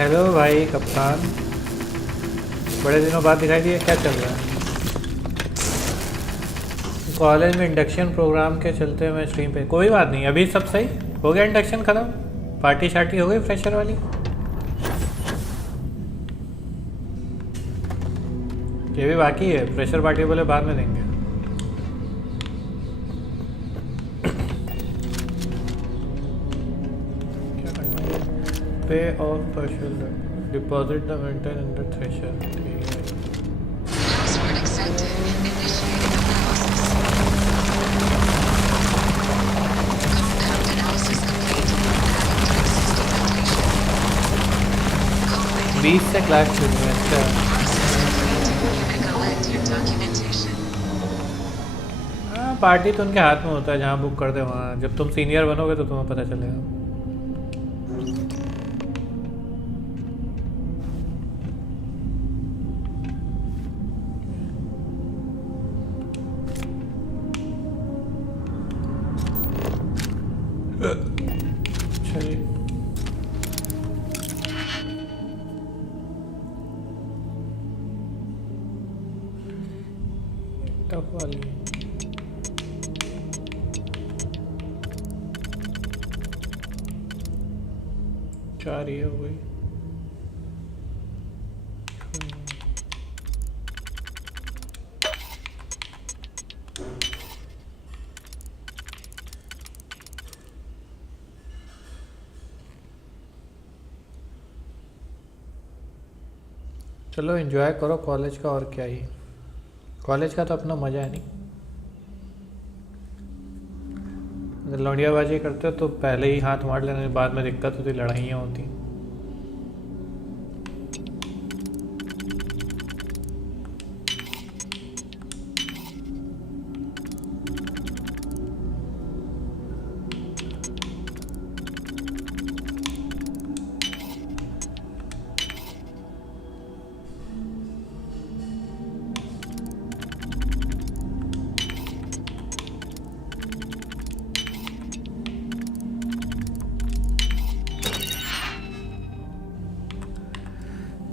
Hello भाई कप्तान, बड़े दिनों बाद दिखाई दिए, क्या चल रहा है? कॉलेज में इंडक्शन प्रोग्राम के चलते मैं स्ट्रीम पे। कोई बात नहीं, अभी सब सही हो गया, इंडक्शन खत्म, पार्टी शार्टी हो गई फ्रेशर वाली। ये भी बाकी है, फ्रेशर पार्टी बोले बाद में देंगे। क्या करना है? Pay off partial deposit the maintain under threshold. ठीक है, Password accepted. Initiating analysis. Compound analysis complete. Adding to existing notation. Collating. 20 से क्लास शुरू है। अच्छा, Process complete. You can collect your documentation. हाँ पार्टी तो उनके हाथ में होता है, जहाँ बुक करते वहाँ। जब तुम सीनियर बनोगे तो तुम्हें पता चलेगा। अच्छा जी, टफ वाली 4 ये हो गई। चलो एंजॉय करो कॉलेज का, और क्या ही। कॉलेज का तो अपना मज़ा है नहीं। अगर लौंडियाबाजी करते हो तो पहले ही हाथ मार लेने, बाद में दिक्कत होती, लड़ाइयाँ होती।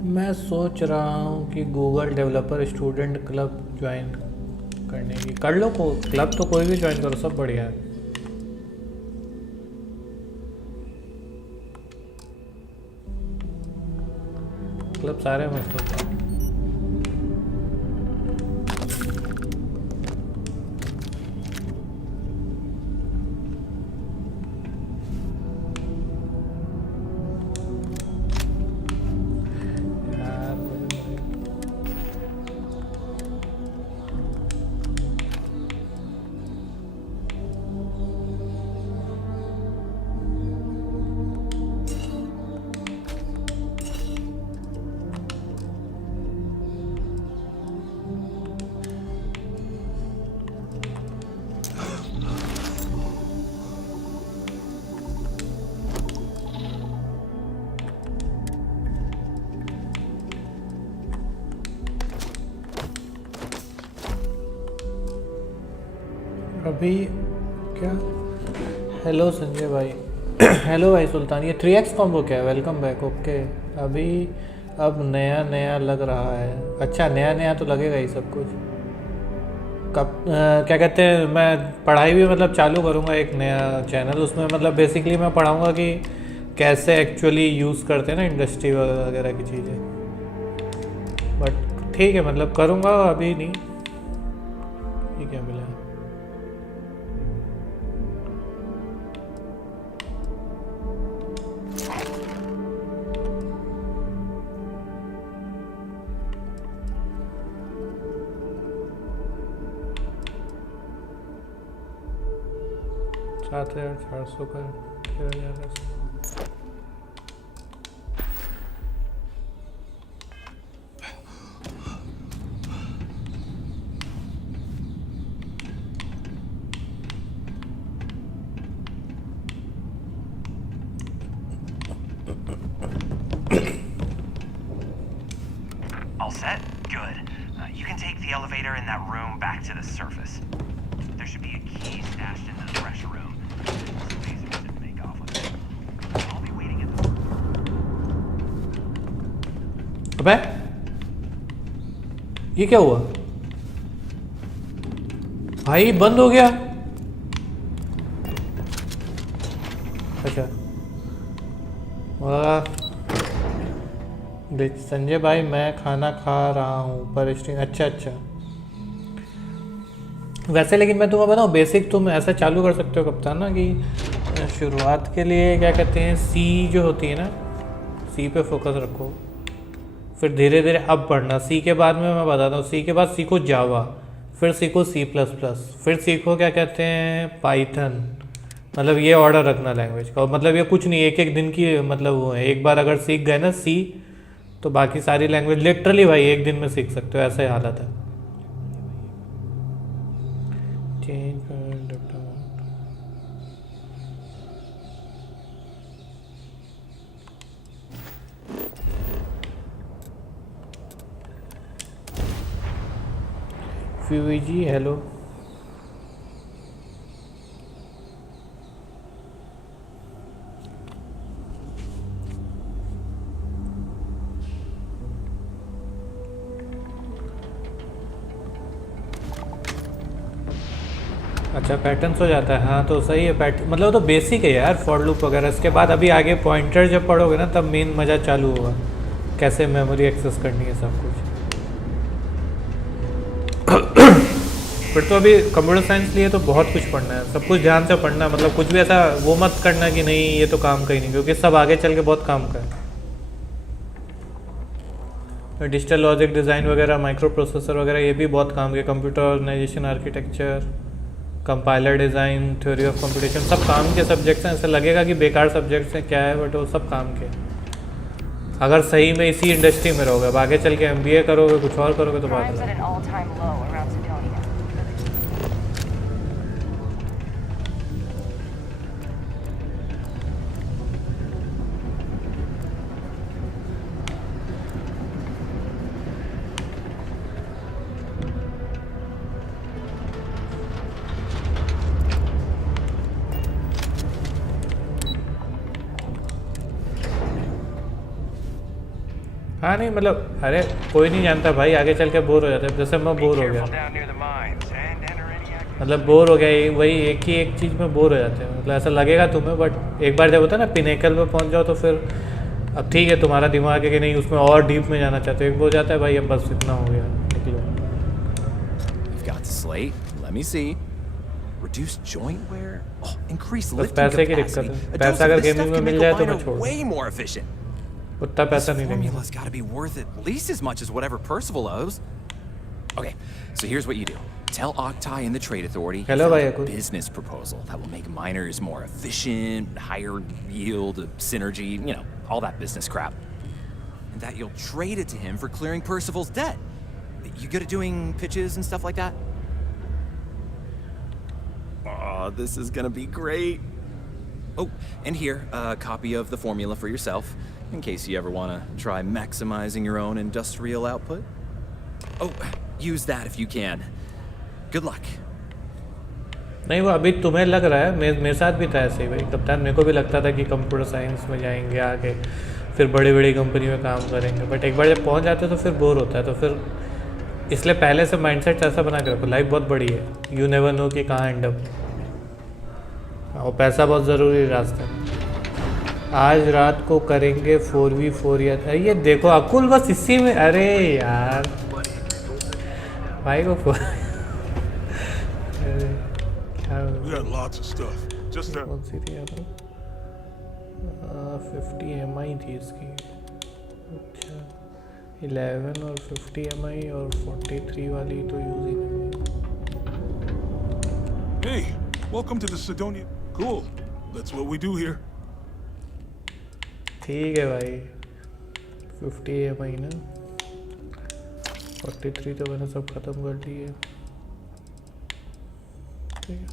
मैं सोच रहा हूँ कि Google developer student club join करने की। कर लो, को क्लब तो कोई भी ज्वाइन करो, सब बढ़िया है। क्लब सारे मस्त होते हैं। यार अभी क्या? हेलो संजय भाई। हेलो भाई सुल्तान, ये 3x कॉम्बो क्या है? Welcome back. ओके, अभी अब नया नया लग रहा है। अच्छा, नया नया तो लगेगा ही सब कुछ। कब क्या कहते हैं, मैं पढ़ाई भी मतलब चालू करूँगा एक नया चैनल। उसमें मतलब बेसिकली मैं पढ़ाऊँगा कि कैसे एक्चुअली यूज़ करते हैं ना इंडस्ट्री वगैरह की चीज़ें। बट ठीक है, मतलब करूँगा, अभी नहीं। ठीक है, मिला। सात 7,400 का 13,000। All set? Good. You can take the elevator in that room back to the surface. There should be a key stashed in the pressure room. Some lasers should make off with it. I'll be waiting at the... अबे ये क्या हुआ भाई? बंद हो गया। अच्छा देख संजय भाई मैं खाना खा रहा हूँ पर स्ट्रीम। अच्छा अच्छा वैसे लेकिन मैं तुम्हें बताऊँ बेसिक तुम ऐसा चालू कर सकते हो कप्तान ना कि शुरुआत के लिए क्या कहते हैं सी जो होती है ना सी पे फोकस रखो, फिर धीरे धीरे अब पढ़ना। सी के बाद में मैं बताता हूँ, सी के बाद सीखो जावा, फिर सीखो सी प्लस प्लस, फिर सीखो क्या कहते हैं पाइथन। मतलब ये ऑर्डर रखना लैंग्वेज का। और मतलब ये कुछ नहीं, एक एक दिन की मतलब वो है। एक बार अगर सीख गए ना सी तो बाकी सारी लैंग्वेज लिटरली भाई एक दिन में सीख सकते हो, ऐसा ही हालत है। चेंज जी हेलो। अच्छा पैटर्न्स हो जाता है, हाँ तो सही है। पैटर्न मतलब तो बेसिक है यार फॉर लूप वगैरह। इसके बाद अभी आगे पॉइंटर जब पढ़ोगे ना तब मेन मज़ा चालू होगा, कैसे मेमोरी एक्सेस करनी है सब कुछ। फिर तो अभी कंप्यूटर साइंस लिए तो बहुत कुछ पढ़ना है, सब कुछ ध्यान से पढ़ना है। मतलब कुछ भी ऐसा वो मत करना कि नहीं ये तो काम का ही नहीं, क्योंकि सब आगे चल के बहुत काम का है। डिजिटल लॉजिक डिज़ाइन वगैरह, माइक्रो प्रोसेसर वगैरह ये भी बहुत काम के। Computer organization architecture, compiler design, theory of computation, सब काम के सब्जेक्ट्स हैं। ऐसा लगेगा कि बेकार सब्जेक्ट्स हैं क्या है, बट वो सब काम के। अगर सही में इसी इंडस्ट्री में रहोगे, अब आगे चल के MBA करोगे कुछ और करोगे तो बात अलग है। हाँ नहीं मतलब अरे कोई नहीं जानता भाई, आगे चल के बोर हो जाता है। जैसे मैं बोर हो गया, मतलब बोर हो गया वही एक ही एक चीज़ में बोर हो जाते हैं। मतलब ऐसा लगेगा तुम्हें, बट एक बार जब होता है ना पिनेकल में पहुंच जाओ तो फिर अब ठीक है तुम्हारा दिमाग है कि नहीं उसमें और डीप में जाना चाहते हो। एक हो जाता है भाई अब बस इतना हो गया, निकलो। बस पैसे की दिक्कत है, पैसा अगर गेमिंग में मिल जाए तो मैं छोड़, उतना पैसा नहीं देंगे। Formula's got to be worth at least as much as whatever Percival owes. Okay, so here's what you do. Tell Octai and the Trade Authority a business proposal that will make miners more efficient, higher yield, synergy, you know, all that business crap. And that you'll trade it to him for clearing Percival's debt. You good at doing pitches and stuff like that? Oh, this is gonna be great. Oh, and here, a copy of the formula for yourself, in case you ever want to try maximizing your own industrial output. Oh, use that if you can. Good luck. नहीं वो अभी तुम्हें लग रहा है, मेरे साथ भी था ऐसे ही भाई कप्तान। मेरे को भी लगता था कि कंप्यूटर साइंस में जाएंगे आगे, फिर बड़ी बड़ी कंपनी में काम करेंगे, बट एक बार जब पहुंच जाते तो फिर बोर होता है। तो फिर इसलिए पहले से माइंडसेट ऐसा बना के रखो, लाइफ बहुत बड़ी है, यू नेवर नो कि कहाँ एंड अप। और पैसा बहुत ज़रूरी रास्ता है। आज रात को करेंगे 4v4 या था ये देखो अकुल बस इसी में। अरे यार भाई को कौन सी थी यार? 50 MI थी इसकी। अच्छा 11 और 50 MI और 43 वाली तो यूज ही नहीं। Hey, welcome to the Sidonia. Cool. That's what we do here. ठीक है भाई 50 MI ना, 43 तो मैंने सब ख़त्म कर दिए। ठीक है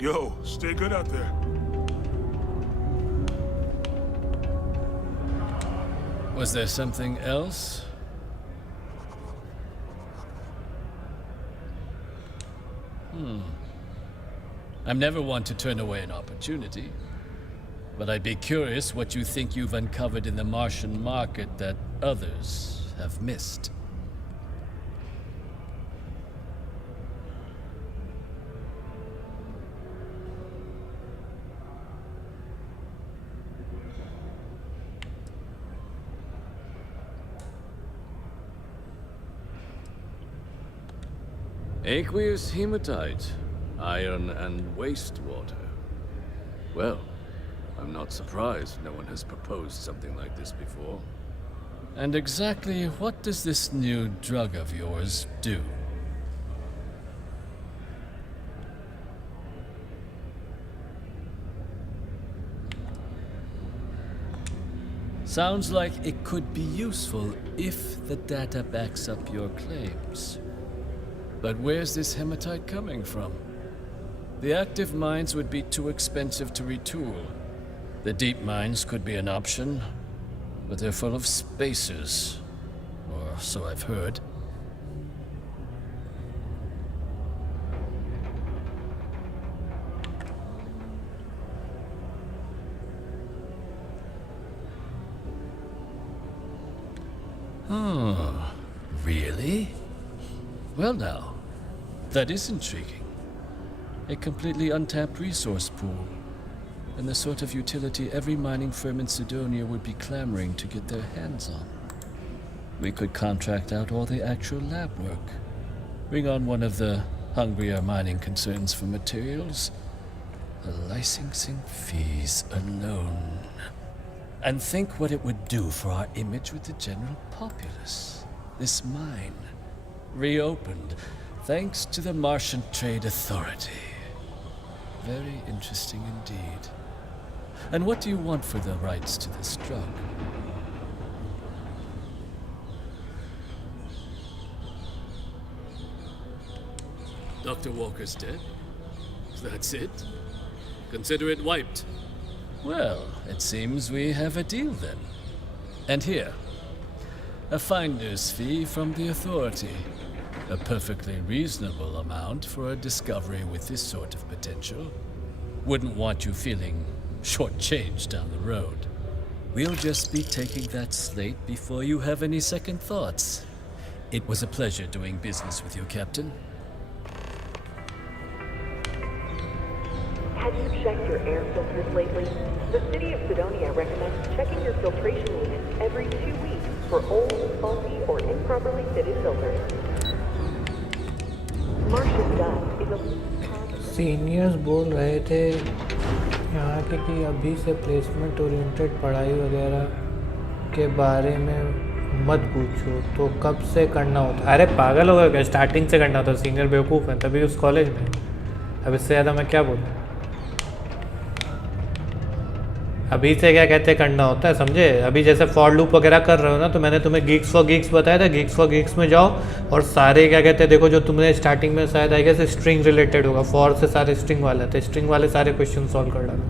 Yo, stay good out there. Was there something else? I'm never one to turn away an opportunity. But I'd be curious what you think you've uncovered in the Martian market that others have missed. Aqueous hematite, iron and wastewater. Well, I'm not surprised no one has proposed something like this before. And exactly what does this new drug of yours do? Sounds like it could be useful if the data backs up your claims. But where's this hematite coming from? The active mines would be too expensive to retool. The deep mines could be an option, but they're full of spacers. Or so I've heard. Oh, really? Well now, that is intriguing. A completely untapped resource pool, and the sort of utility every mining firm in Sidonia would be clamoring to get their hands on. We could contract out all the actual lab work, bring on one of the hungrier mining concerns for materials, the licensing fees alone. And think what it would do for our image with the general populace. This mine, reopened thanks to the Martian Trade Authority. Very interesting indeed. And what do you want for the rights to this drug? Dr. Walker's dead? That's it? Consider it wiped. Well, it seems we have a deal then. And here, a finder's fee from the Authority. A perfectly reasonable amount for a discovery with this sort of potential. Wouldn't want you feeling shortchanged down the road. We'll just be taking that slate before you have any second thoughts. It was a pleasure doing business with you, Captain. Have you checked your air filters lately? The city of Sidonia recommends checking your filtration units every 2 weeks for old, faulty, or improperly fitted filters. Martian dust is a... seniors बोल रहे थे यहाँ के कि अभी से placement oriented पढ़ाई वगैरह के बारे में मत पूछो, तो कब से करना होता? अरे पागल हो गया क्या? स्टार्टिंग से करना होता। सीनियर बेवकूफ़ है तभी उस कॉलेज में। अब इससे ज़्यादा मैं क्या बोलूँ? अभी से क्या कहते करना होता है, समझे? अभी जैसे फॉर लूप वगैरह कर रहे हो ना, तो मैंने तुम्हें गिग्स फॉर गिग्स बताया था। गिग्स फॉर गिग्स में जाओ और सारे क्या कहते हैं, देखो जो तुमने स्टार्टिंग में शायद आई गेस स्ट्रिंग रिलेटेड होगा। फॉर से सारे स्ट्रिंग वाले थे, स्ट्रिंग वाले सारे क्वेश्चन सॉल्व कर डालो।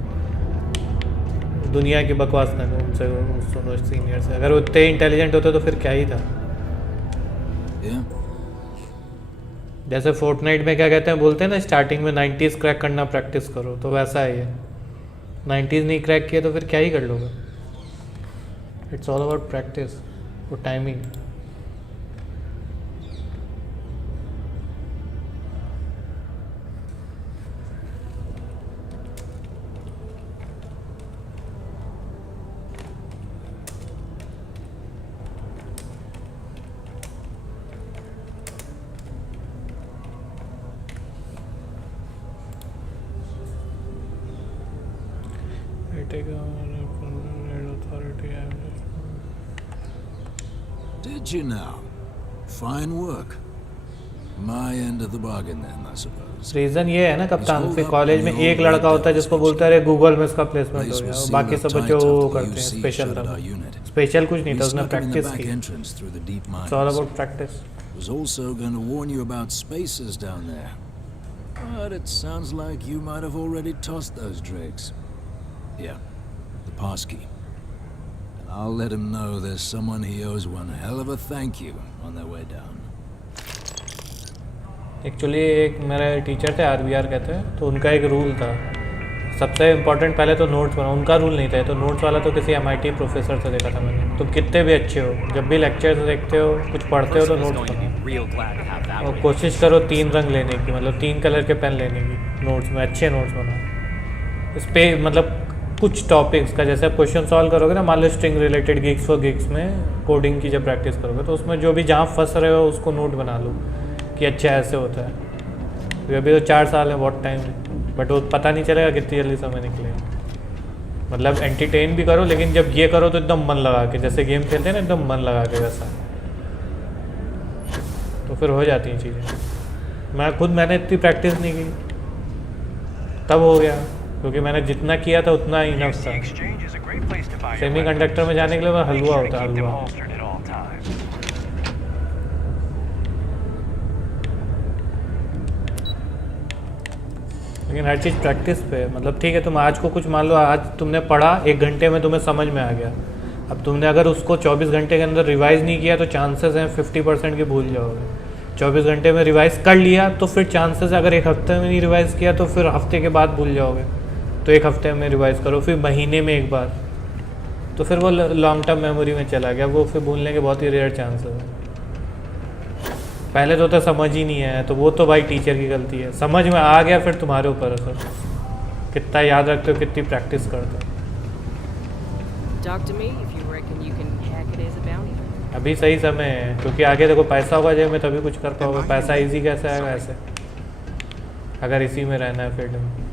दुनिया की बकवास ना उनसे सुनो सीनियर से। अगर वो इतने इंटेलिजेंट होते तो फिर क्या ही था। जैसे फोर्टनाइट में क्या कहते हैं, बोलते हैं ना स्टार्टिंग में 90s क्रैक करना प्रैक्टिस करो, तो वैसा है ये। 90s नहीं क्रैक किया तो फिर क्या ही कर लोगे? इट्स ऑल अबाउट प्रैक्टिस और timing. Did you now? Fine work. My end of the bargain then, I suppose. Reason ये है ना कप्तान, फिर कॉलेज में एक लड़का होता है जिसको बोलता है अरे गूगल में इसका प्लेसमेंट हो गया, और बाकी सब बच्चे वो करते हैं। स्पेशल था, स्पेशल कुछ नहीं था, उसने प्रैक्टिस की। It's all about practice. Was also going to warn you about spacers down there, but it sounds like you might have already tossed those drakes. Yeah, the pass key. And I'll let him know there's someone he owes one hell of a thank you on their way down. Actually एक मेरे teacher थे RBR कहते हैं, तो उनका एक rule था, सबसे इम्पोर्टेंट पहले तो नोट्स बनाओ। उनका रूल नहीं था, तो नोट्स वाला तो किसी एमआईटी प्रोफेसर से देखा था मैंने। तुम कितने भी अच्छे हो, जब भी लेक्चर्स देखते हो, कुछ पढ़ते हो तो नोट्स बनाओ और कोशिश करो 3 रंग लेने की, मतलब 3 कलर के पेन लेने की नोट्स में, अच्छे नोट्स बनाओ इस पर। मतलब कुछ टॉपिक्स का जैसे आप क्वेश्चन सॉल्व करोगे ना, मान लो string related gigs for gigs में कोडिंग की जब प्रैक्टिस करोगे, तो उसमें जो भी जहाँ फंस रहे हो उसको नोट बना लो कि अच्छा ऐसे होता है। क्योंकि अभी तो 4 साल है, बहुत टाइम है, बट वो पता नहीं चलेगा कितनी जल्दी समय निकलेगा। मतलब एंटरटेन भी करो, लेकिन जब ये करो तो एकदम मन लगा के, जैसे गेम खेलते हैं ना एकदम मन लगा के वैसा, तो फिर हो जाती हैं चीज़ें। मैंने इतनी प्रैक्टिस नहीं की, तब हो गया, क्योंकि मैंने जितना किया था उतना ही इनफ था। सेमी कंडक्टर में जाने के लिए हलवा होता है, हलवा। लेकिन हर चीज़ प्रैक्टिस पे, मतलब ठीक है, तुम आज को कुछ मान लो आज तुमने पढ़ा 1 घंटे में तुम्हें समझ में आ गया, अब तुमने अगर उसको 24 घंटे के अंदर रिवाइज़ नहीं किया तो चांसेस हैं 50% के भूल जाओगे। 24 घंटे में रिवाइज़ कर लिया तो फिर चांसेस, अगर 1 हफ्ते में नहीं रिवाइज़ किया तो फिर हफ्ते के बाद भूल जाओगे। तो 1 हफ्ते में रिवाइज़ करो, फिर महीने में 1 बार, तो फिर वो लॉन्ग टर्म मेमोरी में चला गया, वो फिर भूलने के बहुत ही रेयर चांसेस हैं। पहले तो समझ ही नहीं आया, तो वो तो भाई टीचर की गलती है। समझ में आ गया फिर तुम्हारे ऊपर है सर, कितना याद रखते हो, कितनी प्रैक्टिस करते हो। Talk to me if you reckon you can hack it as a bounty. अभी सही समय है, क्योंकि आगे देखो पैसा होगा जेब में तभी कुछ कर पाओगे। पैसा इजी कैसे आएगा ऐसे, अगर इसी में रहना है फील्ड में।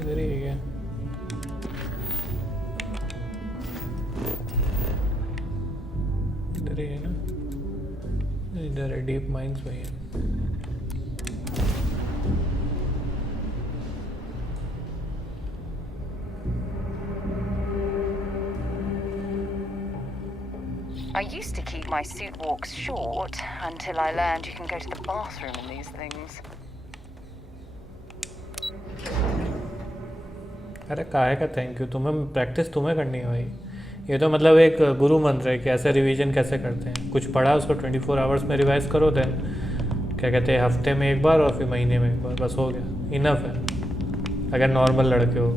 इधर ही है, इधर ही है ना, इधर है, डीप माइंस में ही है। I used to keep my suit walks short until I learned you can go to the bathroom in these things. अरे काहे का थैंक यू, तुम्हें प्रैक्टिस तुम्हें करनी है भाई। ये तो मतलब एक गुरु मंत्र है कि ऐसे रिवीजन कैसे करते हैं। कुछ पढ़ा उसको 24 आवर्स में रिवाइज करो, देन क्या कहते हैं हफ्ते में 1 बार और फिर महीने में 1 बार, बस हो गया, इनफ है अगर नॉर्मल लड़के हो।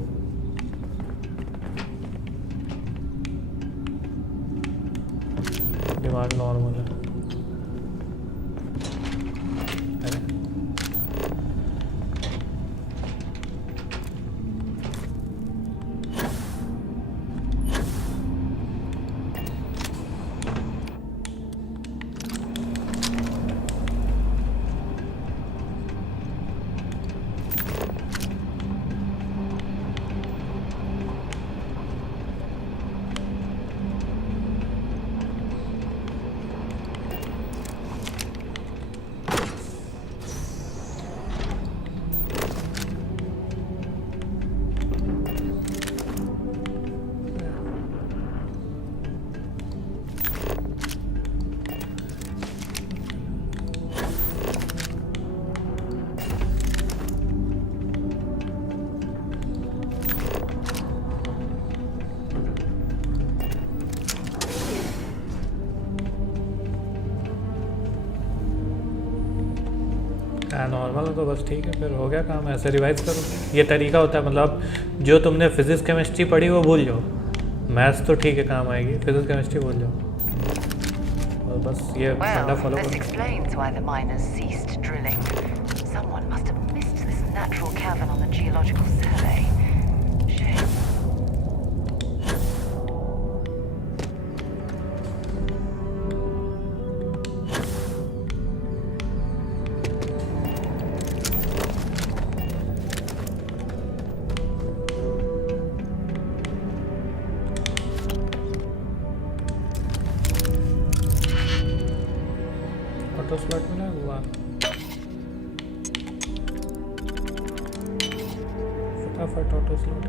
दिमाग नॉर्मल है। नॉर्मल है तो बस ठीक है, फिर हो गया काम। ऐसे रिवाइज करो, ये तरीका होता है। मतलब जो तुमने फिजिक्स केमिस्ट्री पढ़ी वो भूल जाओ, मैथ्स तो ठीक है काम आएगी, फिजिक्स केमिस्ट्री भूल जाओ और बस ये फंडा फॉलो This करो। explains why the miners ceased drilling. Someone must have missed this natural cavern on the geological survey. Shame. Auto slot मिला हुआ, फटाफट auto slot.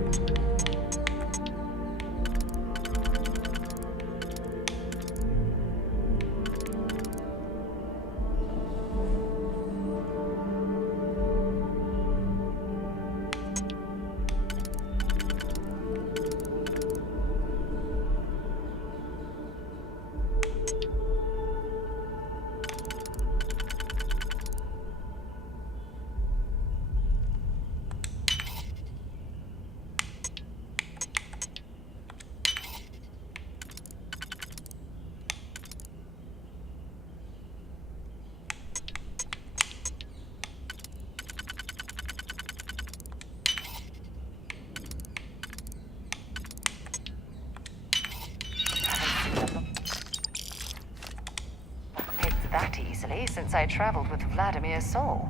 since I traveled with Vladimir's soul.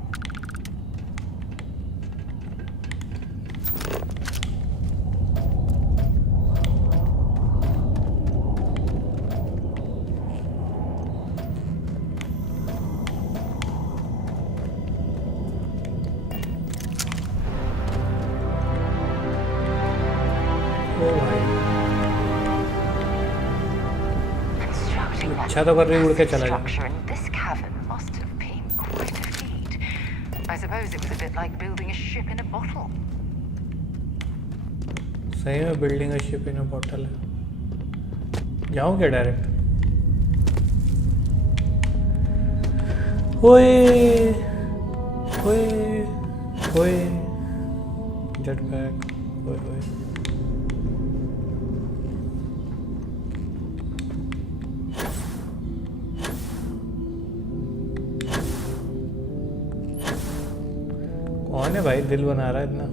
अच्छा तो कर रही उड़ के चला जा Structure in this cavern must have been quite a feat. I suppose it was a bit like building a ship in a bottle. सही में building a ship in a bottle है जाऊँ क्या डायरेक्ट ओए ओए ओए जेट पैक ओए ओए कौन है भाई दिल बना रहा है इतना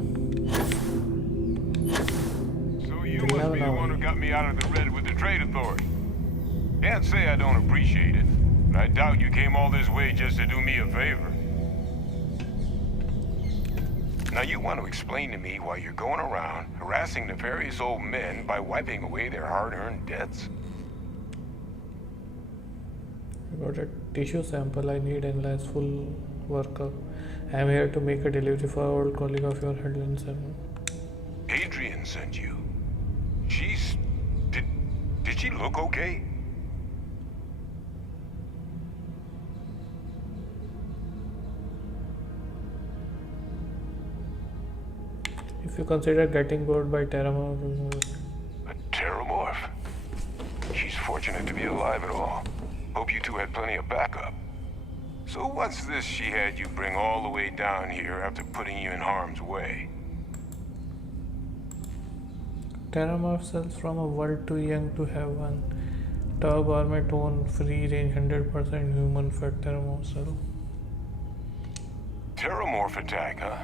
So you must be the one who got me out of the red with the trade authority. Can't say I don't appreciate it, but I doubt you came all this way just to do me a favor. Now you want to explain to me why you're going around harassing nefarious old men by wiping away their hard-earned debts? I got a tissue sample. I need analyze full workup. I am here to make a delivery for an old colleague of your Headland 7. Adrian sent you. She's... Did she look okay? If you consider getting bored by Terramorph... A terramorph? She's fortunate to be alive at all. Hope you two had plenty of backup. So what's this she had you bring all the way down here after putting you in harm's way? Terramorph cells from a world too young to have one. Tau Gourmet Tone free range 100% human fed Terramorph cell. Terramorph attack, huh?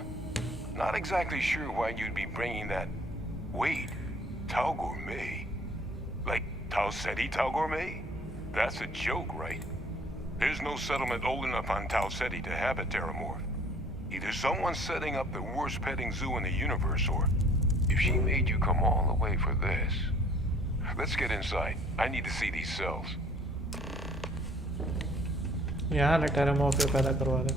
Not exactly sure why you'd be bringing that... Wait, Tau Gourmet? Like Tau Ceti Tau Gourmet? That's a joke, right? There's no settlement old enough on Tau Ceti to have a Terramorph. Either someone's setting up the worst petting zoo in the universe, or... If she made you come all the way for this... Let's get inside. I need to see these cells. यहाँ ना Terramorph पे पैदा करवा दे.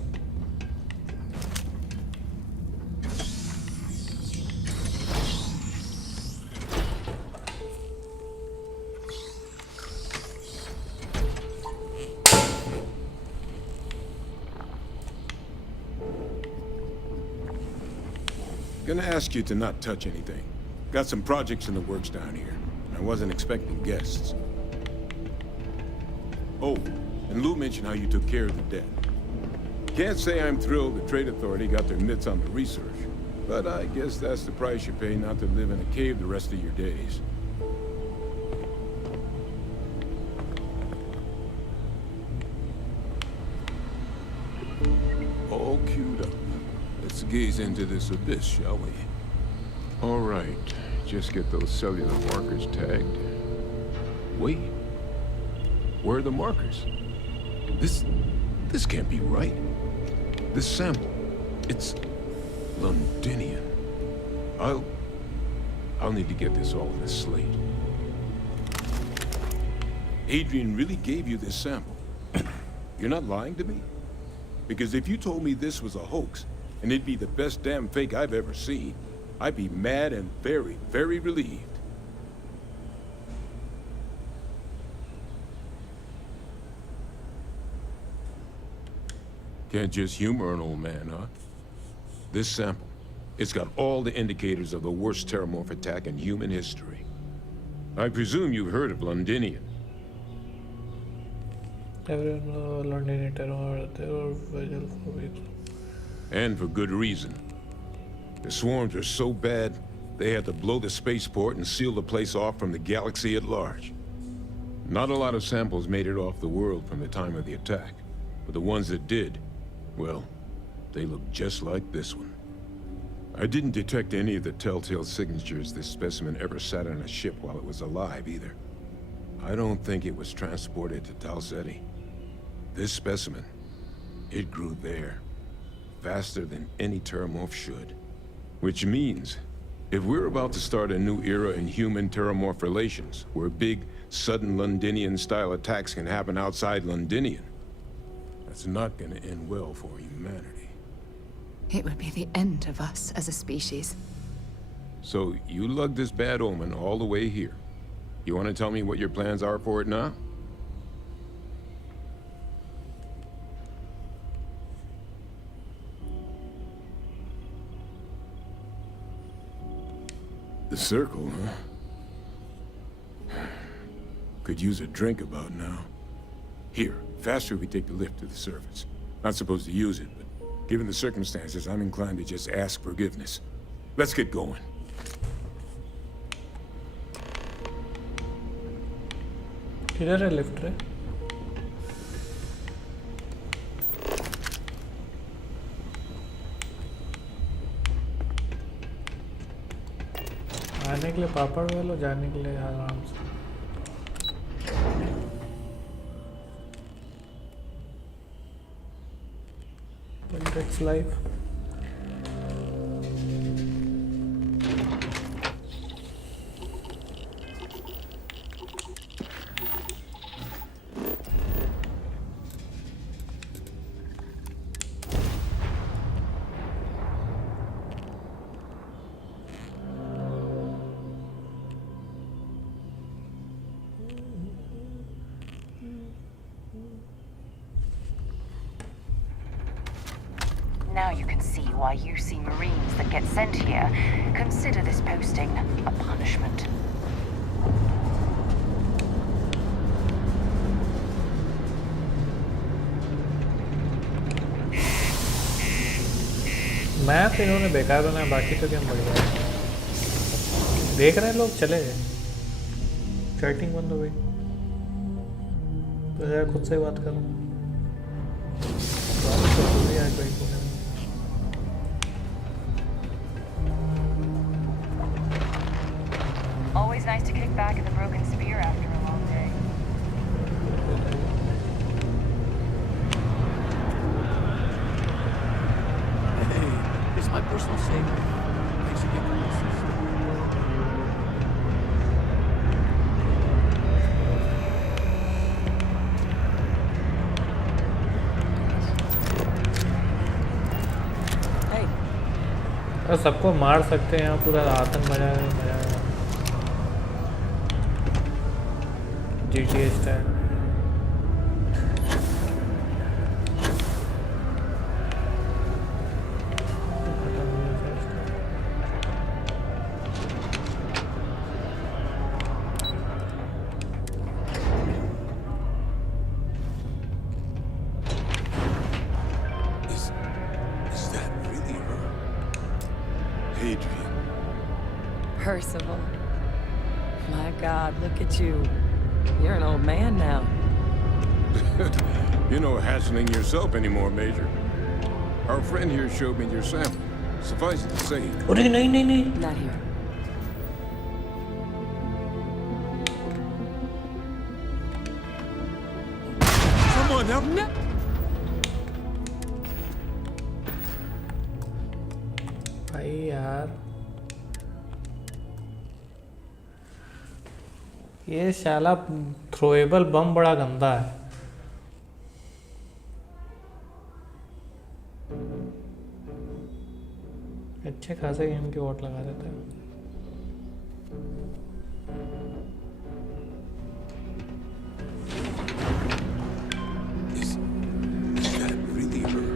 Gonna ask you to not touch anything. Got some projects in the works down here. I wasn't expecting guests. Oh, and Lou mentioned how you took care of the debt. Can't say I'm thrilled the Trade Authority got their mitts on the research, but I guess that's the price you pay not to live in a cave the rest of your days. All queued up. Let's gaze into this abyss, shall we? All right, just get those cellular markers tagged. Wait, where are the markers? This can't be right. This sample, it's Londinian. I'll need to get this all in a slate. Adrian really gave you this sample. You're not lying to me? Because if you told me this was a hoax, and it'd be the best damn fake I've ever seen, I'd be mad and very, very relieved. Can't just humor an old man, huh? This sample, it's got all the indicators of the worst Terramorph attack in human history. I presume you've heard of Londinian. Everyone Londinian terror vigil for weeks. And for good reason. The swarms are so bad, they had to blow the spaceport and seal the place off from the galaxy at large. Not a lot of samples made it off the world from the time of the attack, but the ones that did, well, they look just like this one. I didn't detect any of the telltale signatures this specimen ever sat on a ship while it was alive, either. I don't think it was transported to Tau Ceti. This specimen, It grew there, faster than any terramorph should. Which means, if we're about to start a new era in human-terramorph relations, where big, sudden Londinian-style attacks can happen outside Londinian, that's not gonna end well for humanity. It would be the end of us as a species. So, you lugged this bad omen all the way here. You want to tell me what your plans are for it now? The circle, huh? Could use a drink about now. Here, faster we take the lift to the surface. Not supposed to use it, but given the circumstances, I'm inclined to just ask forgiveness. Let's get going. किधर है lift रे? आने के लिए पापड़ वालो, जाने के लिए आराम से। It's life. Now you can see why UC Marines that get sent here consider this posting a punishment. Map इन्होंने बेकार बनाया, बाकी तो गेम बढ़िया है। देख रहे हैं लोग, चले गए। चैटिंग बंद हो गई तो यार खुद से बात करूँ। बात तो हो गई आज भाई को। Always nice to kick back at the Broken Spear after a long day. Hey, it's my personal savior. Thanks again for this. तो सबको मार सकते हैं यहाँ, पूरा आतंक मजा है। GTA style. Is that really her? Adrian. Percival. My God, look at you. You're an old man now. You're no hassling yourself anymore, Major. Our friend here showed me your sample. Suffice it to say... अरे नहीं। Not here. Someone help me! भाई यार, ये शाला throwable बम बड़ा गंदा है। अच्छे खासे गेम की वोट लगा देता है। Is that really her?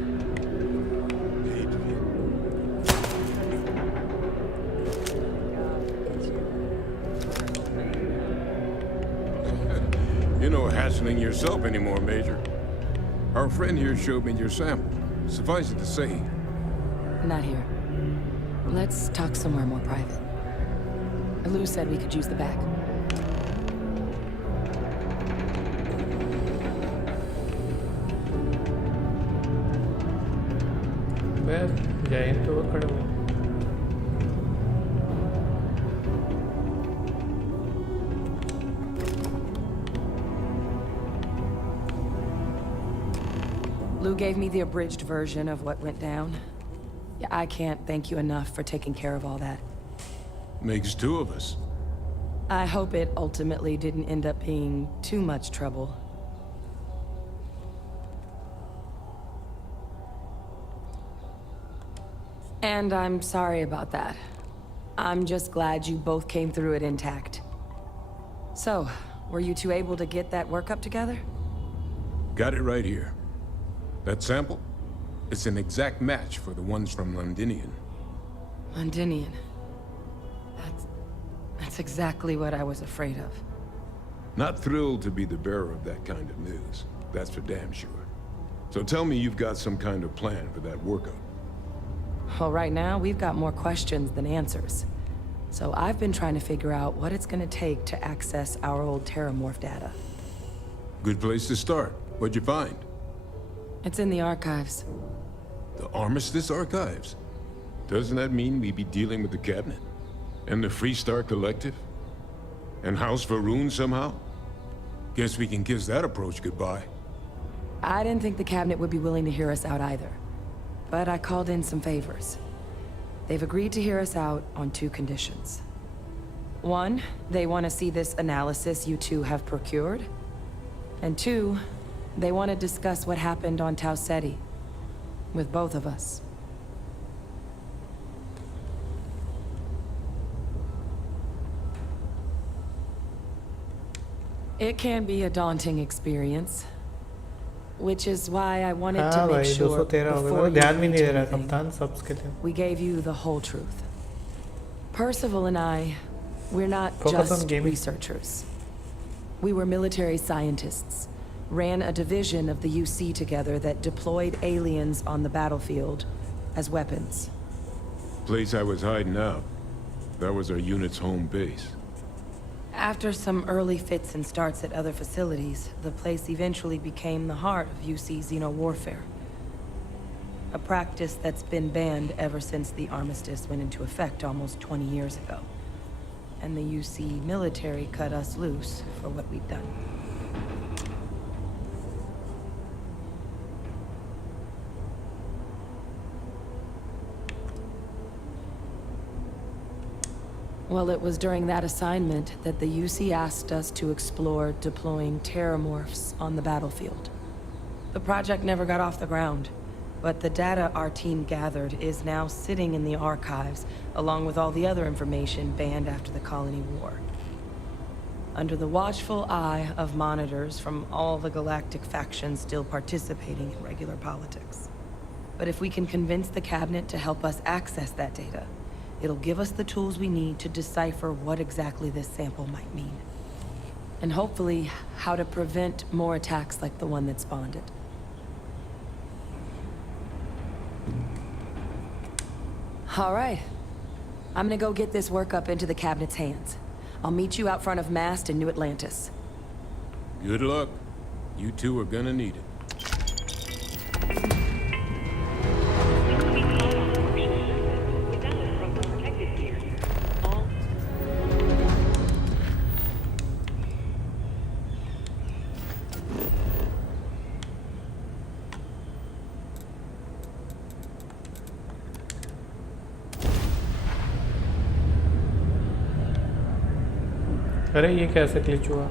Adrian. You're no hassling yourself anymore, Major. Our friend here showed me your sample. Suffice it to say... Not here. Let's talk somewhere more private. Lou said we could use the back. बस जयंत तो खड़े हुए। Lou gave me the abridged version of what went down. Yeah, I can't thank you enough for taking care of all that. Makes two of us. I hope it ultimately didn't end up being too much trouble. And I'm sorry about that. I'm just glad you both came through it intact. So, were you two able to get that workup together? Got it right here. That sample? It's an exact match for the ones from Londinian. Londinian. That's exactly what I was afraid of. Not thrilled to be the bearer of that kind of news. That's for damn sure. So tell me you've got some kind of plan for that workup. Well, right now, we've got more questions than answers. So I've been trying to figure out what it's gonna take to access our old Terramorph data. Good place to start. What'd you find? It's in the archives. The Armistice Archives? Doesn't that mean we'd be dealing with the Cabinet? And the Freestar Collective? And House Varun somehow? Guess we can kiss that approach goodbye. I didn't think the Cabinet would be willing to hear us out either. But I called in some favors. They've agreed to hear us out on two conditions. One, they want to see this analysis you two have procured. And two, they want to discuss what happened on Tau Ceti. With both of us. It can be a daunting experience. Which is why I wanted to make sure before we gave you the whole truth. Percival and I, we're not just researchers. We were military scientists, ran a division of the UC together that deployed aliens on the battlefield as weapons. Place I was hiding out. That was our unit's home base. After some early fits and starts at other facilities, the place eventually became the heart of UC xeno-warfare. A practice that's been banned ever since the armistice went into effect almost 20 years ago. And the UC military cut us loose for what we'd done. Well, it was during that assignment that the UC asked us to explore deploying Terramorphs on the battlefield. The project never got off the ground, but the data our team gathered is now sitting in the archives, along with all the other information banned after the Colony War. Under the watchful eye of monitors from all the galactic factions still participating in regular politics. But if we can convince the Cabinet to help us access that data, it'll give us the tools we need to decipher what exactly this sample might mean. And hopefully, how to prevent more attacks like the one that spawned it. All right. I'm gonna go get this workup into the Cabinet's hands. I'll meet you out front of Mast in New Atlantis. Good luck. You two are gonna need it. अरे ये कैसे glitch हुआ?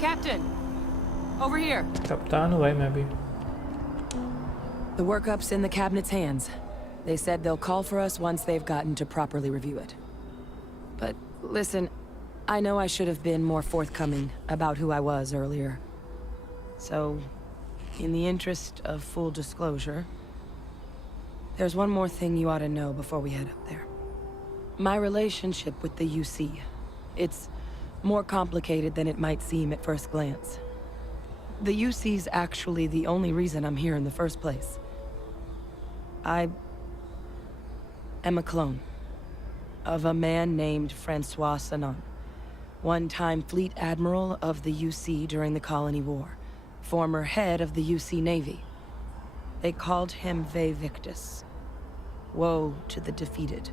Captain! Over here! कप्तान हूँ भाई मैं भी. The workup's in the Cabinet's hands. They said they'll call for us once they've gotten to properly review it. But listen, I know I should have been more forthcoming about who I was earlier. So, in the interest of full disclosure, there's one more thing you ought to know before we head up there. My relationship with the UC. It's more complicated than it might seem at first glance. The UC's actually the only reason I'm here in the first place. I am a clone of a man named Francois Sanon, one-time fleet admiral of the UC during the Colony War, former head of the UC Navy. They called him Ve Victus. Woe to the defeated,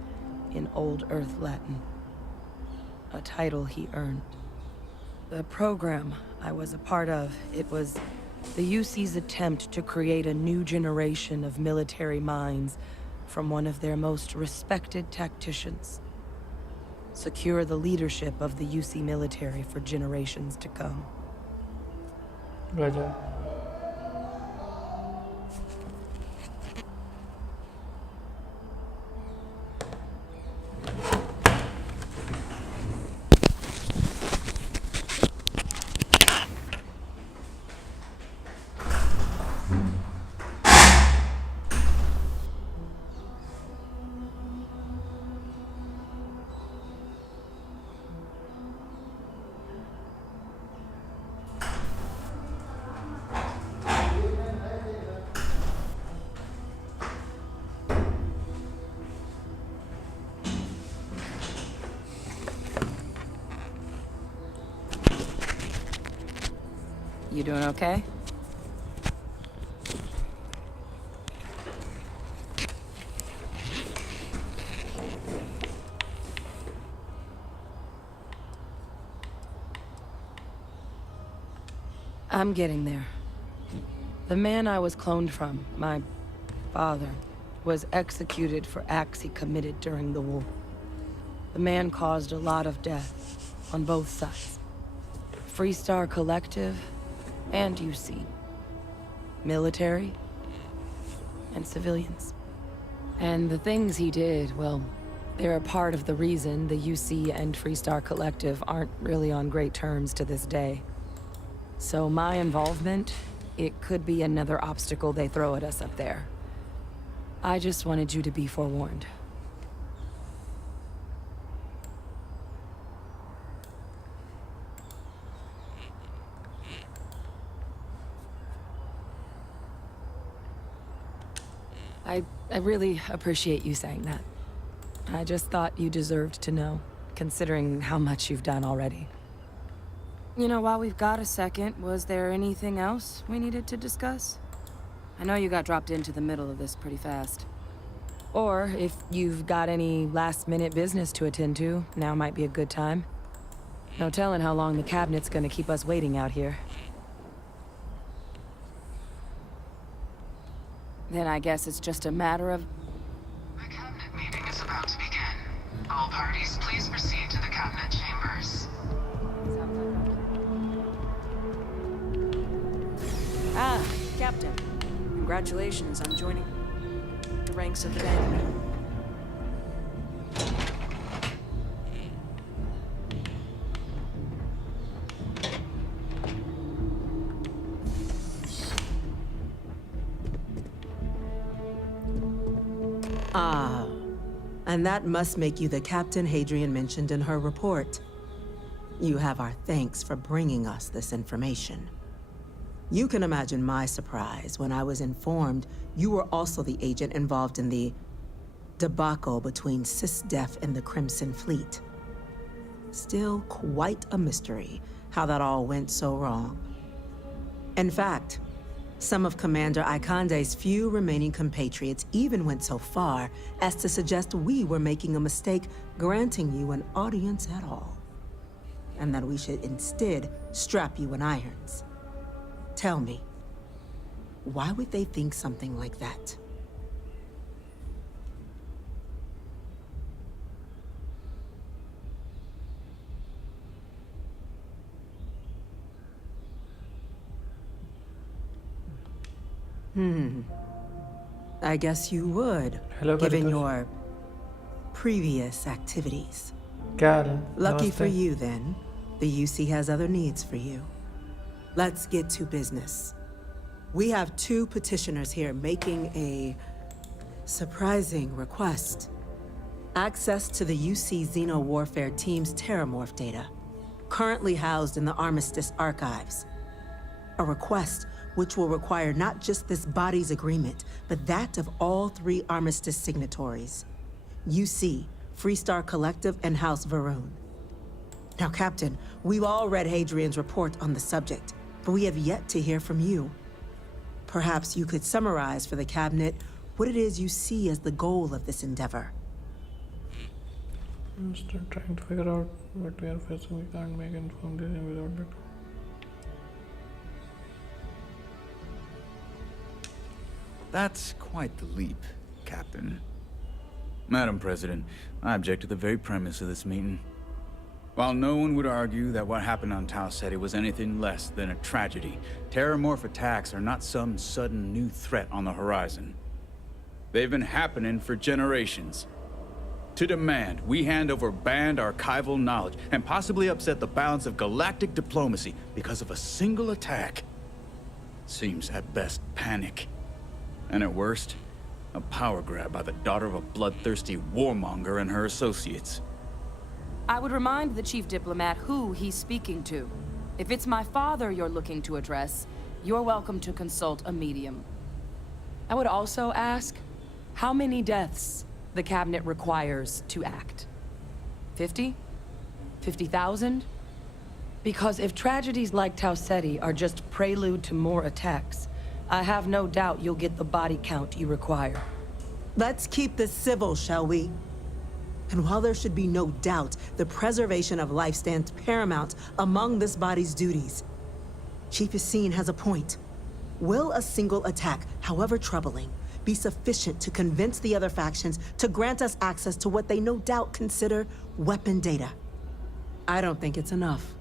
in Old Earth Latin. A title he earned. The program I was a part of, it was the UC's attempt to create a new generation of military minds from one of their most respected tacticians. Secure the leadership of the UC military for generations to come. Roger. You doing okay? I'm getting there. The man I was cloned from, my father, was executed for acts he committed during the war. The man caused a lot of death on both sides. Freestar Collective and UC. Military and civilians. And the things he did, well, they're a part of the reason the UC and Freestar Collective aren't really on great terms to this day. So my involvement, it could be another obstacle they throw at us up there. I just wanted you to be forewarned. I really appreciate you saying that. I just thought you deserved to know, considering how much you've done already. You know, while we've got a second, was there anything else we needed to discuss? I know you got dropped into the middle of this pretty fast. Or, if you've got any last-minute business to attend to, now might be a good time. No telling how long the cabinet's gonna keep us waiting out here. Then I guess it's just a matter of... The cabinet meeting is about to begin. All parties, please proceed to the cabinet chambers. Ah, Captain. Congratulations on joining the ranks of the band. Ah, and that must make you the Captain Hadrian mentioned in her report. You have our thanks for bringing us this information. You can imagine my surprise when I was informed you were also the agent involved in the debacle between SysDef and the Crimson Fleet. Still quite a mystery how that all went so wrong. In fact, some of Commander Ikande's few remaining compatriots even went so far as to suggest we were making a mistake granting you an audience at all, and that we should instead strap you in irons. Tell me, why would they think something like that? I guess you would, Hello, given Karitos. your previous activities. क्या हाल है? Lucky for नमस्ते। you, then. The UC has other needs for you. Let's get to business. We have 2 petitioners here making a surprising request. Access to the UC Xeno Warfare Team's Terramorph data, currently housed in the Armistice archives. A request which will require not just this body's agreement, but that of all 3 Armistice signatories. UC, Freestar Collective, and House Varun. Now, Captain, we've all read Hadrian's report on the subject, but we have yet to hear from you. Perhaps you could summarize for the Cabinet what it is you see as the goal of this endeavor. I'm still trying to figure out what we are facing. We can't make informed decision without it. That's quite the leap, Captain. Madam President, I object to the very premise of this meeting. While no one would argue that what happened on Tau Ceti was anything less than a tragedy, Terramorph attacks are not some sudden new threat on the horizon. They've been happening for generations. To demand we hand over banned archival knowledge and possibly upset the balance of galactic diplomacy because of a single attack seems at best panic. And at worst, a power grab by the daughter of a bloodthirsty warmonger and her associates. I would remind the chief diplomat who he's speaking to. If it's my father you're looking to address, you're welcome to consult a medium. I would also ask, how many deaths the Cabinet requires to act? 50? 50,000? Because if tragedies like Tau Ceti are just prelude to more attacks, I have no doubt you'll get the body count you require. Let's keep this civil, shall we? And while there should be no doubt the preservation of life stands paramount among this body's duties, Chief Yassine has a point. Will a single attack, however troubling, be sufficient to convince the other factions to grant us access to what they no doubt consider weapon data? I don't think it's enough.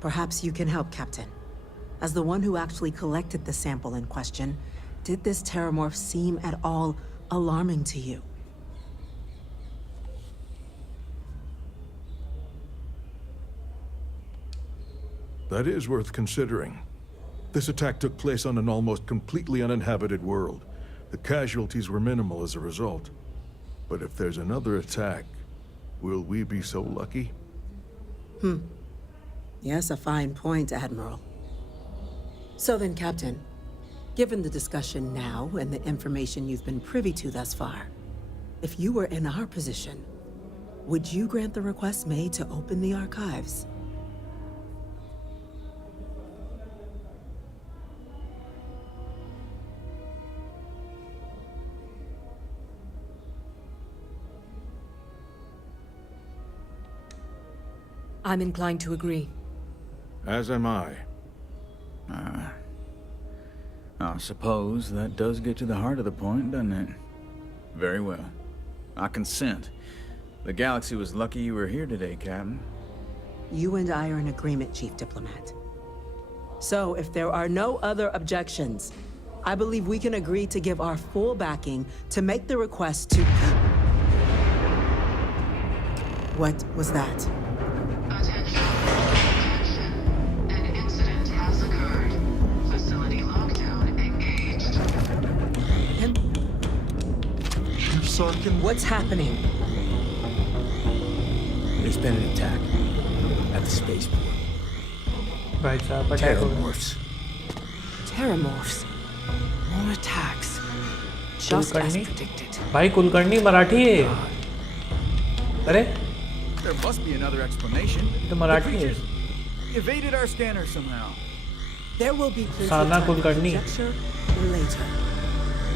Perhaps you can help, Captain. As the one who actually collected the sample in question, did this Terramorph seem at all alarming to you? That is worth considering. This attack took place on an almost completely uninhabited world. The casualties were minimal as a result. But if there's another attack, will we be so lucky? Yes, a fine point, Admiral. So then, Captain, given the discussion now and the information you've been privy to thus far, if you were in our position, would you grant the request made to open the archives? I'm inclined to agree. As am I. I suppose that does get to the heart of the point, doesn't it? Very well. I consent. The galaxy was lucky you were here today, Captain. You and I are in agreement, Chief Diplomat. So, if there are no other objections, I believe we can agree to give our full backing to make the request to... What was that? Attention. An incident has occurred. Facility lockdown engaged. Chief Sarkin? What's happening? There's been an attack at the spaceport. भाई साहब attack हो गया। Terramorphs. Terramorphs. More attacks. Just as Kulkarni predicted. भाई कुलकर्णी मराठी है। अरे There must be another explanation. तो मराठी है। Evaded our scanner somehow. There will be plenty of Sana time for Kulkarni. conjecture later.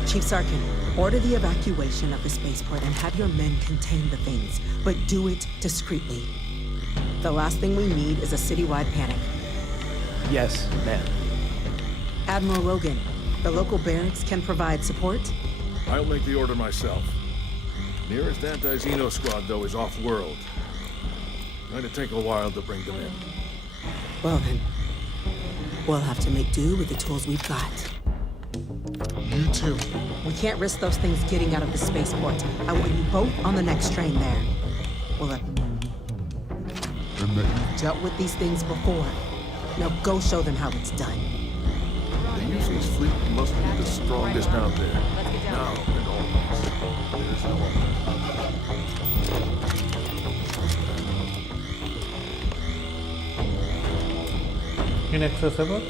Chief Sarkin, order the evacuation of the spaceport and have your men contain the things, but do it discreetly. The last thing we need is a citywide panic. Yes, ma'am. Admiral Logan, the local barracks can provide support? I'll make the order myself. Nearest anti-Xeno squad, though, is off-world. Going to take a while to bring them in. Well then, we'll have to make do with the tools we've got. You too. We can't risk those things getting out of the spaceport. I want you both on the next train there. Well, you've dealt with these things before. Now go show them how it's done. The UC's fleet must be the strongest out there. Now and always. There's no other. Inaccessible.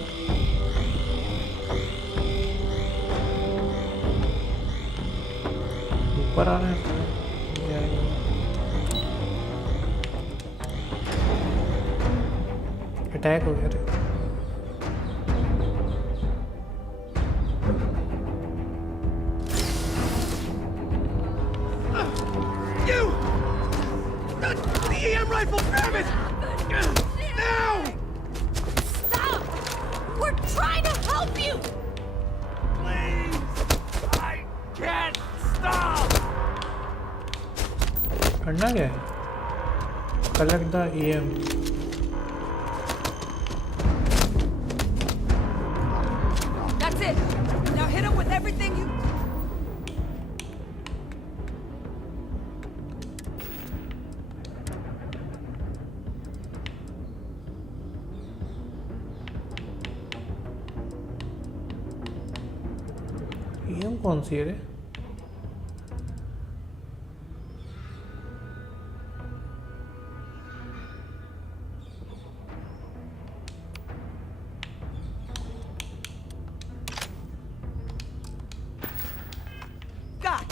ऊपर आ रहे हैं attack हो गया रे You! The EM rifle, grab it! Now! Stop! We're trying to help you! Please! I can't stop! करना क्या है collect the EM That's it. Now hit him with everything you... EM कौन सी है रे God!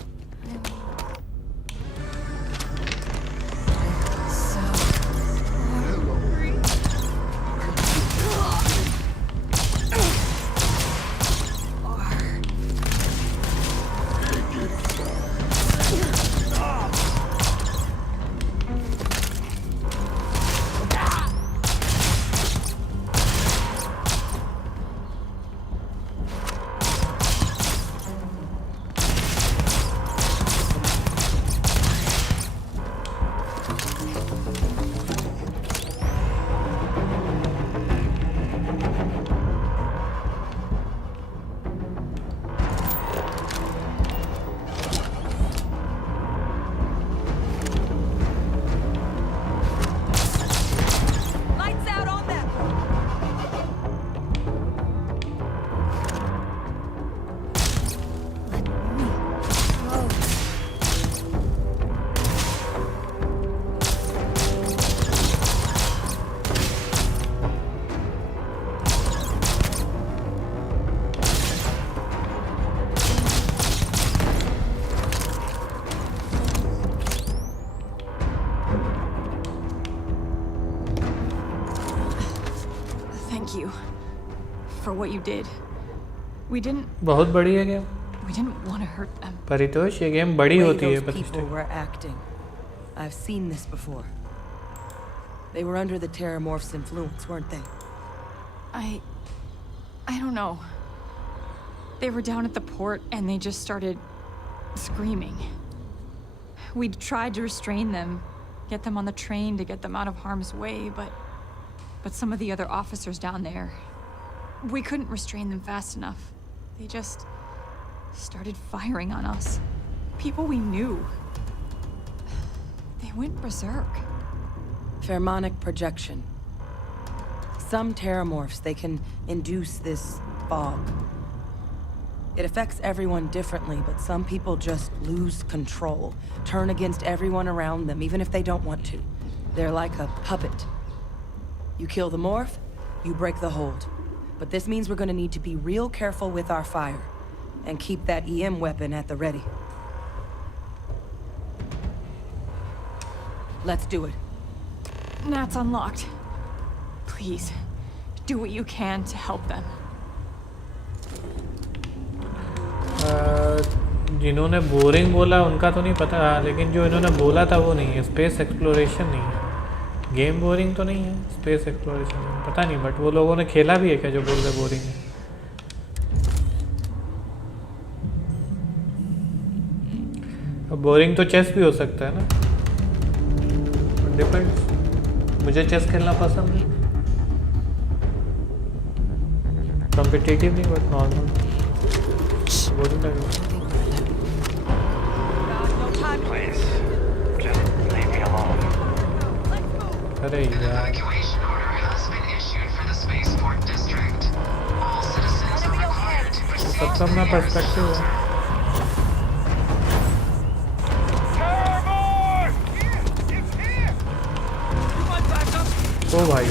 Lights out on them! Thank you for what you did. We didn't बहुत बड़ी है game want to hurt them. Paritosh ये गेम बड़ी The way होती है those people प्रतिष्ठा were acting. I've seen this before. They were under the Terramorph's influence, weren't they? I don't know. They were down at the port and they just started screaming. We tried to restrain them, get them on the train to get them out of harm's way, but some of the other officers down there, we couldn't restrain them fast enough. They just started firing on us. People we knew. They went berserk. Pheromonic projection. Some Terramorphs, they can induce this fog. It affects everyone differently, but some people just lose control, turn against everyone around them, even if they don't want to. They're like a puppet. You kill the morph, you break the hold. But this means we're gonna need to be real careful with our fire, and keep that EM weapon at the ready. Let's do it. Nat's unlocked. Please, do what you can to help them. जिन्होंने boring बोला उनका तो नहीं पता लेकिन जो इन्होंने बोला था वो नहीं है स्पेस एक्सप्लोरेशन नहीं है गेम बोरिंग तो नहीं है स्पेस एक्सप्लोरेशन पता नहीं बट वो लोगों ने खेला भी है क्या जो बोल रहे बोरिंग है अब बोरिंग तो चेस भी हो सकता है ना डिपेंड्स मुझे चेस खेलना पसंद है कॉम्पिटिटिव नहीं बट नॉर्मल बोरिंग लग रही Please, just leave me alone. अरे यार Evacuation order has been issued for the spaceport district. All citizens are required to proceed सबका to अपना the पर्सपेक्टिव है ओ भाई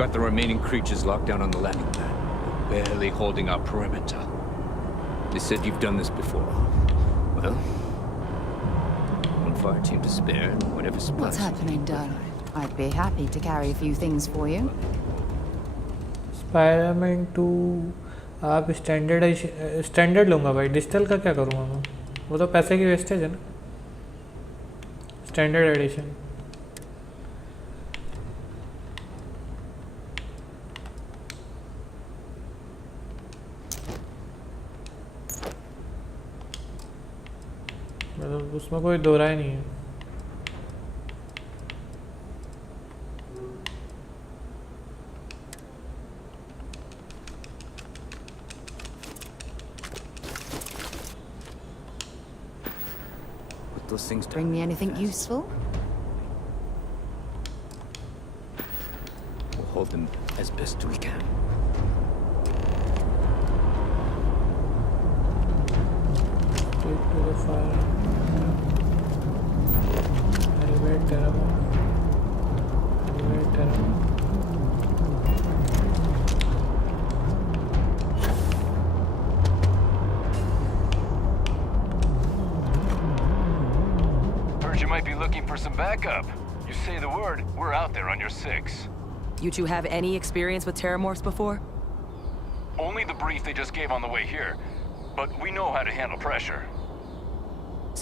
Got the remaining creatures locked down on the landing pad, barely holding our perimeter. They said you've done this before. Well, one fire team to spare, and whatever supplies. What's happening, Doug? I'd be happy to carry a few things for you. Spider-Man 2 आप standard लूँगा भाई digital का क्या करूँगा मैं वो तो पैसे की वेस्टेज है ना स्टैंडर्ड एडिशन मतलब उसमें कोई दो राय नहीं है Those things bring me anything useful? We'll hold them as best we can. Take to the fire. Elevate terraform. Elevate terraform. You might be looking for some backup. You say the word, we're out there on your 6. You two have any experience with terramorphs before? Only the brief they just gave on the way here, but we know how to handle pressure.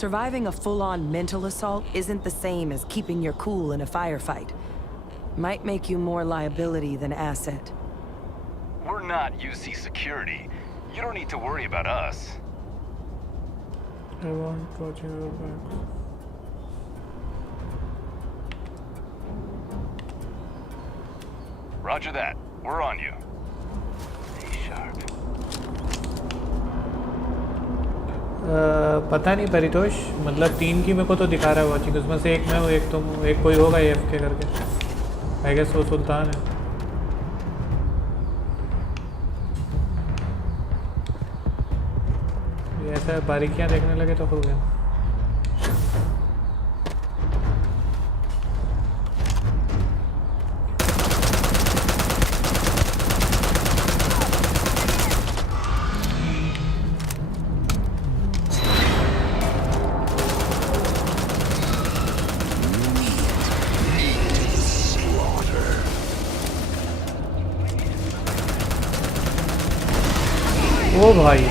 Surviving a full-on mental assault isn't the same as keeping your cool in a firefight. Might make you more liability than asset. We're not UC security. You don't need to worry about us. I want watching your backs. Roger that. We're on you. Stay sharp. पता नहीं परितोष मतलब 3 की मेरे को तो दिखा रहा है वॉचिंग उसमें से एक मैं हूँ एक तुम एक कोई होगा AFK करके आई गेस वो सुल्तान है ये ऐसा बारीकियाँ देखने लगे तो हो गया ओ भाई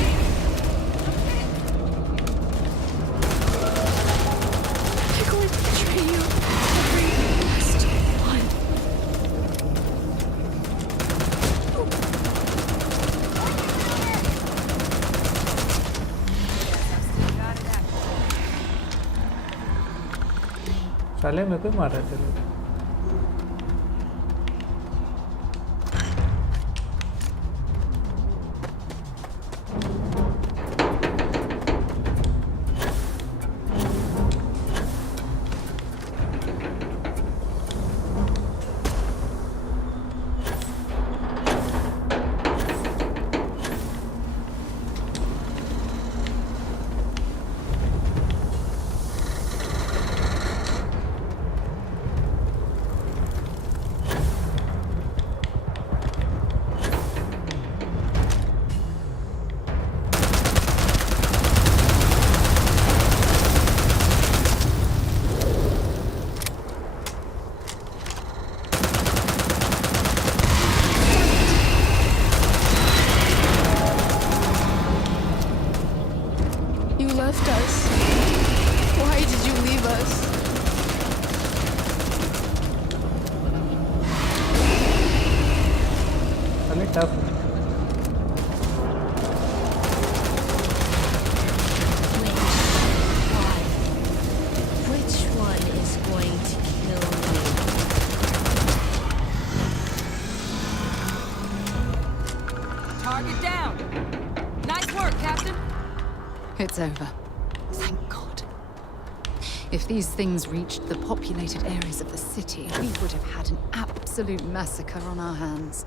साले मेरे को मार रहे थे लोग left us? Why did you leave us? अरे tough Which one is going to kill me? Target down. Nice work, Captain. It's over. Thank God. If these things reached the populated areas of the city, we would have had an absolute massacre on our hands.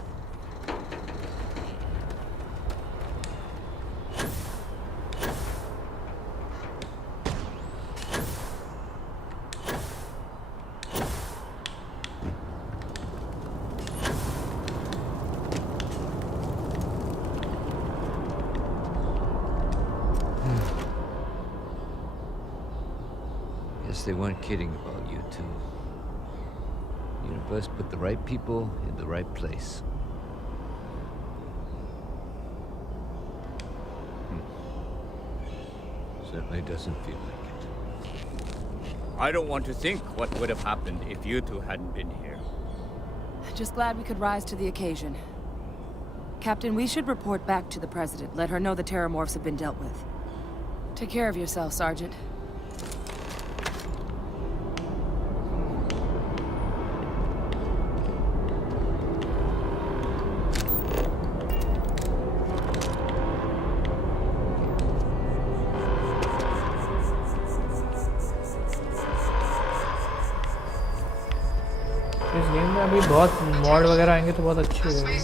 Guess they weren't kidding about you two. The universe put the right people in the right place. Certainly doesn't feel like it. I don't want to think what would have happened if you two hadn't been here. Just glad we could rise to the occasion. Captain, we should report back to the President. Let her know the Terramorphs have been dealt with. Take care of yourself, Sergeant. इस game में अभी बहुत mod वगैरह आएंगे तो बहुत अच्छी हो जाएगी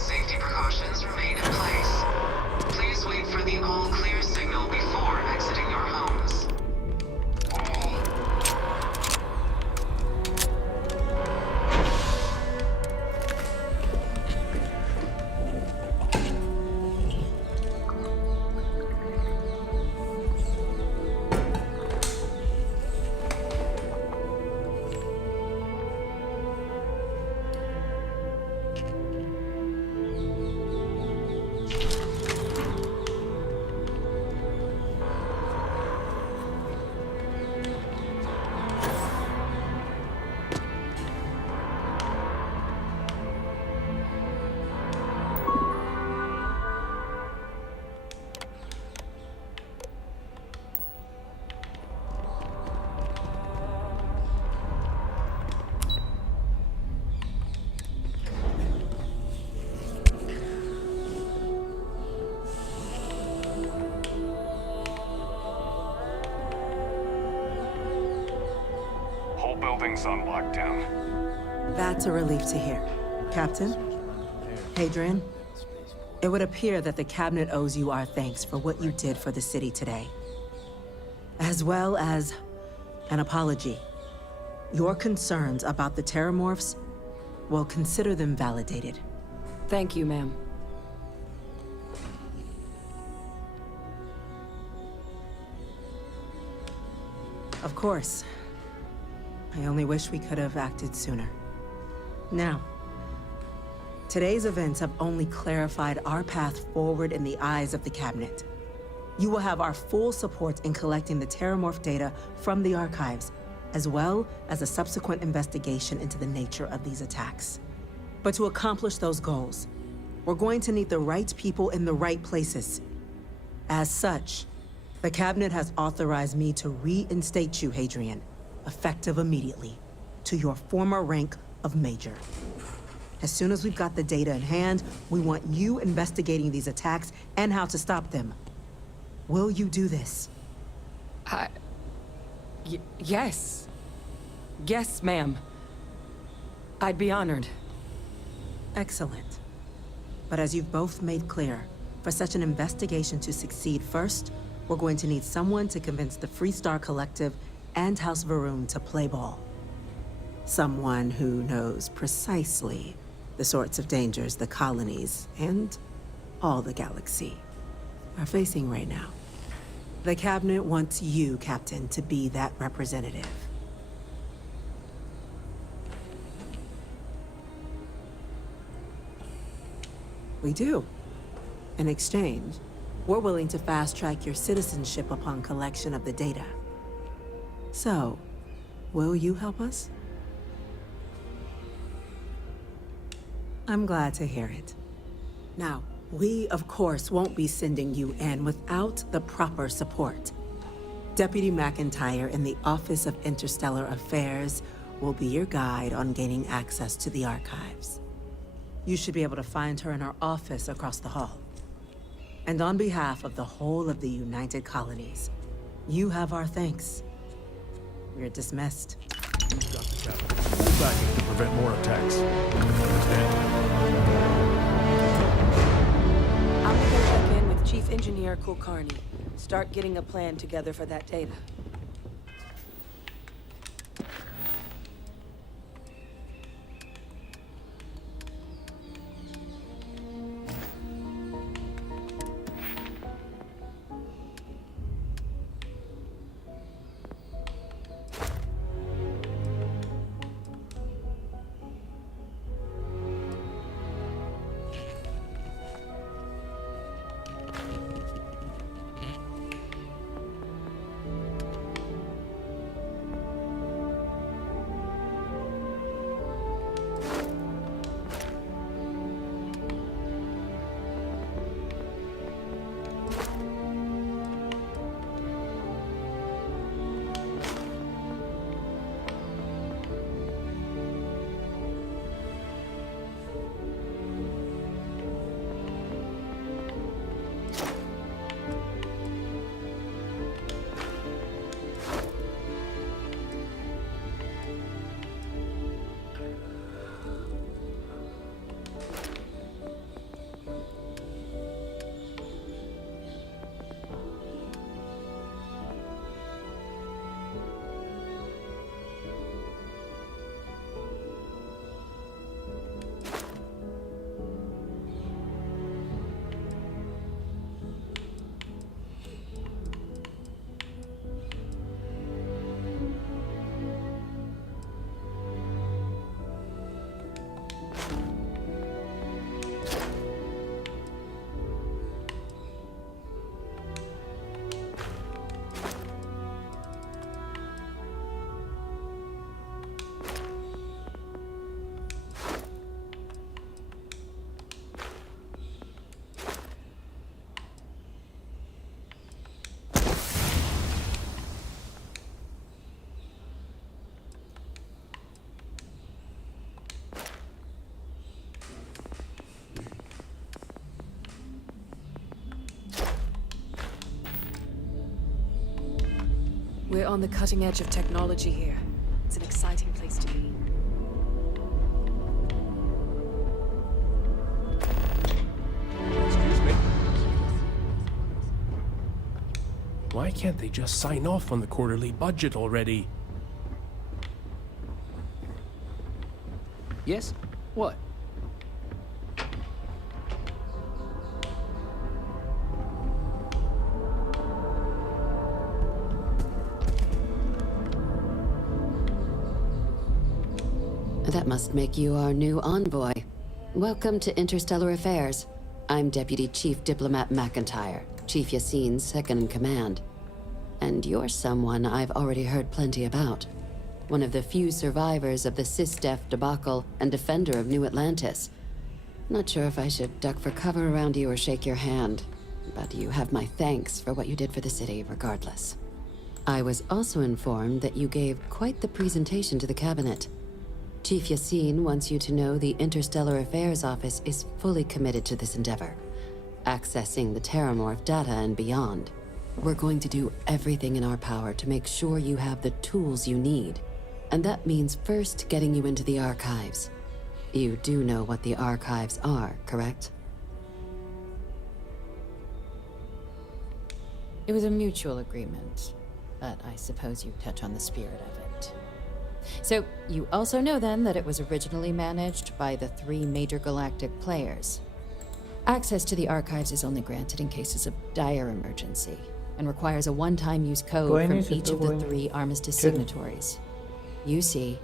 Safety precautions remain in place. Please wait for the all-clear signal before exiting your homes. Whole building's on lockdown. That's a relief to hear. Captain? Hadrian? It would appear that the Cabinet owes you our thanks for what you did for the city today. As well as an apology. Your concerns about the Terramorphs, well, consider them validated. Thank you, ma'am. Of course. I only wish we could have acted sooner. Now, today's events have only clarified our path forward in the eyes of the Cabinet. You will have our full support in collecting the Terramorph data from the archives, as well as a subsequent investigation into the nature of these attacks. But to accomplish those goals, we're going to need the right people in the right places. As such, the Cabinet has authorized me to reinstate you, Hadrian, effective immediately, to your former rank of Major. As soon as we've got the data in hand, we want you investigating these attacks and how to stop them. Will you do this? Yes. Yes, ma'am. I'd be honored. Excellent. But as you've both made clear, for such an investigation to succeed first, we're going to need someone to convince the Freestar Collective and House Varun to play ball. Someone who knows precisely the sorts of dangers the colonies and all the galaxy are facing right now. The Cabinet wants you, Captain, to be that representative. We do. In exchange, we're willing to fast-track your citizenship upon collection of the data. So, will you help us? I'm glad to hear it. Now, we, of course, won't be sending you in without the proper support. Deputy McIntyre in the Office of Interstellar Affairs will be your guide on gaining access to the archives. You should be able to find her in her office across the hall. And on behalf of the whole of the United Colonies, you have our thanks. You're dismissed. You've got the capital. Hold back to prevent more attacks. Understand? I'm gonna go check in with Chief Engineer Kulkarni. Start getting a plan together for that data. We're on the cutting edge of technology here. It's an exciting place to be. Excuse me? Why can't they just sign off on the quarterly budget already? Yes? What? That must make you our new envoy. Welcome to Interstellar Affairs. I'm Deputy Chief Diplomat McIntyre, Chief Yassine's second-in-command. And you're someone I've already heard plenty about. One of the few survivors of the SysDef debacle and defender of New Atlantis. Not sure if I should duck for cover around you or shake your hand, but you have my thanks for what you did for the city regardless. I was also informed that you gave quite the presentation to the cabinet. Chief Yassine wants you to know the Interstellar Affairs Office is fully committed to this endeavor, accessing the Terramorph data and beyond. We're going to do everything in our power to make sure you have the tools you need. And that means first getting you into the archives. You do know what the archives are, correct? It was a mutual agreement, but I suppose you touch on the spirit of it. So, you also know then that it was originally managed by the 3 major galactic players. Access to the archives is only granted in cases of dire emergency, and requires a one-time use code from each of the 3 armistice signatories. UC,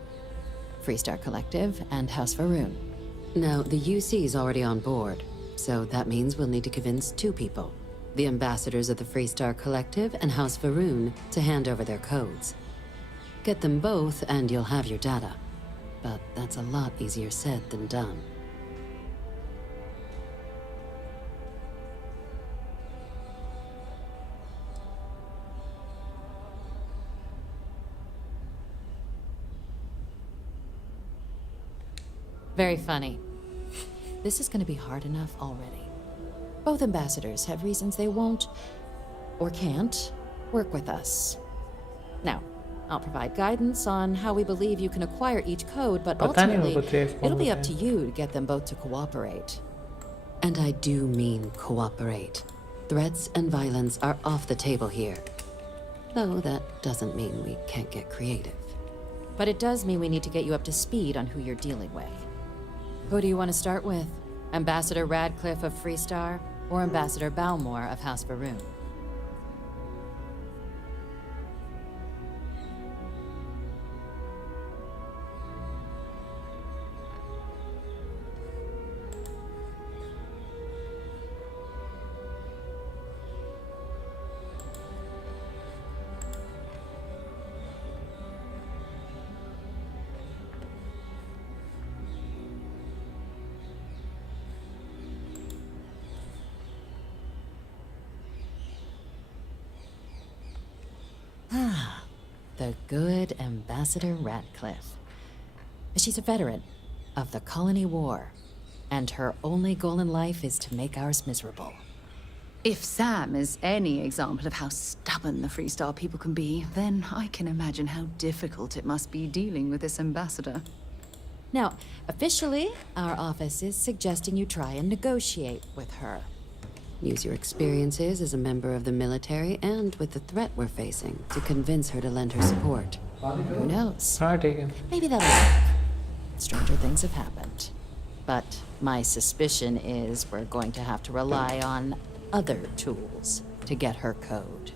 Freestar Collective, and House Varun. Now, the UC is already on board, so that means we'll need to convince 2 people. the ambassadors of the Freestar Collective and House Varun, to hand over their codes. Get them both and you'll have your data. But that's a lot easier said than done. Very funny. This is going to be hard enough already. Both ambassadors have reasons they won't, or can't, work with us. Now, I'll provide guidance on how we believe you can acquire each code, but ultimately, it'll be up to you to get them both to cooperate. And I do mean cooperate. Threats and violence are off the table here. Though that doesn't mean we can't get creative. But it does mean we need to get you up to speed on who you're dealing with. Who do you want to start with? Ambassador Radcliffe of Freestar, or Ambassador Balmore of House Varun? The good Ambassador Radcliffe. She's a veteran of the Colony War, and her only goal in life is to make ours miserable. If Sam is any example of how stubborn the Freestar people can be, then I can imagine how difficult it must be dealing with this ambassador. Now, officially, our office is suggesting you try and negotiate with her. Use your experiences as a member of the military and with the threat we're facing to convince her to lend her support. Who knows? Maybe that'll work. Stranger things have happened. But my suspicion is we're going to have to rely on other tools to get her code.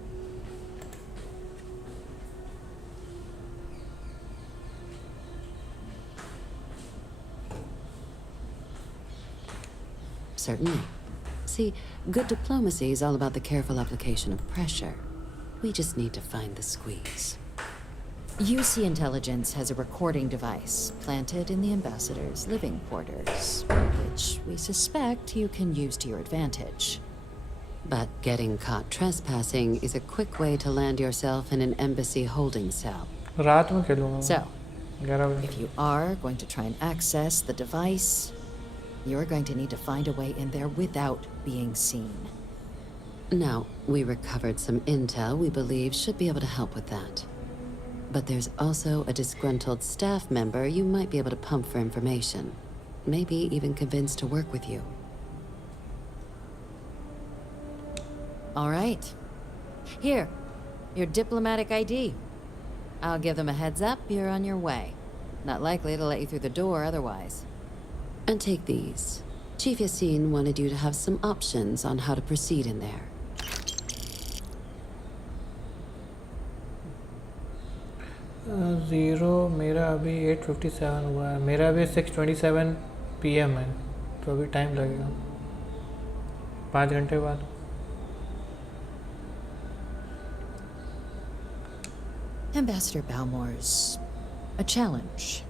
Certainly. See, good diplomacy is all about the careful application of pressure. We just need to find the squeeze. UC Intelligence has a recording device planted in the ambassador's living quarters, which we suspect you can use to your advantage. But getting caught trespassing is a quick way to land yourself in an embassy holding cell. So, if you are going to try and access the device, you're going to need to find a way in there without being seen. Now, we recovered some intel we believe should be able to help with that. But there's also a disgruntled staff member you might be able to pump for information. Maybe even convince to work with you. All right. Here, your diplomatic ID. I'll give them a heads up you're on your way. Not likely to let you through the door otherwise. And take these. Chief Yassine wanted you to have some options on how to proceed in there. Zero मेरा अभी 8:57 हुआ है, मेरा अभी 6:27 PM है, तो अभी time लगेगा 5 घंटे बाद. Ambassador Balmore's a challenge.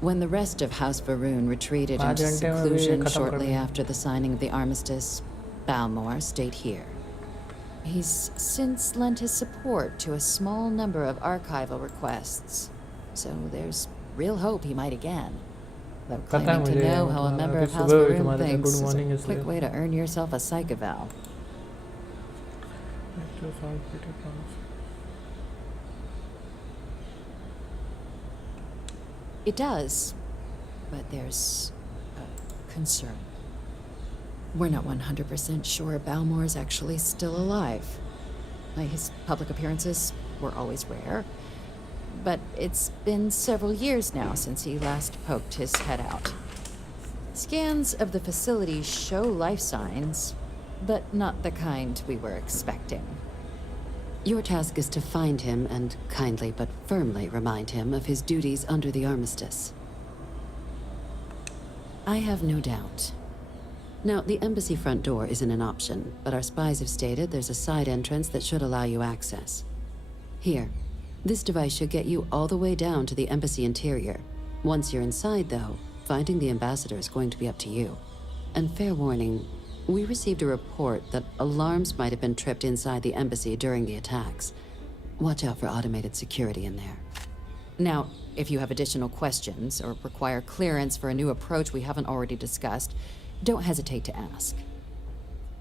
When the rest of House Varun retreated into seclusion shortly after the signing of the armistice, Balmore stayed here. He's since lent his support to a small number of archival requests, so there's real hope he might again. Though claiming to know how a member of House Varun thinks is a quick way to earn yourself a psych eval. It does, but there's a concern. We're not 100% sure Balmore's actually still alive. His public appearances were always rare, but it's been several years now since he last poked his head out. Scans of the facility show life signs, but not the kind we were expecting. Your task is to find him and kindly but firmly remind him of his duties under the armistice. I have no doubt Now, the embassy front door isn't an option, but our spies have stated there's a side entrance that should allow you access. Here, this device should get you all the way down to the embassy interior. Once you're inside, though, finding the ambassador is going to be up to you. And fair warning, we received a report that alarms might have been tripped inside the embassy during the attacks. Watch out for automated security in there. Now, if you have additional questions or require clearance for a new approach we haven't already discussed, don't hesitate to ask.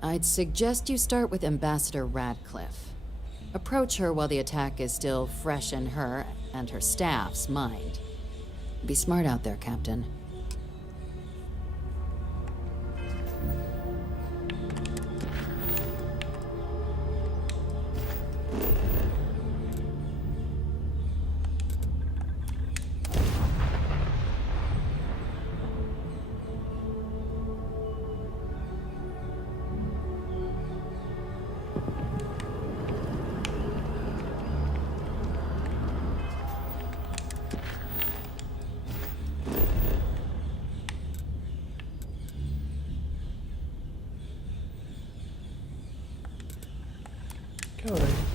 I'd suggest you start with Ambassador Radcliffe. Approach her while the attack is still fresh in her and her staff's mind. Be smart out there, Captain. क्या हो रहा है?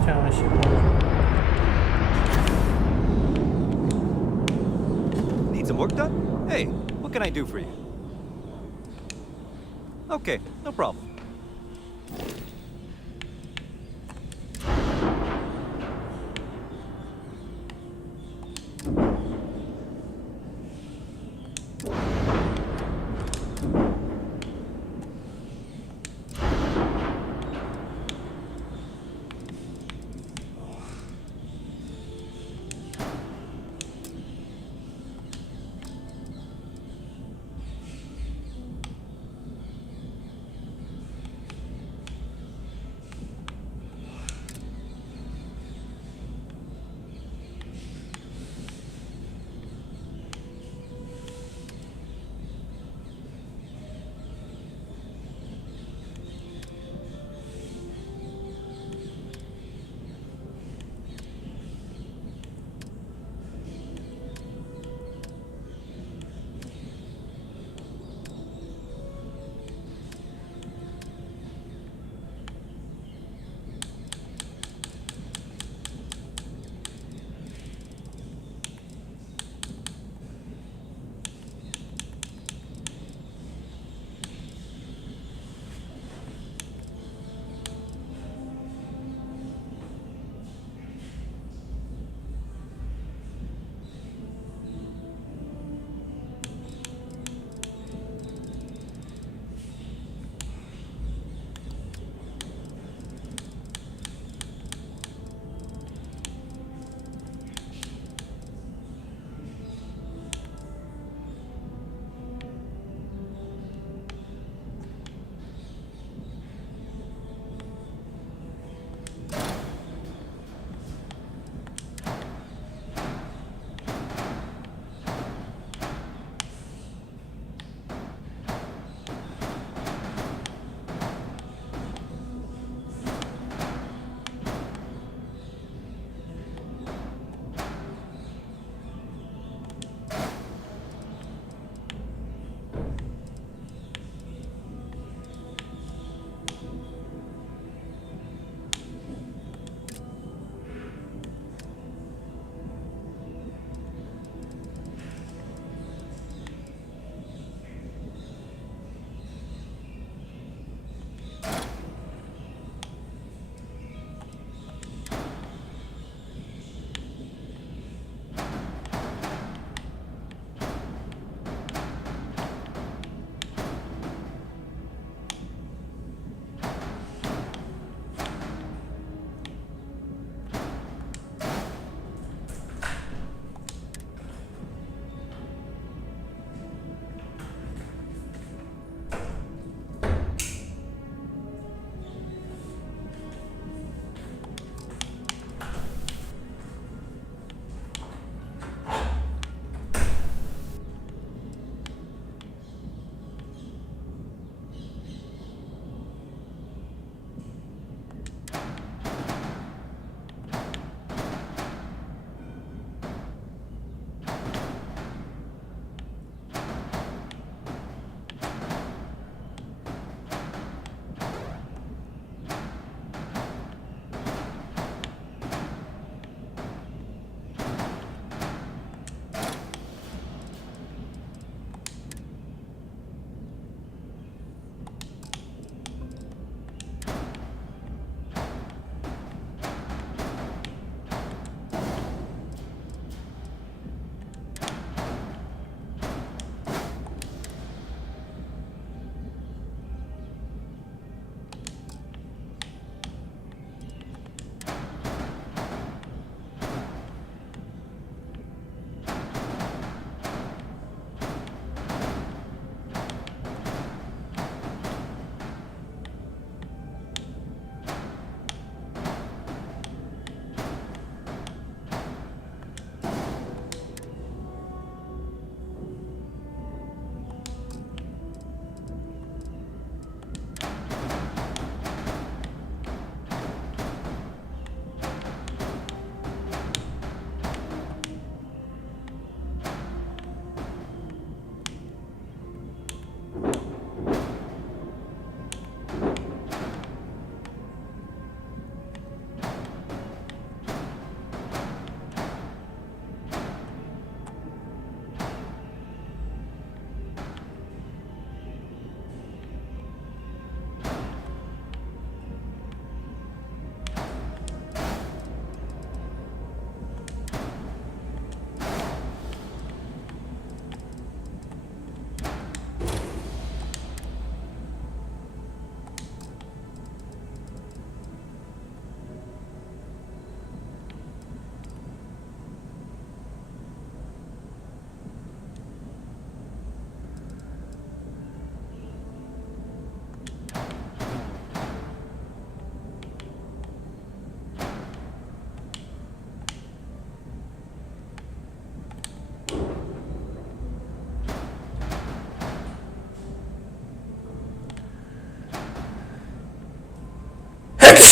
अच्छा Need some work done? Hey, what can I do for you? Okay, no problem.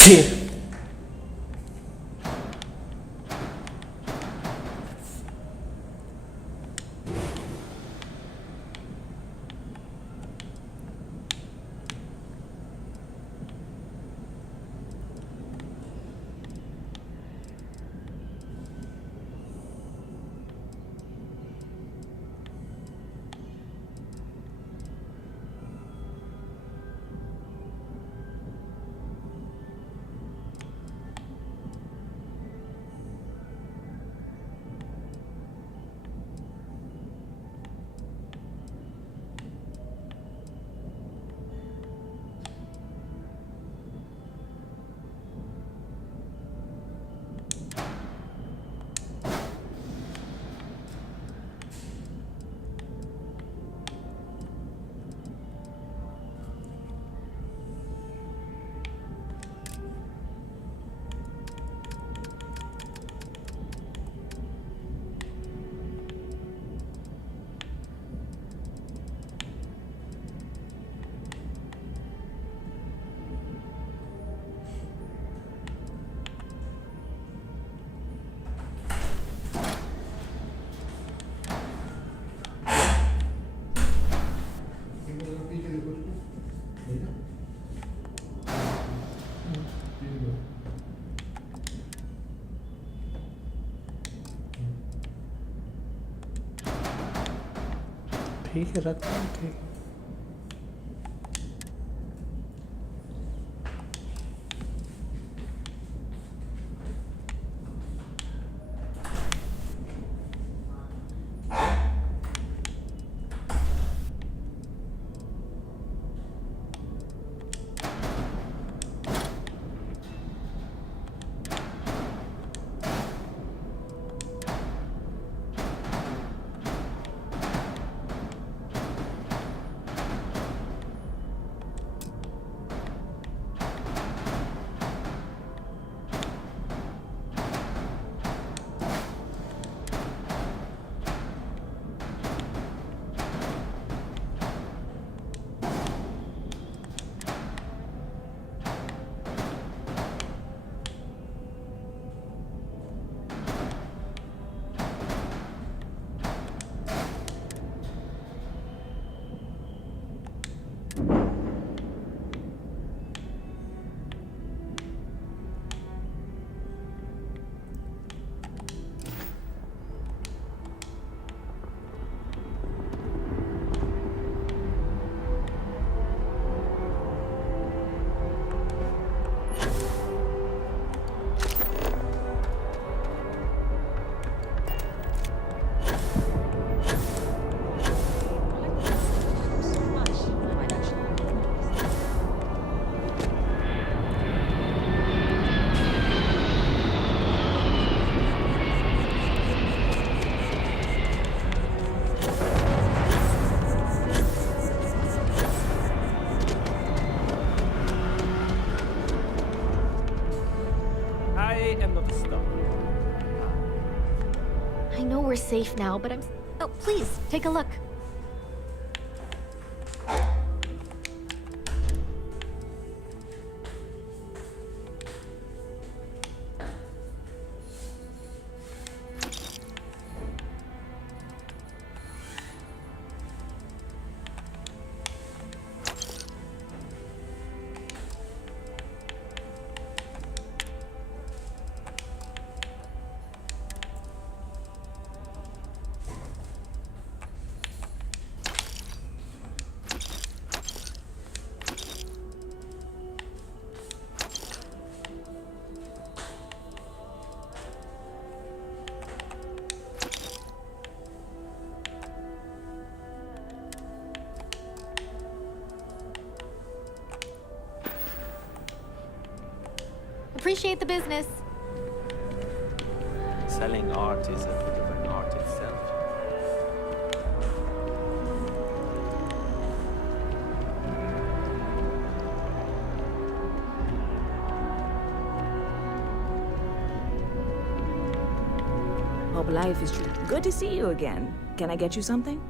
ठीक है रखता हूँ ठीक है। I know we're safe now, but I'm... Oh, please, take a look. Appreciate the business. Selling art is a bit of an art itself. Hope life is true. Good to see you again. Can I get you something?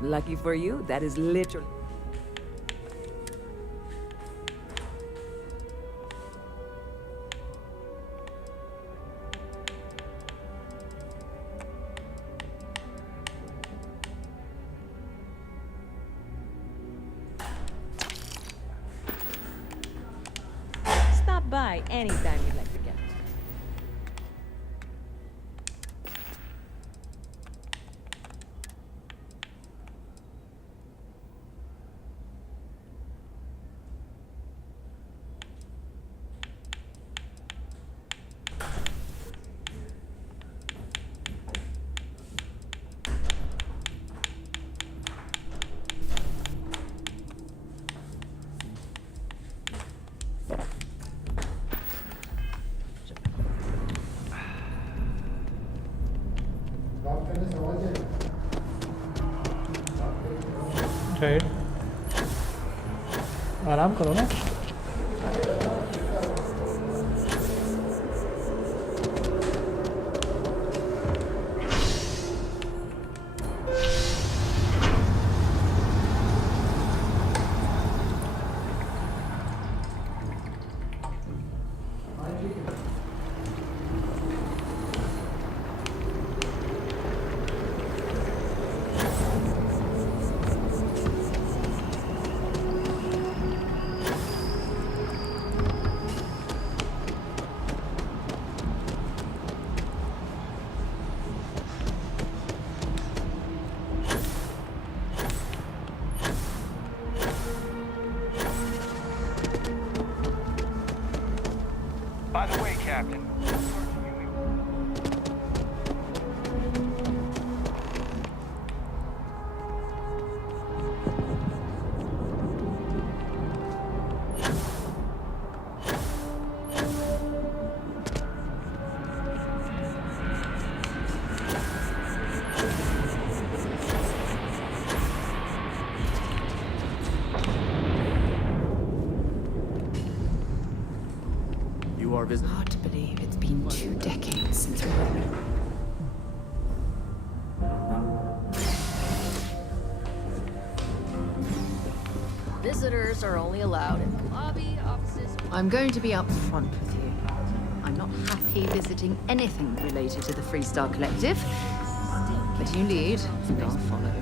Lucky for you, that is literally... by anytime you'd like to get. Right आराम करो ना By the way, Captain. You are visiting. Hard to believe it's been 2 decades since we were. Visitors are only allowed in the lobby, offices. I'm going to be upfront with you. I'm not happy visiting anything related to the Freestar Collective. But you lead, and I'll follow.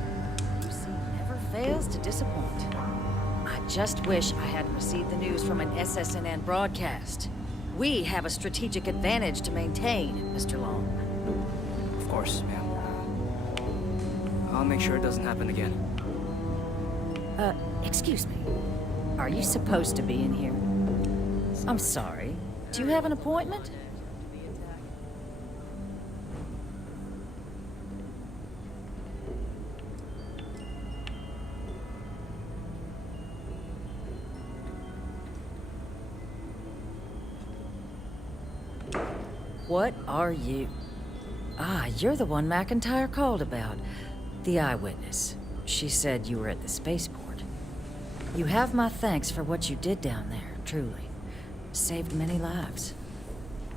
Never fails to disappoint. I just wish I hadn't received the news from an SSNN broadcast. We have a strategic advantage to maintain, Mr. Long. Of course, ma'am. I'll make sure it doesn't happen again. Excuse me. Are you supposed to be in here? I'm sorry. Do you have an appointment? What are you? Ah, you're the one McIntyre called about. The eyewitness. She said you were at the spaceport. You have my thanks for what you did down there, truly. Saved many lives.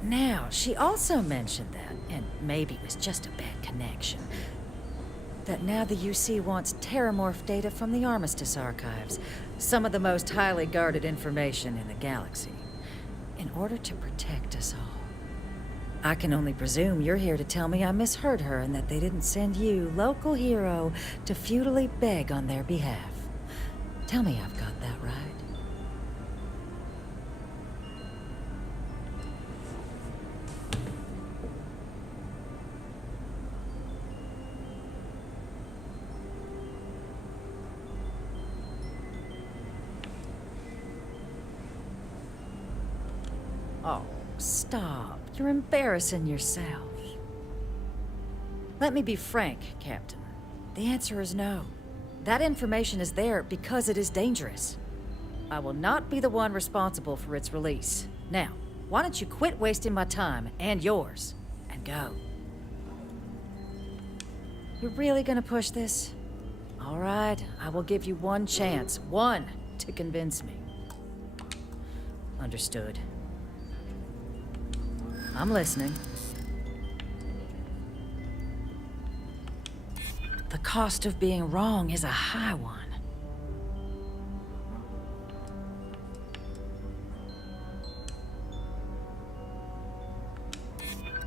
Now, she also mentioned that, and maybe it was just a bad connection, that now the UC wants terramorph data from the Armistice archives, some of the most highly guarded information in the galaxy, in order to protect us all. I can only presume you're here to tell me I misheard her and that they didn't send you, local hero, to futilely beg on their behalf. Tell me I've got that right. Oh, stop. You're embarrassing yourself. Let me be frank, Captain. The answer is no. That information is there because it is dangerous. I will not be the one responsible for its release. Now, why don't you quit wasting my time and yours, and go? You're really gonna push this? All right, I will give you one chance, one, to convince me. Understood. I'm listening. The cost of being wrong is a high one.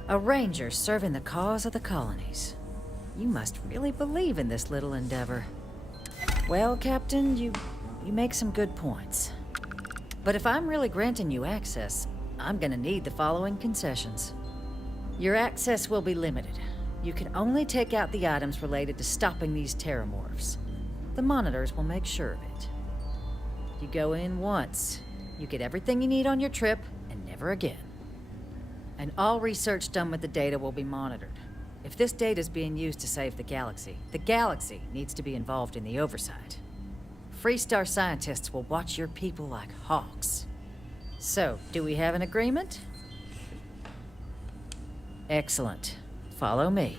A ranger serving the cause of the colonies. You must really believe in this little endeavor. Well, Captain, you make some good points. But if I'm really granting you access, I'm gonna need the following concessions. Your access will be limited. You can only take out the items related to stopping these terramorphs. The monitors will make sure of it. You go in once, you get everything you need on your trip, and never again. And all research done with the data will be monitored. If this data is being used to save the galaxy needs to be involved in the oversight. Freestar scientists will watch your people like hawks. So, do we have an agreement? Excellent. Follow me.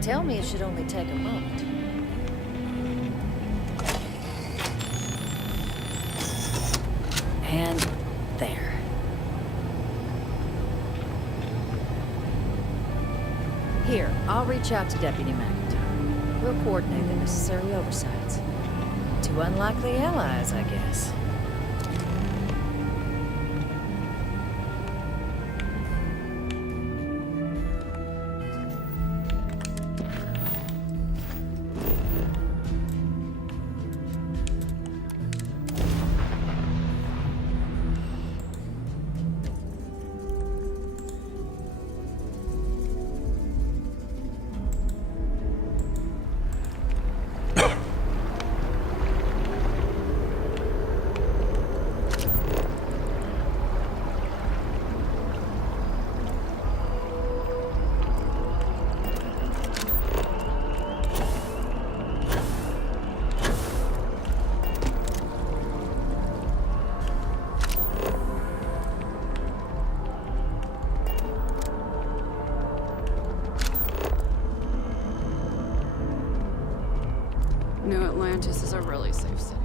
Tell me it should only take a moment. And there. Here, I'll reach out to Deputy McIntyre. We'll coordinate the necessary oversights. Two unlikely allies, I guess. New Atlantis is a really safe city.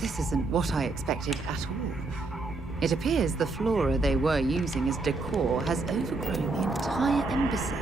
This isn't what I expected at all. It appears the flora they were using as decor has overgrown the entire embassy.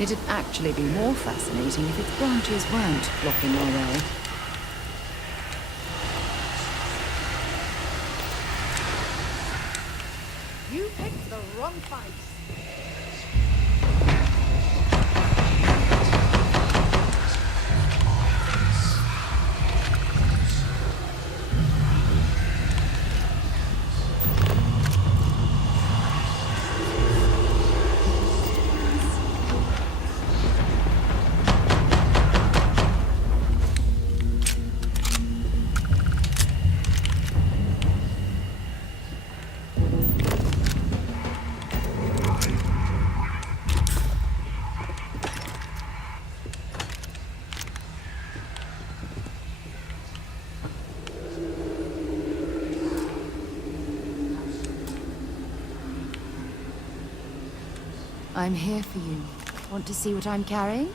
It'd actually be more fascinating if its branches weren't blocking my way. You picked the wrong fight. I'm here for you. Want to see what I'm carrying?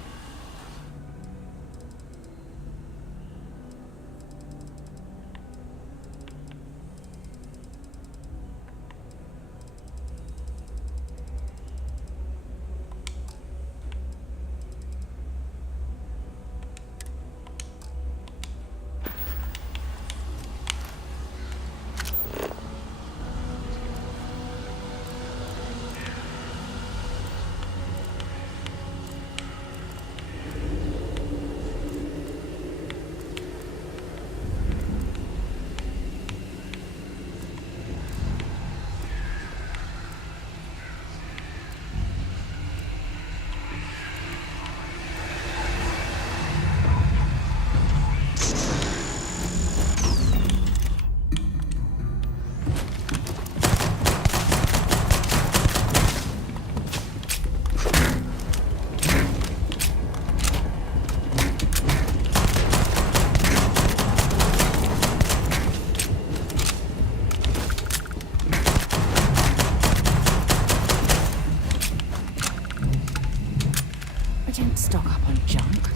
Don't stock up on junk.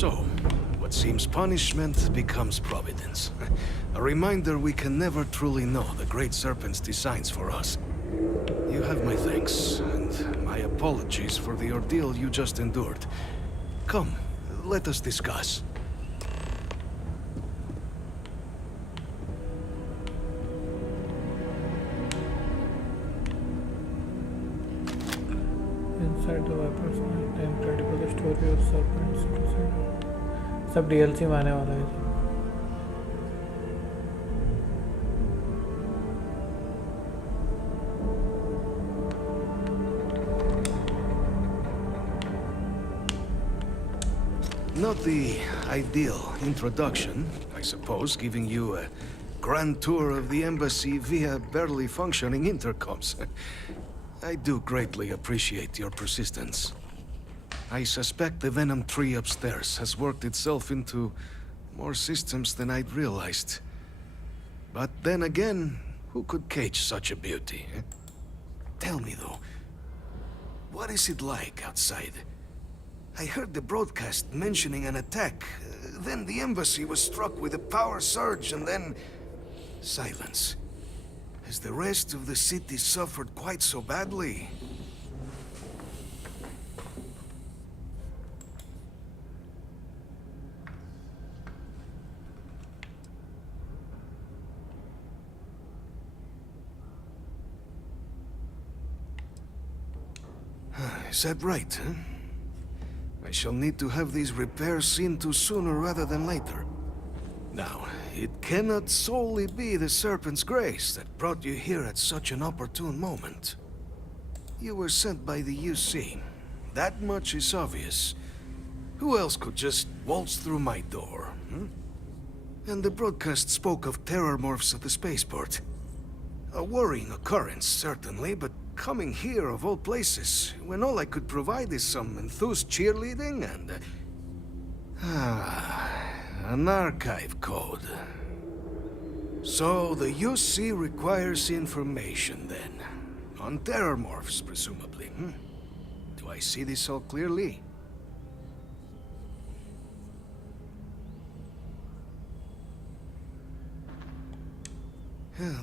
So, what seems punishment becomes providence. A reminder we can never truly know the Great Serpent's designs for us. You have my thanks, and my apologies for the ordeal you just endured. Come, let us discuss. Inside the Viper's Night, the incredible story of serpents. सब DLC में आने वाला है. Not the ideal introduction, I suppose, giving you a grand tour of the embassy via barely functioning intercoms. I do greatly appreciate your persistence. I suspect the Venom tree upstairs has worked itself into more systems than I'd realized. But then again, who could cage such a beauty? Eh? Tell me though, what is it like outside? I heard the broadcast mentioning an attack. Then the embassy was struck with a power surge and then... silence. Has the rest of the city suffered quite so badly? Is that right, huh? I shall need to have these repairs seen to sooner rather than later. Now, it cannot solely be the Serpent's grace that brought you here at such an opportune moment. You were sent by the UC. That much is obvious. Who else could just waltz through my door, hmm? And the broadcast spoke of terror morphs at the spaceport. A worrying occurrence, certainly, but coming here of all places, when all I could provide is some enthused cheerleading and... an archive code. So the UC requires information, then. On terror morphs, presumably, hmm? Do I see this all clearly?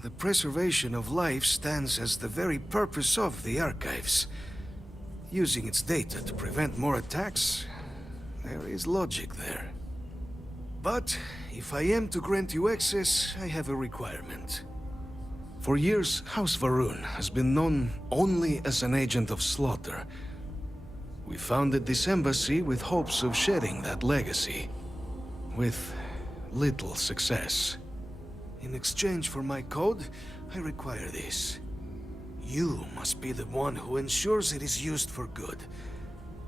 The preservation of life stands as the very purpose of the archives. Using its data to prevent more attacks, there is logic there. But if I am to grant you access, I have a requirement. For years, House Varun has been known only as an agent of slaughter. We founded this embassy with hopes of shedding that legacy. With little success. In exchange for my code, I require this. You must be the one who ensures it is used for good.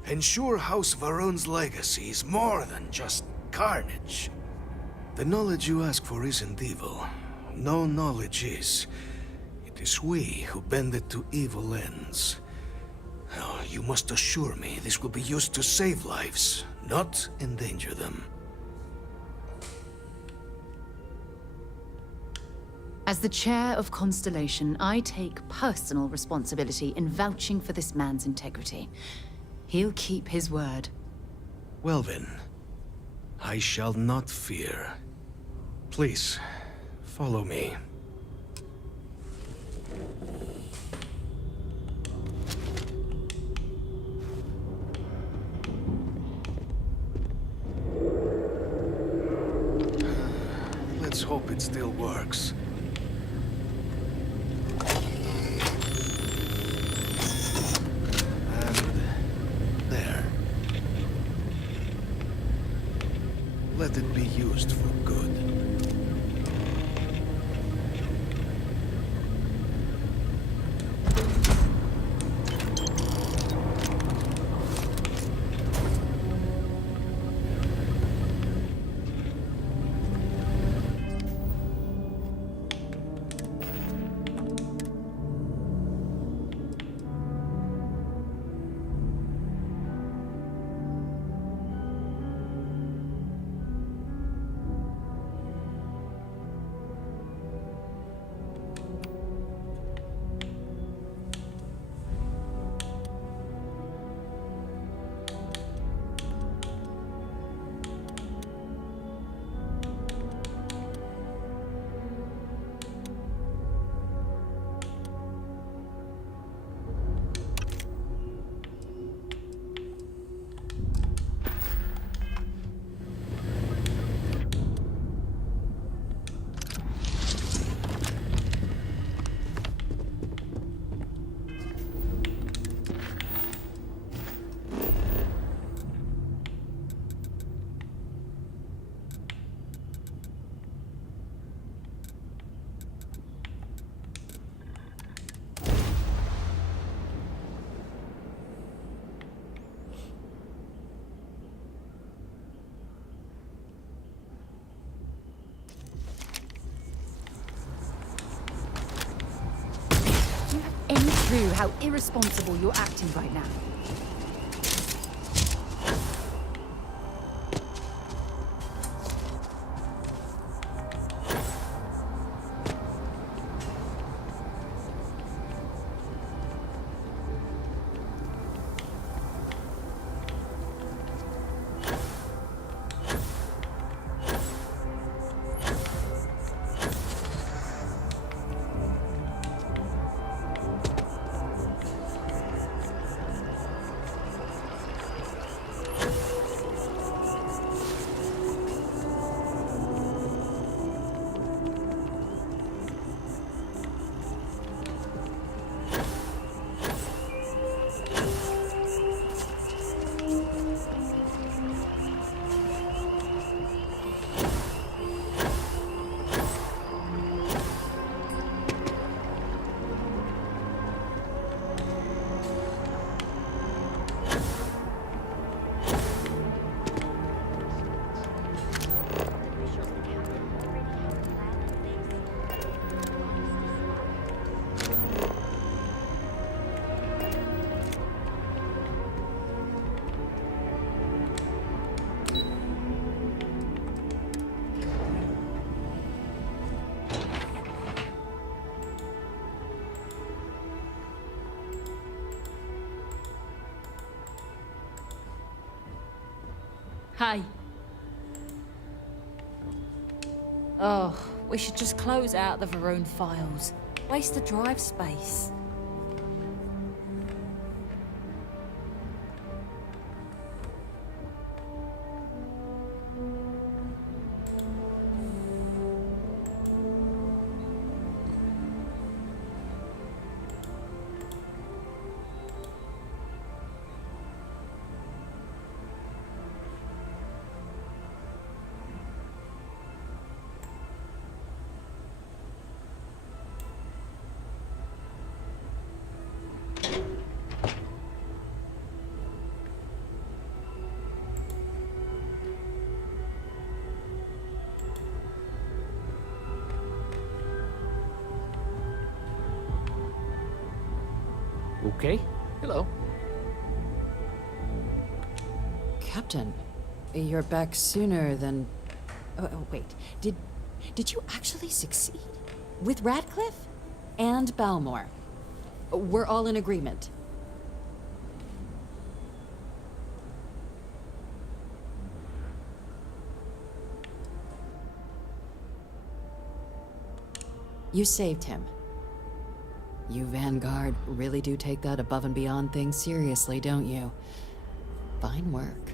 Ensure House Varun's legacy is more than just carnage. The knowledge you ask for isn't evil. No knowledge is. It is we who bend it to evil ends. Oh, you must assure me this will be used to save lives, not endanger them. As the chair of Constellation, I take personal responsibility in vouching for this man's integrity. He'll keep his word. Well then, I shall not fear. Please, follow me. Let's hope it still works. Let it be used for good. clue how irresponsible you're acting right now. Hey. Oh, we should just close out the Varun files. Waste the drive space. Okay. Hello. Captain, you're back sooner than... Oh, wait. Did you actually succeed? With Radcliffe? And Balmore? We're all in agreement. You saved him. You Vanguard really do take that above and beyond thing seriously, don't you? Fine work.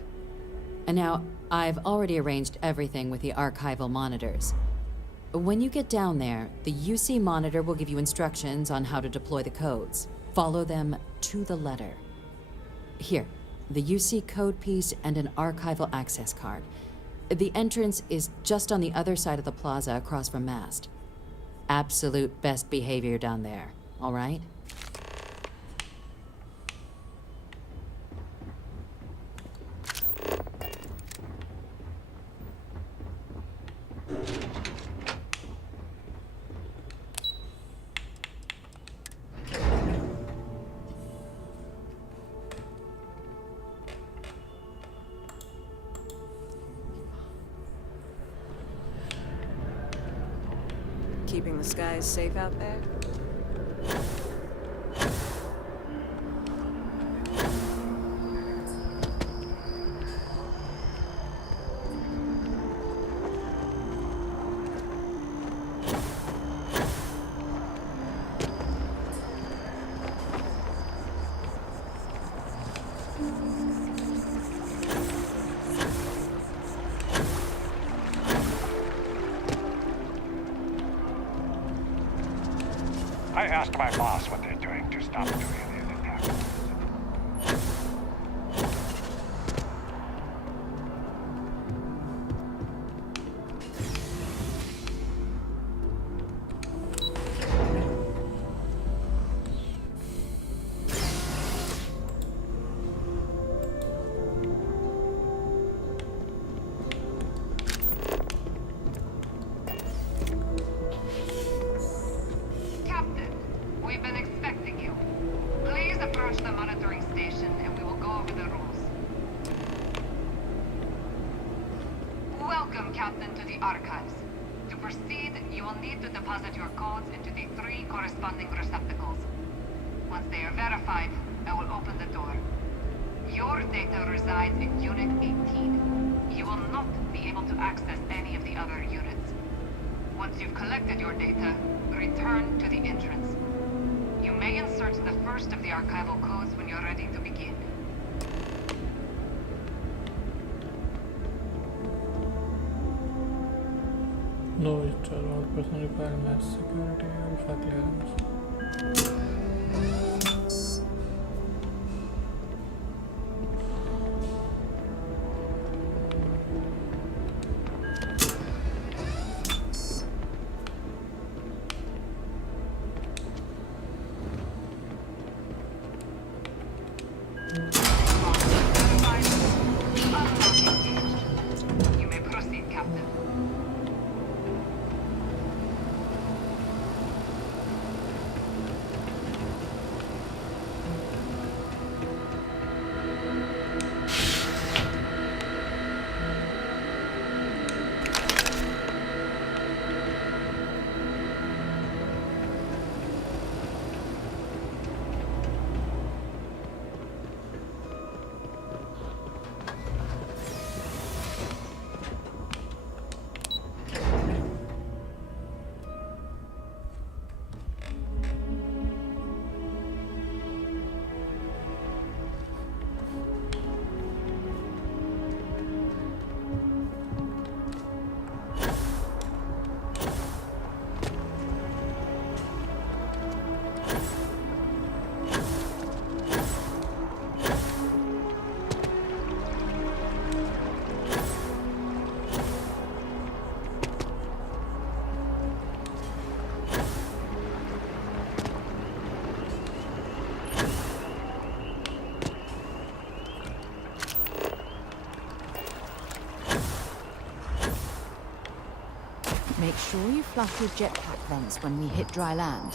And now, I've already arranged everything with the archival monitors. When you get down there, the UC monitor will give you instructions on how to deploy the codes. Follow them to the letter. Here, the UC code piece and an archival access card. The entrance is just on the other side of the plaza across from Mast. Absolute best behavior down there, all right? Keeping the skies safe out there? I asked my boss what they're doing to stop doing any of that. We've been expecting you. Welcome, Captain, to the archives. To proceed, you will need to deposit your codes into the 3 corresponding receptacles. Once they are verified, I will open the door. Your data resides in Unit 18. You will not be able to access any of the other units. Once you've collected your data, return to the entrance. You may insert the first of the archival codes when you're ready to begin. No, it's all person require mass security alpha clearance. You may proceed, Captain. Make sure you flush your jetpack vents when we hit dry land.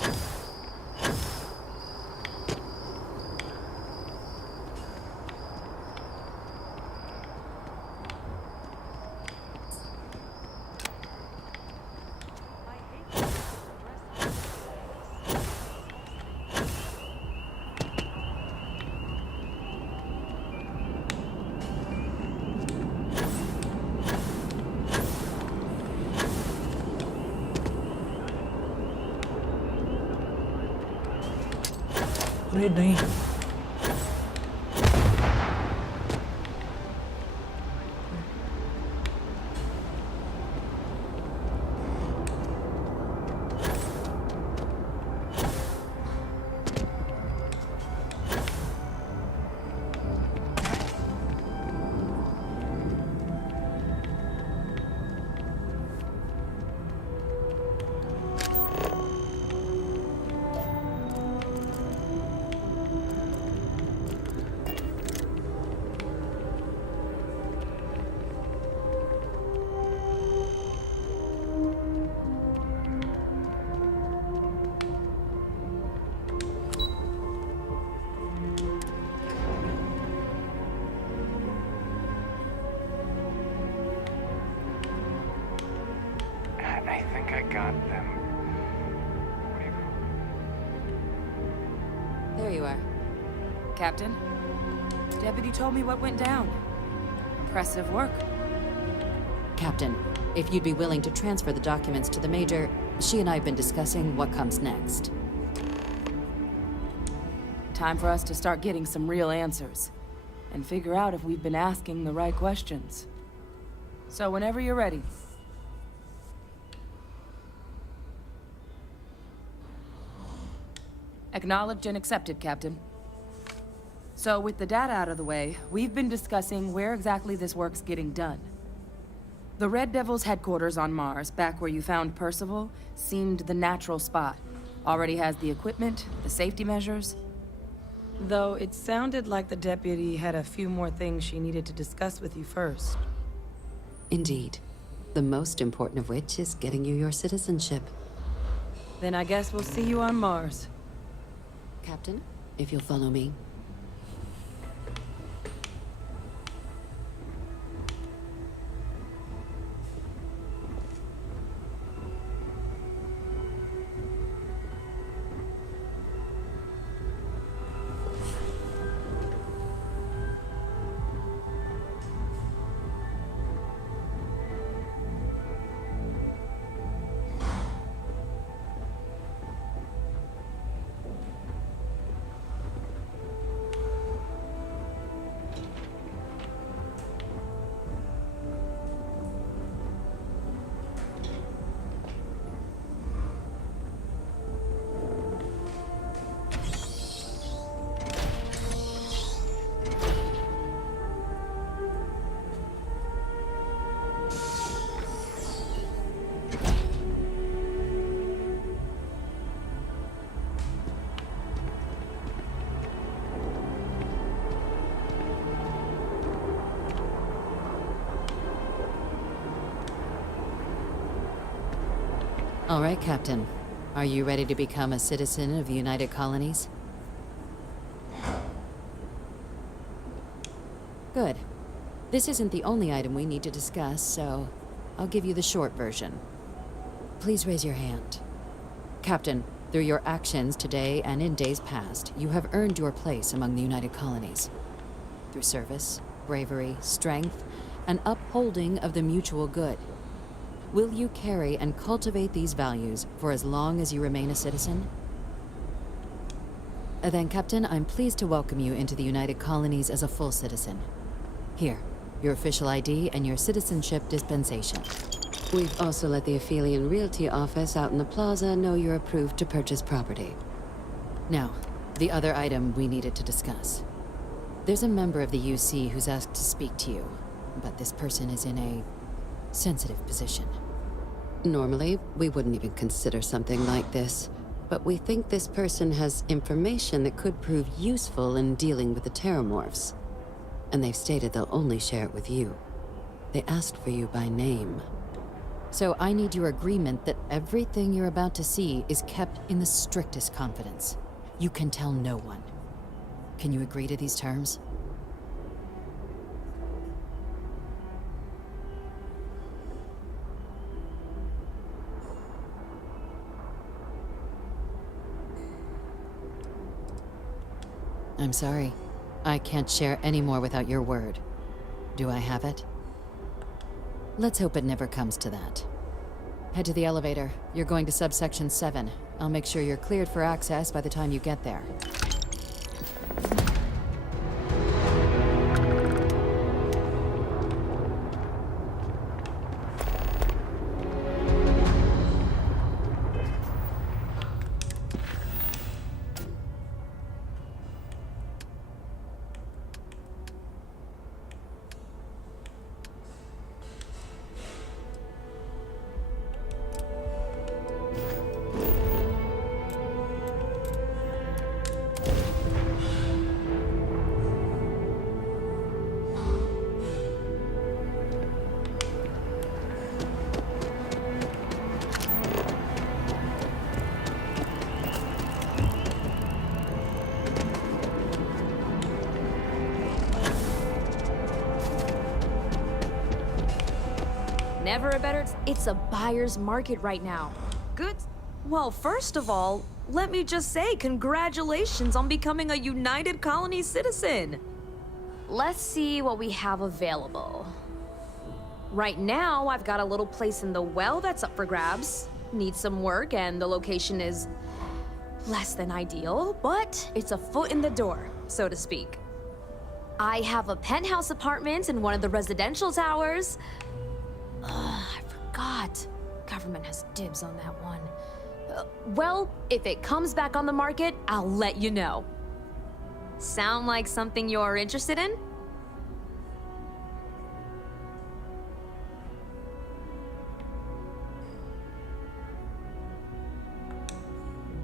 अरे नहीं I think I got them. There you are. Captain, Deputy told me what went down. Impressive work. Captain, if you'd be willing to transfer the documents to the Major, she and I have been discussing what comes next. Time for us to start getting some real answers. And figure out if we've been asking the right questions. So whenever you're ready. Acknowledged and accepted, Captain. So with the data out of the way, we've been discussing where exactly this work's getting done. The Red Devil's headquarters on Mars, back where you found Percival, seemed the natural spot. Already has the equipment, the safety measures. Though it sounded like the deputy had a few more things she needed to discuss with you first. Indeed. The most important of which is getting you your citizenship. Then I guess we'll see you on Mars. Captain, if you'll follow me. All right, Captain. Are you ready to become a citizen of the United Colonies? Good. This isn't the only item we need to discuss, so I'll give you the short version. Please raise your hand. Captain, through your actions today and in days past, you have earned your place among the United Colonies. Through service, bravery, strength, and upholding of the mutual good. Will you carry and cultivate these values for as long as you remain a citizen? Then, Captain, I'm pleased to welcome you into the United Colonies as a full citizen. Here, your official ID and your citizenship dispensation. We've also let the Aphelion Realty office out in the plaza know you're approved to purchase property. Now, the other item we needed to discuss. There's a member of the UC who's asked to speak to you, but this person is in a sensitive position. Normally, we wouldn't even consider something like this, but we think this person has information that could prove useful in dealing with the Terramorphs. And they've stated they'll only share it with you. They asked for you by name. So I need your agreement that everything you're about to see is kept in the strictest confidence. You can tell no one. Can you agree to these terms? I'm sorry. I can't share any more without your word. Do I have it? Let's hope it never comes to that. Head to the elevator. You're going to subsection 7. I'll make sure you're cleared for access by the time you get there. Never a better... It's a buyer's market right now. Good. Well, first of all, let me just say congratulations on becoming a United Colony citizen. Let's see what we have available. Right now, I've got a little place in the well that's up for grabs. Needs some work, and the location is less than ideal, but it's a foot in the door, so to speak. I have a penthouse apartment in one of the residential towers. I forgot. Government has dibs on that one. Well, if it comes back on the market, I'll let you know. Sound like something you're interested in?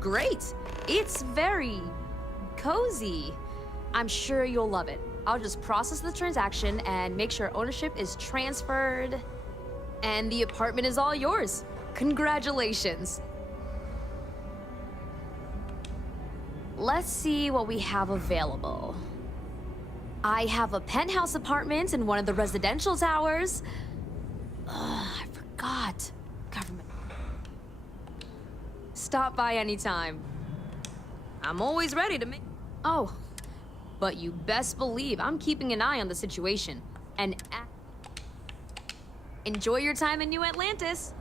Great. It's very cozy. I'm sure you'll love it. I'll just process the transaction and make sure ownership is transferred. And the apartment is all yours. Congratulations. Let's see what we have available. I have a penthouse apartment in one of the residential towers. I forgot. Government. Stop by anytime. I'm always ready to make... Oh, but you best believe I'm keeping an eye on the situation. And enjoy your time in New Atlantis.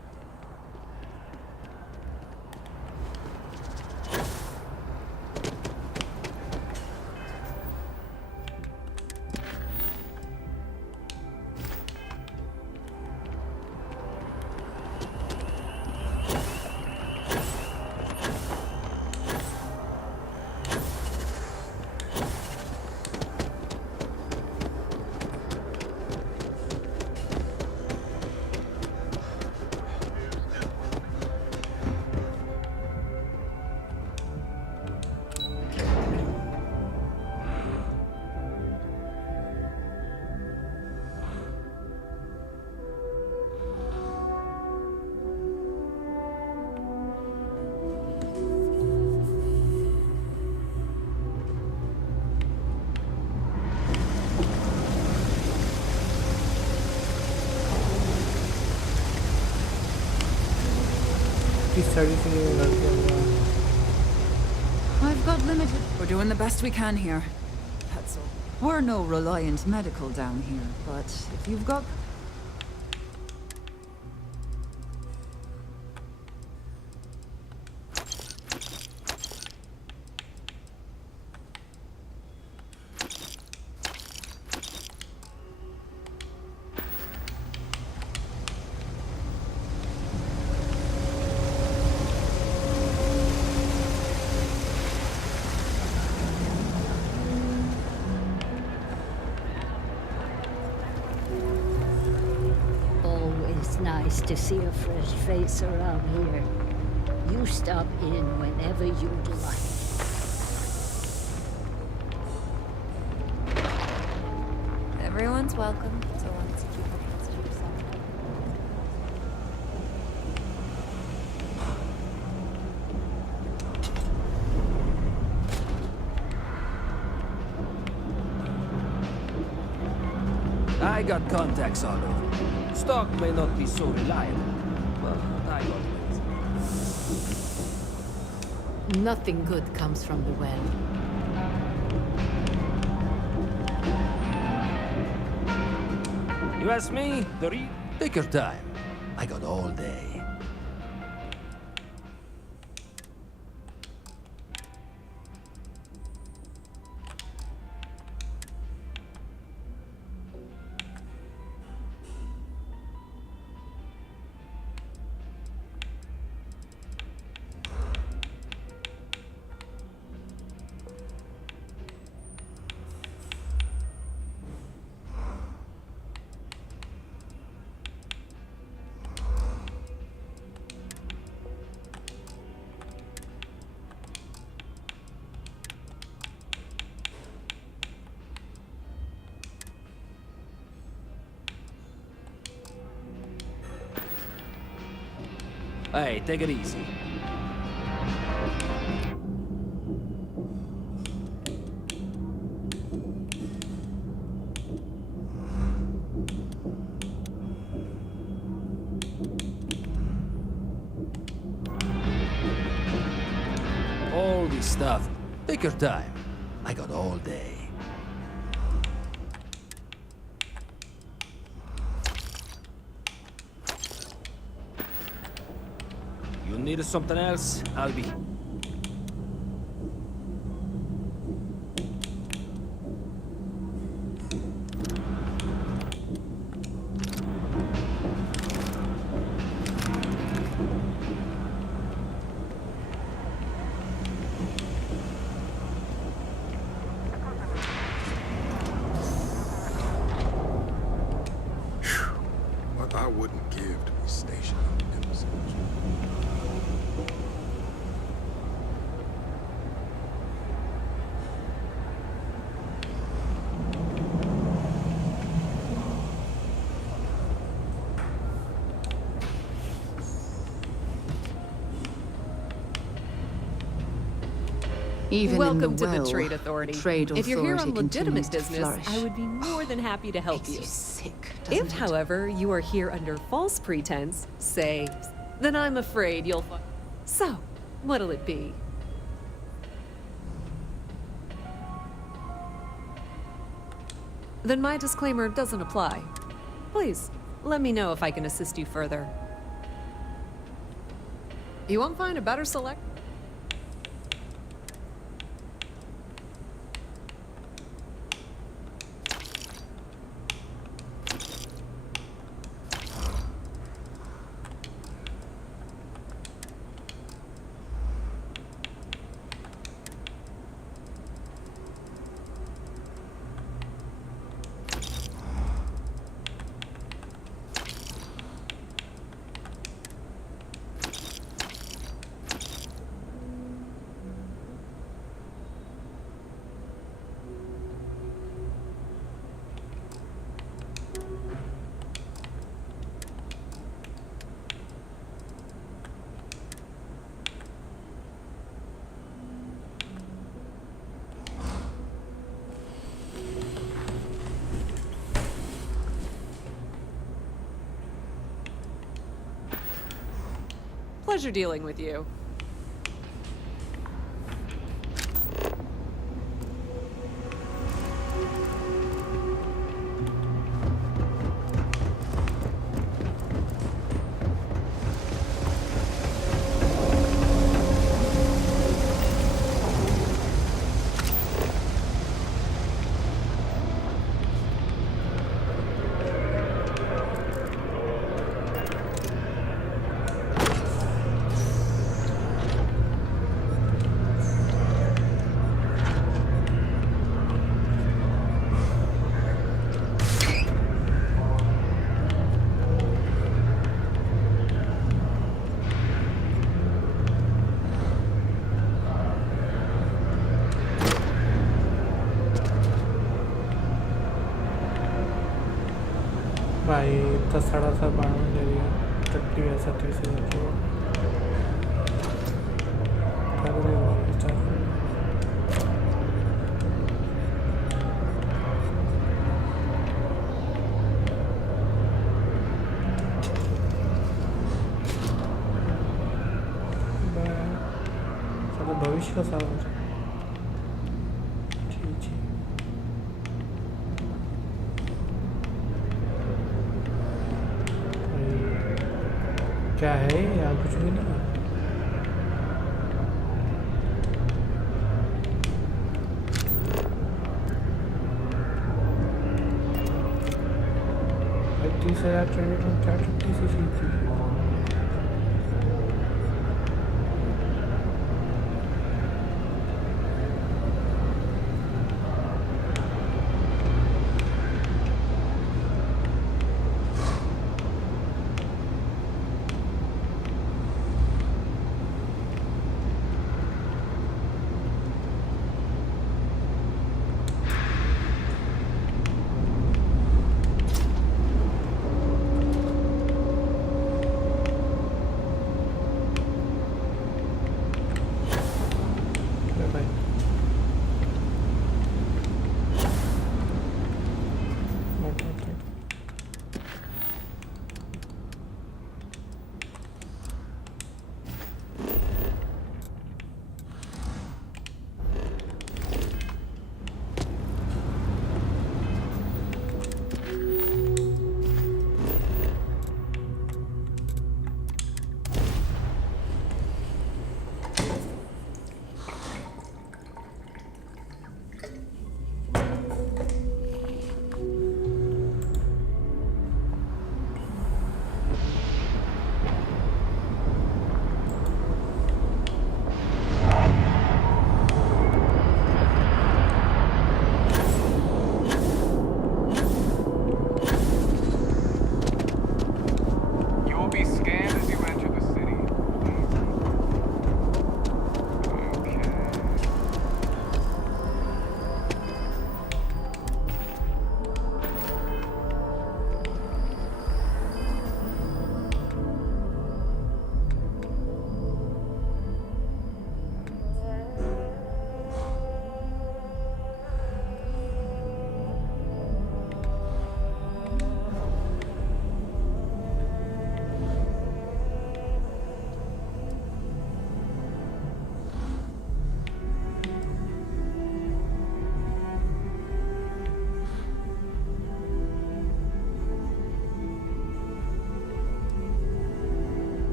Study से घर के हुआ। I've got limited. We're doing the best we can here. That's all. We're no Reliant Medical down here, but if you've got... Nice to see a fresh face around here. You stop in whenever you'd like. Everyone's welcome, so long as you keep your hands to yourself. I got contacts all over. Stock may not be so reliable, but I got it. Nothing good comes from the well. You ask me, take your time. I got all day. Hey, take it easy. All this stuff. Take your time. I got all day. You need something else? I'll be... What I wouldn't give to be stationed in this situation. Even Welcome in the to well, the Trade Authority. Trade If you're here on Authority legitimate continues to business, flourish. I would be more than happy to help Makes you. you sick, If, doesn't it? however, you are here under false pretense, say, then I'm afraid you'll find... So, what'll it be? Then my disclaimer doesn't apply. Please, let me know if I can assist you further. You won't find a better select... Pleasure dealing with you. भाई इतना सड़ा सा बाण ले लिया टट्टी ऐसा तीसरे जाके वो कर रहे हो सारा भविष्य का सारा क्या है यहाँ कुछ भी नहीं भाई 30,000 क्रेडिट में क्या टट्टी सी चीज थी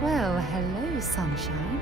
Well, hello, sunshine.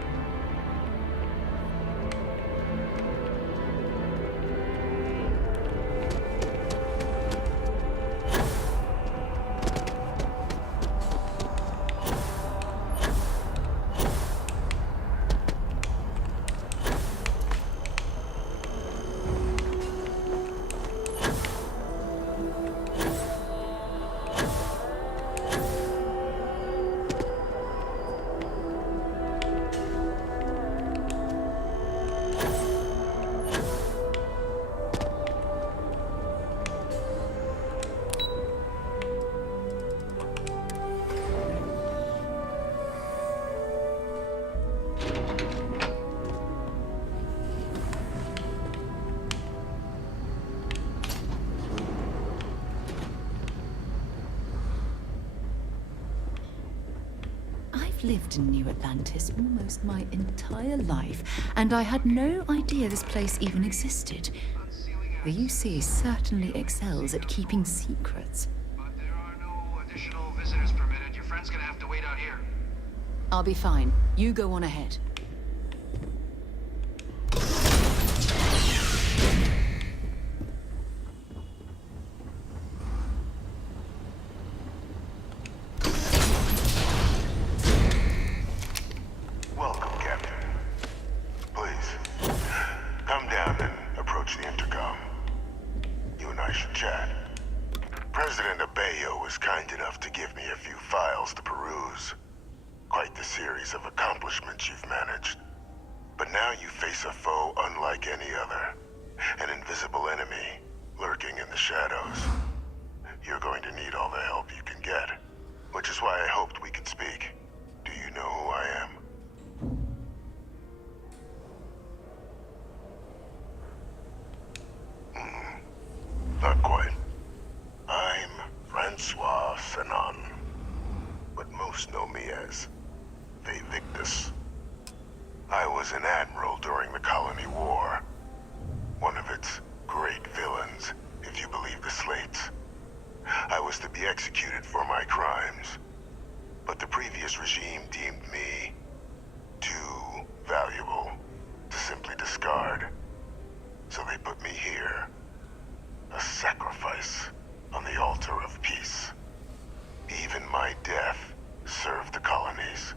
lived in New Atlantis almost my entire life, and I had no idea this place even existed. The UC certainly excels at keeping secrets. Additional visitors permitted. Your friend's gonna have to wait out here. I'll be fine. You go on ahead. Welcome, Captain. Please, come down and approach the intercom. You and I should chat. President Abeyo was kind enough to give me a few files to peruse. Quite the series of accomplishments you've managed. But now you face a foe unlike any other. An invisible enemy, lurking in the shadows. You're going to need all the help you can get. Which is why I hoped we could speak. Do you know who I am? Not quite. I'm Francois Sanon. But most know me as the Victus. I was an admiral during the Colony War. One of its great villains, if you believe the slates. I was to be executed for my crimes. But the previous regime deemed me too valuable to simply discard. So they put me here. A sacrifice on the altar of peace. Even my death served the colonies.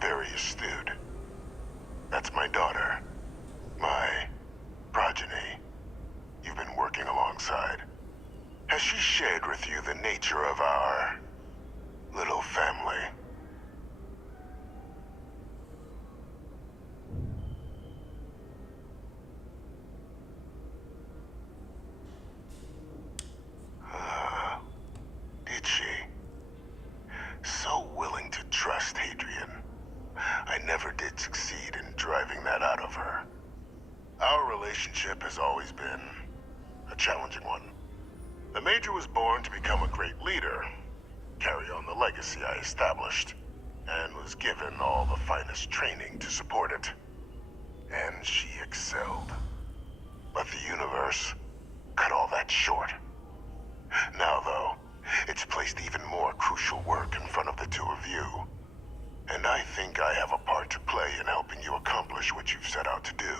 Very astute. That's my daughter. My progeny. You've been working alongside. Has she shared with you the nature of our little family? Did she? So willing to trust Hadrian. I never did succeed in driving that out of her. Our relationship has always been a challenging one. The Major was born to become a great leader, carry on the legacy I established, and was given all the finest training to support it. And she excelled. But the universe cut all that short. Now, though, it's placed even more crucial work in front of the two of you. And I think I have a part to play in helping you accomplish what you've set out to do.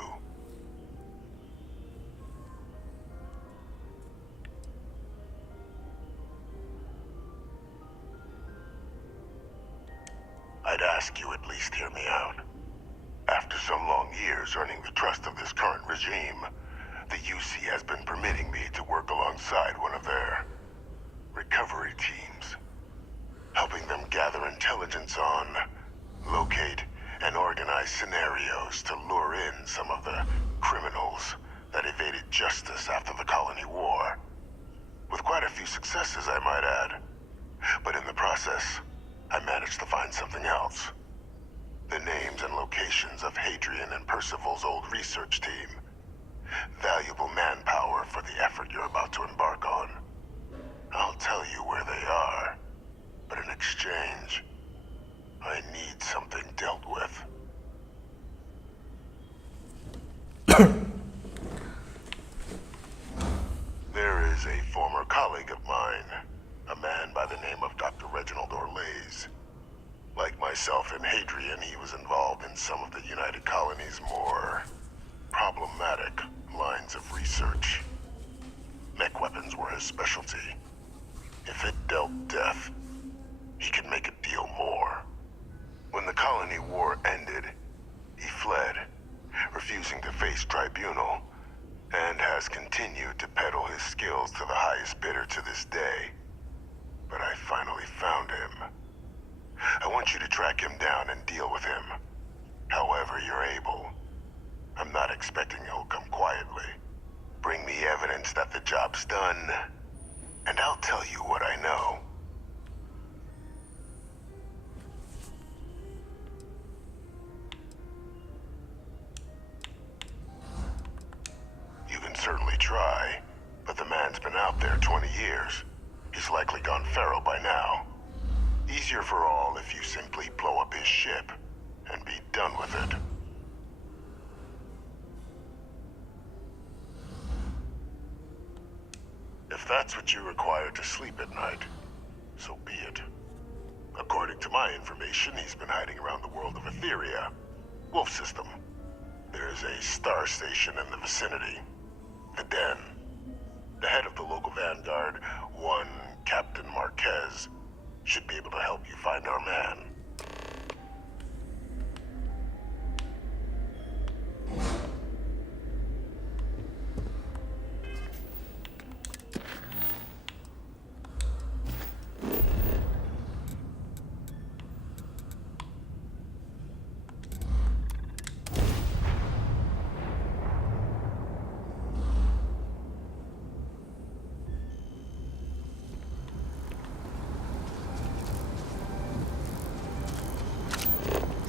I'd ask you at least hear me out. After some long years earning the trust of this current regime, the UC has been permitting me to work alongside one of their recovery teams, helping them gather intelligence on, locate, and organize scenarios to lure in some of the criminals that evaded justice after the Colony War. With quite a few successes, I might add. But in the process, I managed to find something else. The names and locations of Hadrian and Percival's old research team. Valuable manpower for the effort you're about to embark on. I'll tell you where they are, but in exchange, I need something dealt with. There is a former colleague of mine, a man by the name of Dr. Reginald Orlaise. Like myself and Hadrian, he was involved in some of the United Colony's more problematic lines of research. Mech weapons were his specialty. If it dealt death, he could make it deal more. When the Colony War ended, he fled, refusing to face tribunal, and has continued to peddle his skills to the highest bidder to this day. But I finally found him. I want you to track him down and deal with him. However you're able. I'm not expecting he'll come quietly. Bring me evidence that the job's done, and I'll tell you what I know. try, but the man's been out there 20 years. He's likely gone feral by now. Easier for all if you simply blow up his ship and be done with it. If that's what you require to sleep at night, so be it. According to my information, he's been hiding around the world of Etheria, Wolf System. There's a star station in the vicinity, the Den. The head of the local vanguard, one Captain Marquez, should be able to help you find our man.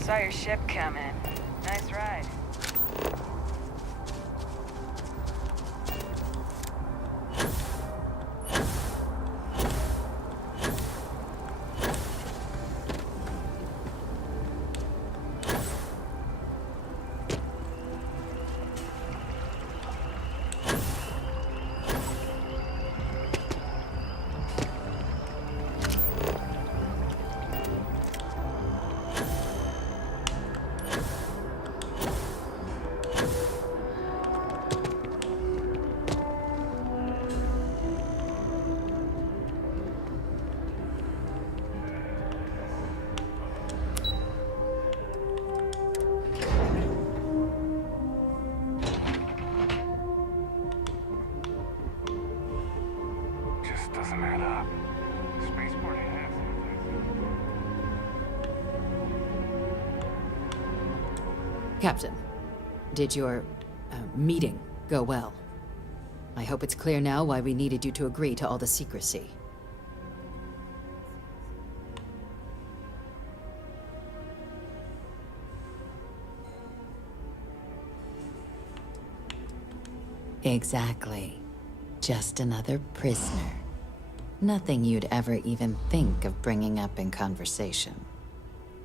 Saw your ship come in. Nice ride. Doesn't add up. Spaceport has Captain, did your meeting go well? I hope it's clear now why we needed you to agree to all the secrecy. Exactly. Just another prisoner. Nothing you'd ever even think of bringing up in conversation.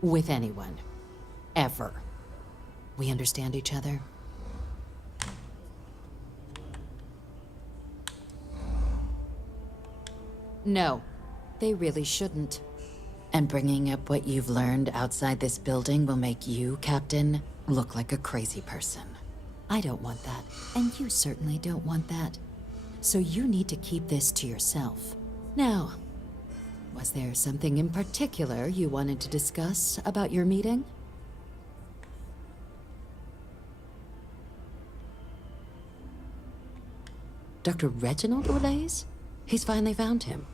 With anyone. Ever. We understand each other? No, they really shouldn't. And bringing up what you've learned outside this building will make you, Captain, look like a crazy person. I don't want that, and you certainly don't want that. So you need to keep this to yourself. Now, was there something in particular you wanted to discuss about your meeting? Dr. Reginald Orlaise? He's finally found him.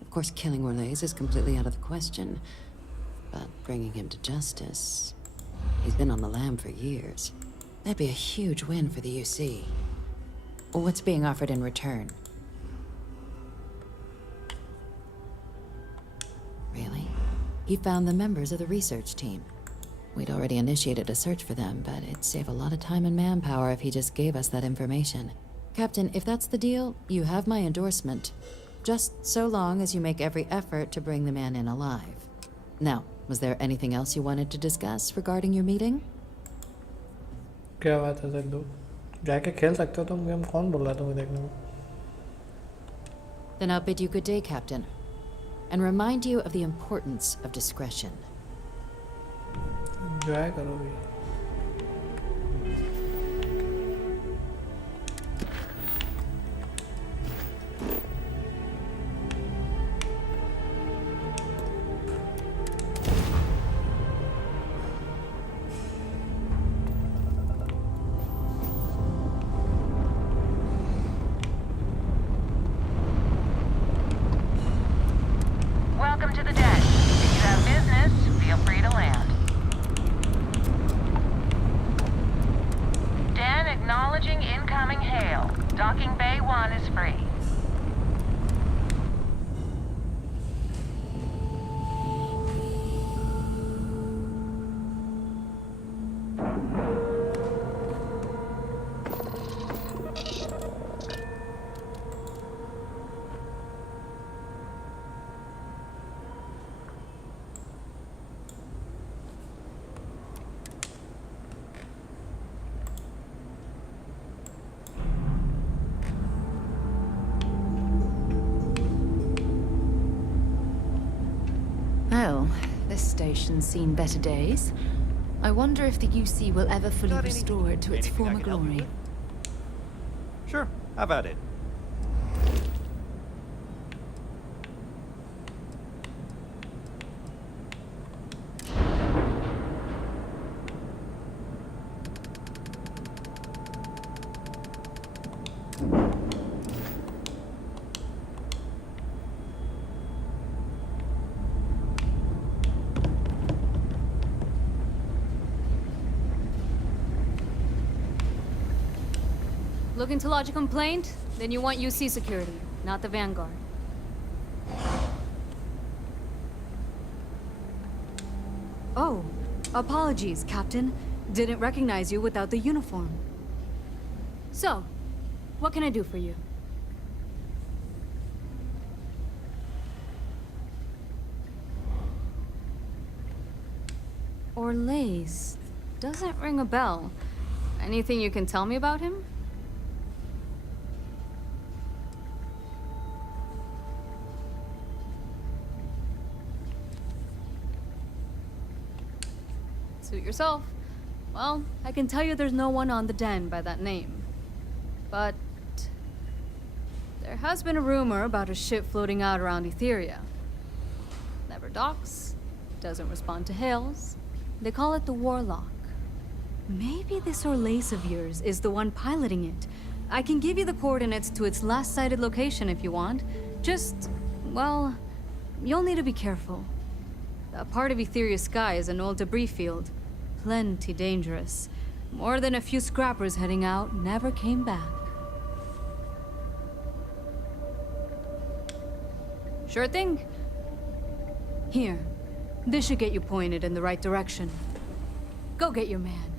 Of course, killing Orlaise is completely out of the question, but bringing him to justice... He's been on the lam for years. That'd be a huge win for the UC. What's being offered in return? Really? He found the members of the research team. We'd already initiated a search for them, but it'd save a lot of time and manpower if he just gave us that information. Captain, if that's the deal, you have my endorsement. Just so long as you make every effort to bring the man in alive. Now, was there anything else you wanted to discuss regarding your meeting? क्या बात है सिद्धू? जाके खेल सकते हो तुम game? कौन बोल रहा है तुम्हें देखने को? Then I'll bid you good day, Captain, and remind you of the importance of discretion. Enjoy करो भी. Welcome to the den. If you have business, feel free to land. station's seen better days. I wonder if the UC will ever fully restore it to its former glory. Sure, have at it. Looking to lodge a complaint? Then you want UC security, not the Vanguard. Oh, apologies, Captain. Didn't recognize you without the uniform. So, what can I do for you? Orlaise. Doesn't ring a bell. Anything you can tell me about him? Suit yourself. Well, I can tell you there's no one on the den by that name. But there has been a rumor about a ship floating out around Etheria. Never docks, doesn't respond to hails. They call it the Warlock. Maybe this Orlaise of yours is the one piloting it. I can give you the coordinates to its last sighted location if you want. Just, well, you'll need to be careful. That part of Etheria's sky is an old debris field. Plenty dangerous. More than a few scrappers heading out never came back. Sure thing. Here. This should get you pointed in the right direction. Go get your man.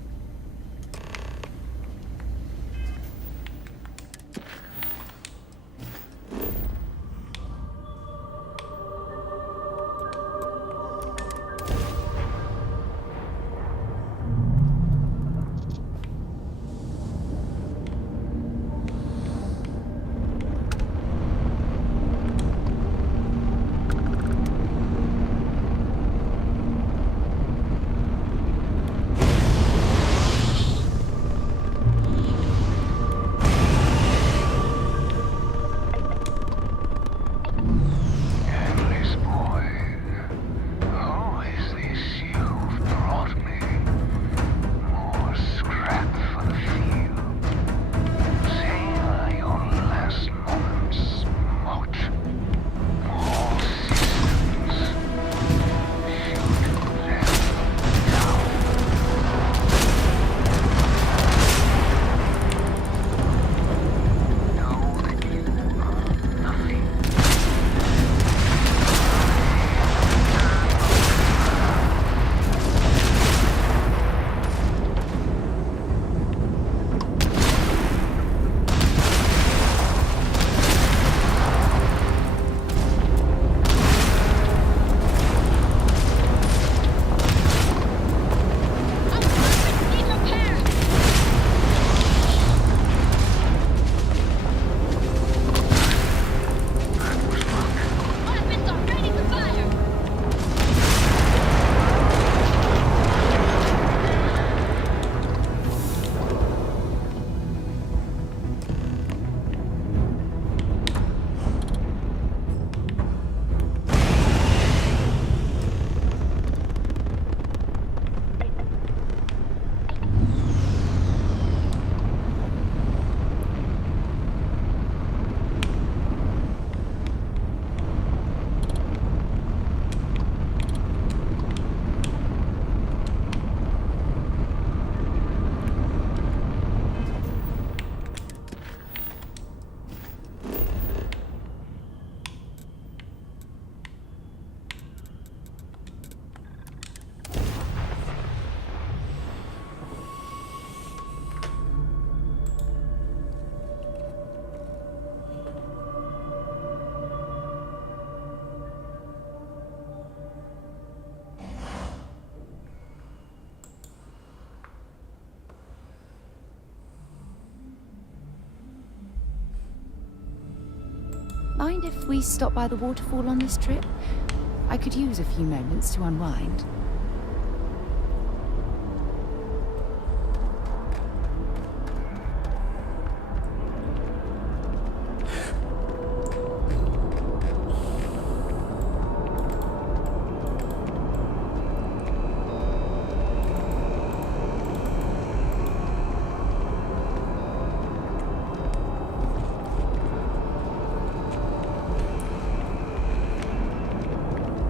Mind if we stop by the waterfall on this trip? I could use a few moments to unwind.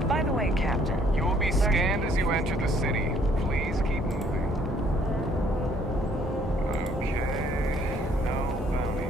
By the way, Captain. You will be scanned as you enter the city. Please keep moving. Okay. No bounty.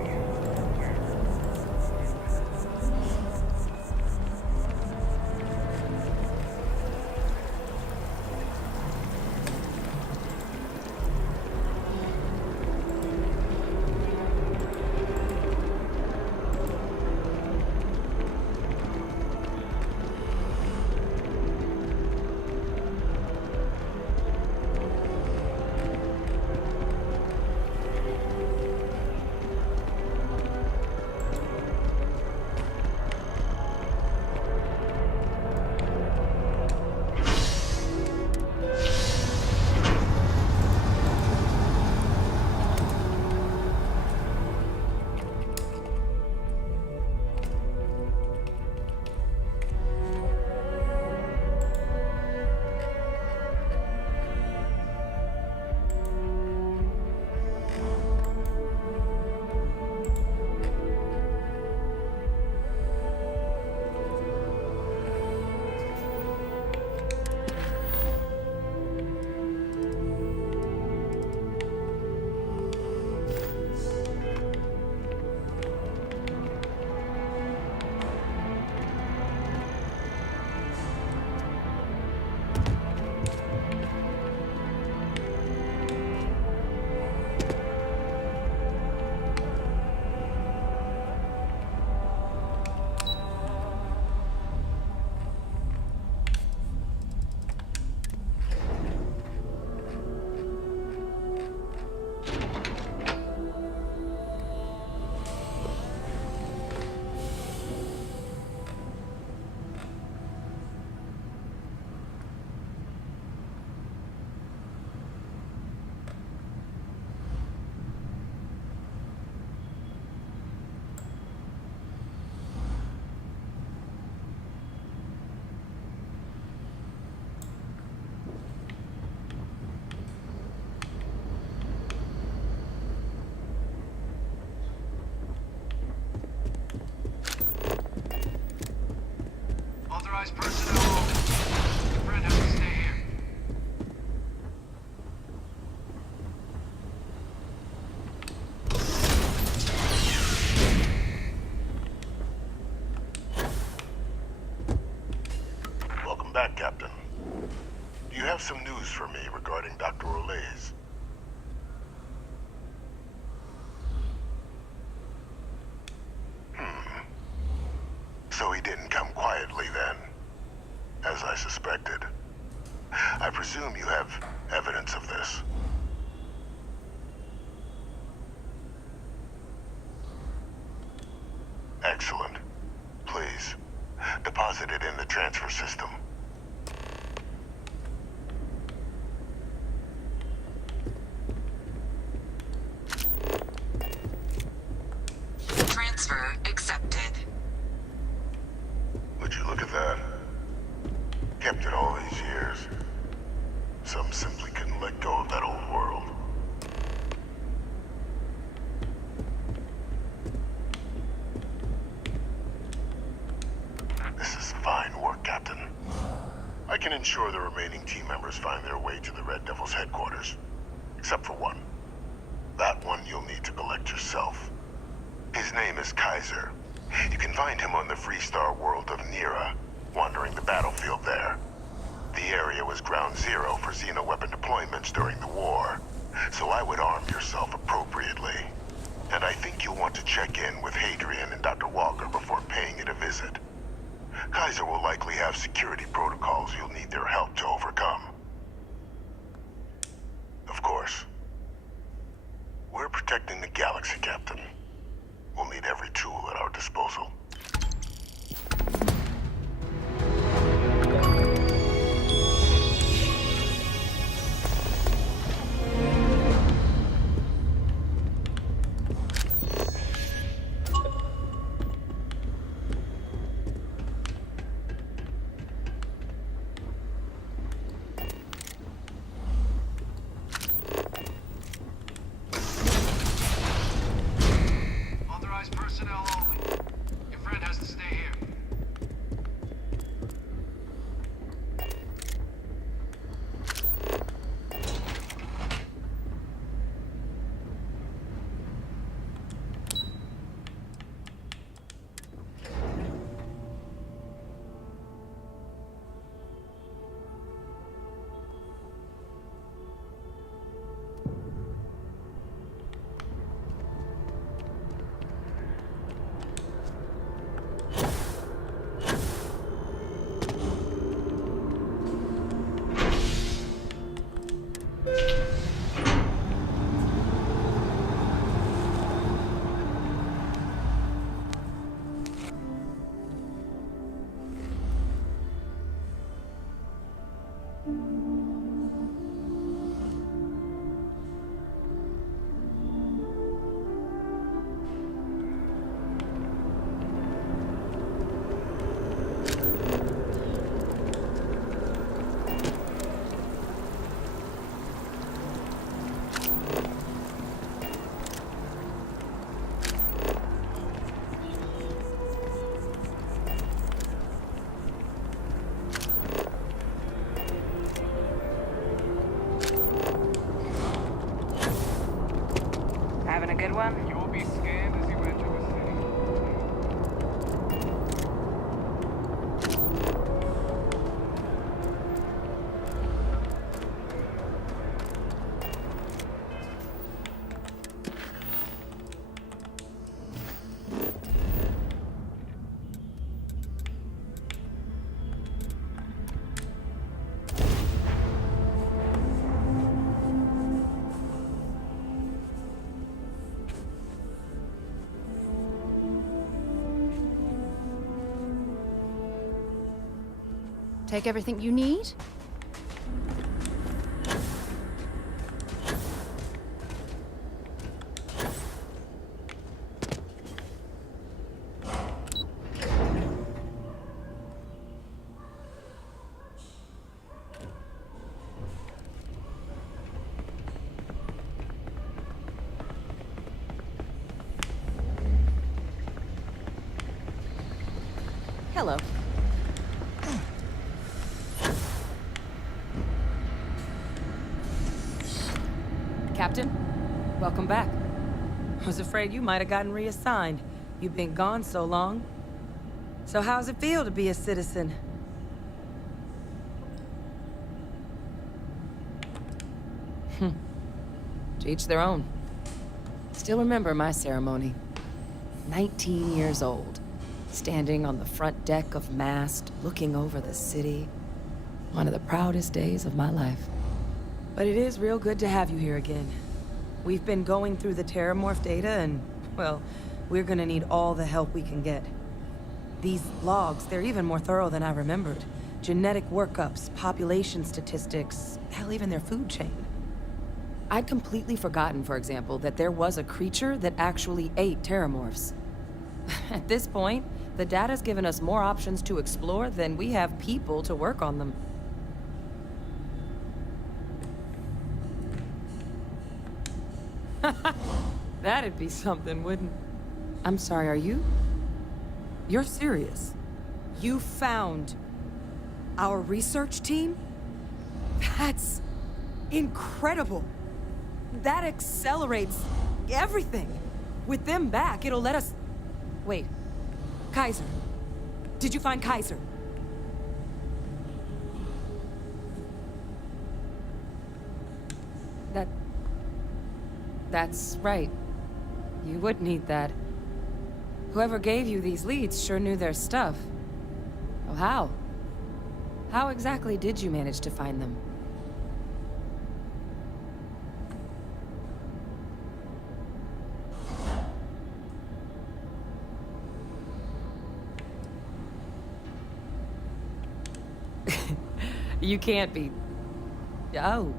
Authorized personnel. Brent has to stay here. Welcome back, Captain. Do you have some news for me regarding Dr. Olays? So he didn't come quietly then, as I suspected. I presume you have evidence of this. Excellent. Please, deposit it in the transfer system. Transfer accepted. Would you look at that? Kept it all these years. Some simply couldn't let go of that old world. This is fine work, Captain. I can ensure the remaining team members find their way to the Red Devil's headquarters. Except for one. That one you'll need to collect yourself. His name is Kaiser. You can find him on the Freestar world of Nira, wandering the battlefield there. The area was ground zero for xeno-weapon deployments during the war, so I would arm yourself appropriately. And I think you'll want to check in with Hadrian and Dr. Walker before paying it a visit. Kaiser will likely have security protocols you'll need their help to overcome. Of course, we're protecting the galaxy, Captain. We'll need every tool at our disposal. good one? You will be scanned as you enter the city. Take everything you need? Hello. Captain, welcome back. I was afraid you might have gotten reassigned. You've been gone so long. So how's it feel to be a citizen? To each their own. Still remember my ceremony. 19 years old, standing on the front deck of Mast, looking over the city. One of the proudest days of my life. But it is real good to have you here again. We've been going through the Terramorph data and, well, we're gonna need all the help we can get. These logs, they're even more thorough than I remembered. Genetic workups, population statistics, hell, even their food chain. I'd completely forgotten, for example, that there was a creature that actually ate Terramorphs. At this point, the data's given us more options to explore than we have people to work on them. That'd be something, wouldn't... I'm sorry, are you? You're serious? You found our research team? That's incredible. That accelerates everything. With them back, it'll let us... Wait. Kaiser. Did you find Kaiser? That's right. You would need that. Whoever gave you these leads sure knew their stuff. Oh, how? How exactly did you manage to find them? You can't be... Oh,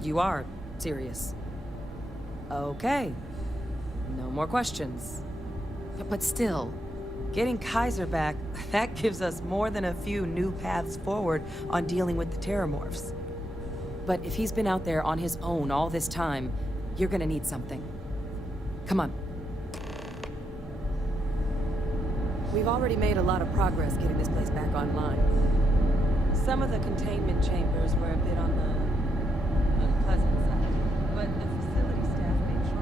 you are serious. Okay. No more questions. But still, getting Kaiser back, that gives us more than a few new paths forward on dealing with the Terramorphs. But if he's been out there on his own all this time, you're gonna need something. Come on. We've already made a lot of progress getting this place back online. Some of the containment chambers were a bit on the unpleasant side, but the facility staff made sure.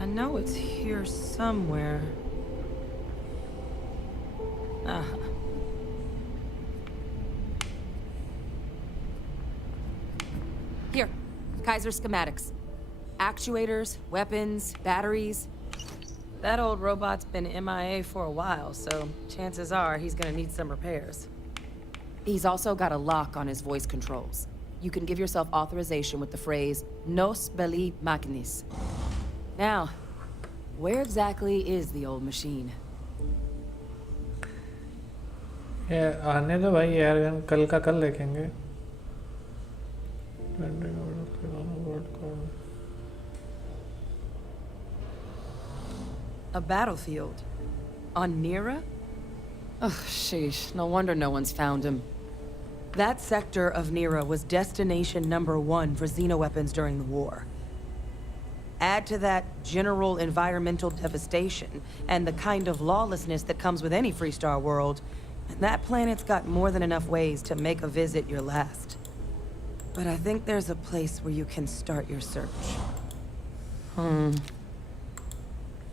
I know it's here somewhere. Ah. Here, Kaiser schematics. Actuators, weapons, batteries. That old robot's been MIA for a while, so chances are he's gonna need some repairs. He's also got a lock on his voice controls. You can give yourself authorization with the phrase, Nos belli machinis. Now, where exactly is the old machine? ये आने दो भाई यार, हम कल का कल देखेंगे. A battlefield? On Nira? Ugh, sheesh. No wonder no one's found him. That sector of Nera was destination #1 for xenoweapons during the war. Add to that general environmental devastation and the kind of lawlessness that comes with any Freestar world, and that planet's got more than enough ways to make a visit your last. But I think there's a place where you can start your search.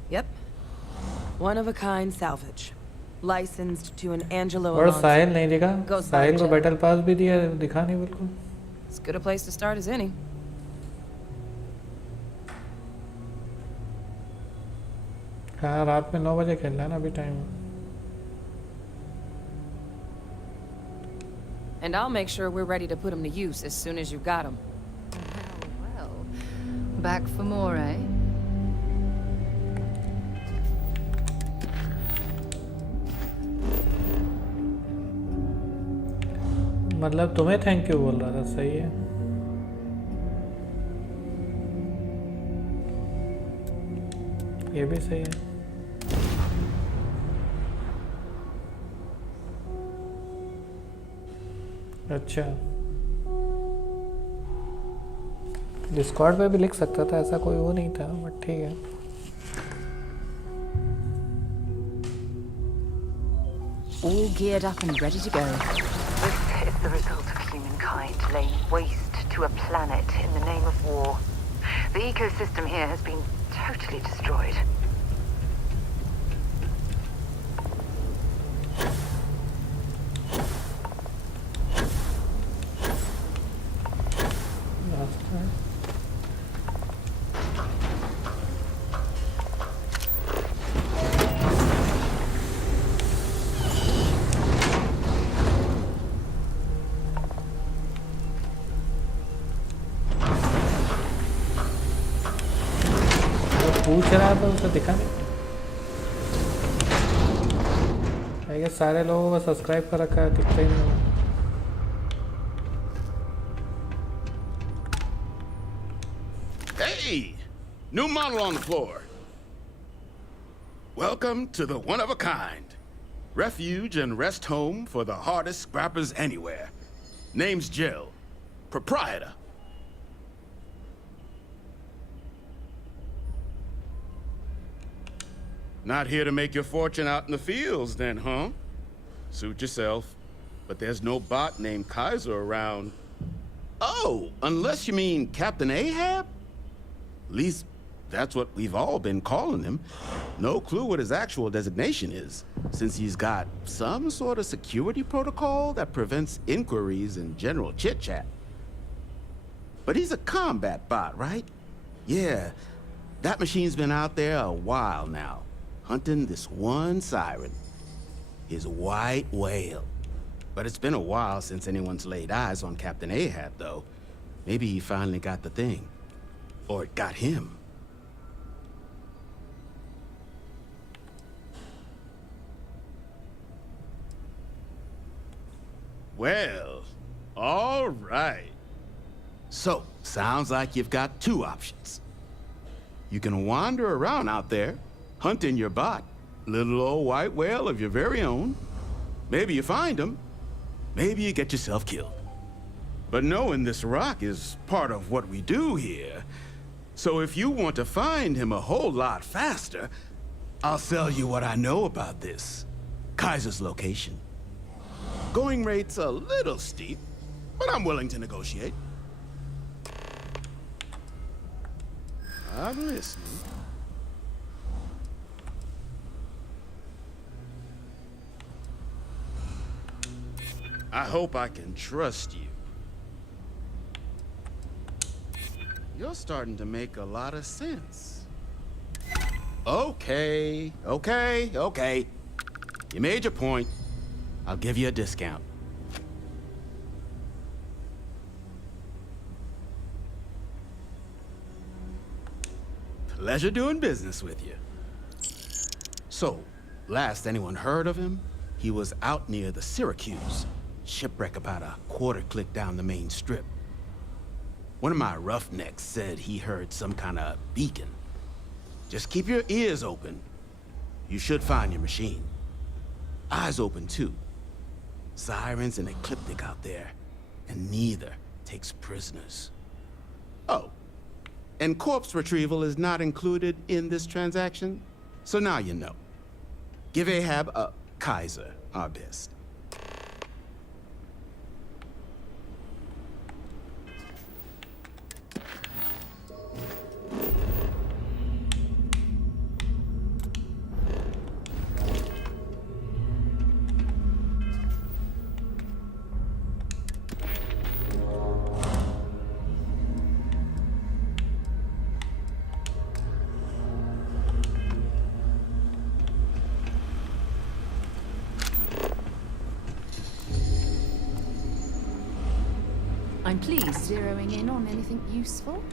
Yep. One-of-a-kind salvage. Licensed to an Angelo और Alonso. साहिल नहीं दिखा Goes by साहिल को Jeff. Battle pass भी दिया दिखा नहीं बिल्कुल As good a place to start as any. हाँ रात में 9 बजे खेलना है ना अभी time And I'll make sure we're ready to put them to use as soon as you've got them. Well, back for more, eh? मतलब तुम्हें थैंक यू बोल रहा था सही है ये भी सही है अच्छा डिस्कॉर्ड पे भी लिख सकता था ऐसा कोई वो नहीं था बट ठीक है All geared up and ready to go. This is the result of humankind laying waste to a planet in the name of war. The ecosystem here has been totally destroyed. पूछ रहा था उसे दिखा नहीं I guess सारे लोगों को subscribe कर रखा है दिखता ही नहीं Hey! New model on the floor. Welcome to the one-of-a-kind. Refuge and rest home for the hardest scrappers anywhere. Name's Jill. Proprietor. Not here to make your fortune out in the fields then, huh? Suit yourself. But there's no bot named Kaiser around. Oh, unless you mean Captain Ahab? At least, that's what we've all been calling him. No clue what his actual designation is, since he's got some sort of security protocol that prevents inquiries and general chit-chat. But he's a combat bot, right? Yeah, that machine's been out there a while now, hunting this one siren, his white whale. But it's been a while since anyone's laid eyes on Captain Ahab, though. Maybe he finally got the thing. Or it got him. Well, all right. So, sounds like you've got two options. You can wander around out there, hunting your bot, little old white whale of your very own. Maybe you find him. Maybe you get yourself killed. But knowing this rock is part of what we do here. So if you want to find him a whole lot faster, I'll sell you what I know about this. Kaiser's location. Going rate's a little steep, but I'm willing to negotiate. I'm listening. I hope I can trust you. You're starting to make a lot of sense. Okay. You made your point. I'll give you a discount. Pleasure doing business with you. So, last anyone heard of him, he was out near the Syracuse. Shipwreck about a quarter click down the main strip. One of my roughnecks said he heard some kind of beacon. Just keep your ears open. You should find your machine. Eyes open, too. Sirens and ecliptic out there, and neither takes prisoners. Oh, and corpse retrieval is not included in this transaction, so now you know. Give Ahab, Kaiser, our best. I'm pleased. Zeroing in on anything useful?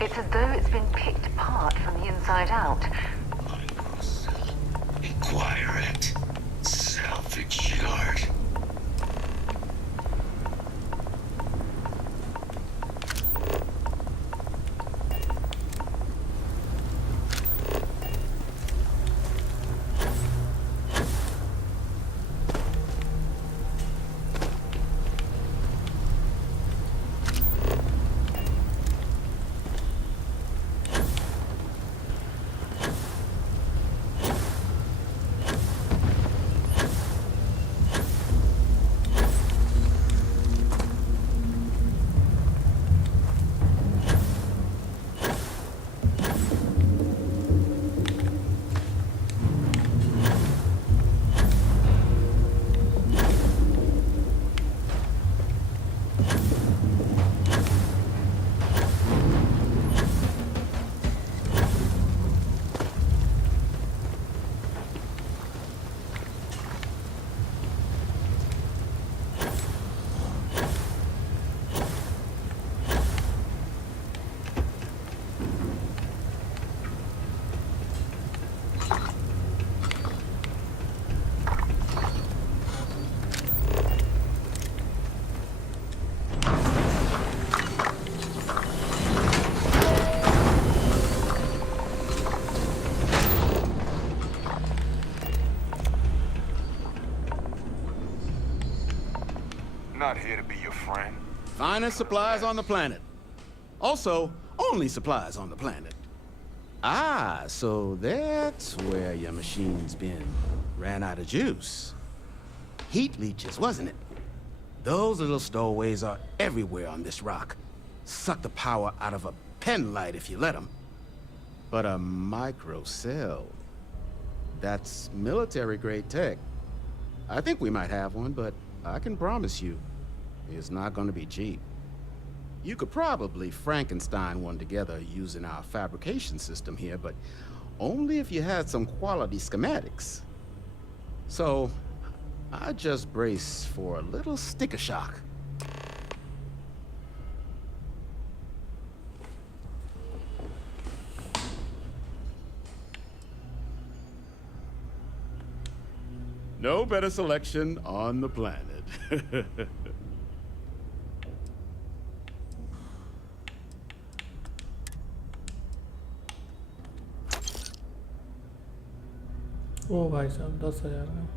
It's as though it's been picked apart from the inside out. Acquire it. Salvage yard. Finest supplies on the planet. Also, only supplies on the planet. Ah, so that's where your machine's been. Ran out of juice. Heat leeches, wasn't it? Those little stowaways are everywhere on this rock. Suck the power out of a pen light if you let them. But a microcell, that's military-grade tech. I think we might have one, but I can promise you, it's not gonna be cheap. You could probably Frankenstein one together using our fabrication system here, but only if you had some quality schematics. So, I just brace for a little sticker shock. No better selection on the planet. ओ भाई साहब 10,000 का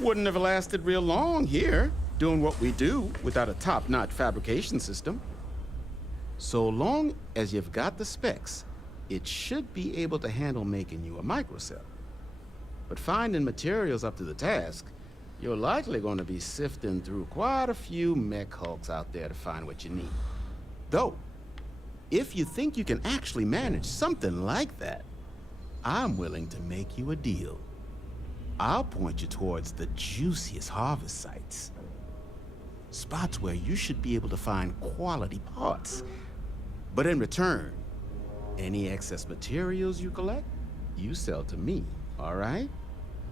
Wouldn't have lasted real long here, doing what we do without a top-notch fabrication system. So long as you've got the specs, it should be able to handle making you a microcell. But finding materials up to the task, you're likely going to be sifting through quite a few mech hulks out there to find what you need. Though, if you think you can actually manage something like that, I'm willing to make you a deal. I'll point you towards the juiciest harvest sites. Spots where you should be able to find quality parts. But in return, any excess materials you collect, you sell to me, all right?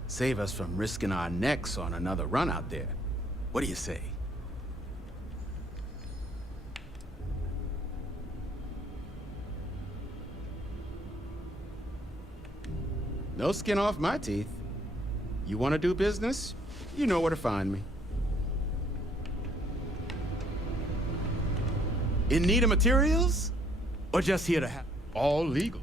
Save us from risking our necks on another run out there. What do you say? No skin off my teeth. You want to do business? You know where to find me. In need of materials? Or just here to have all legal?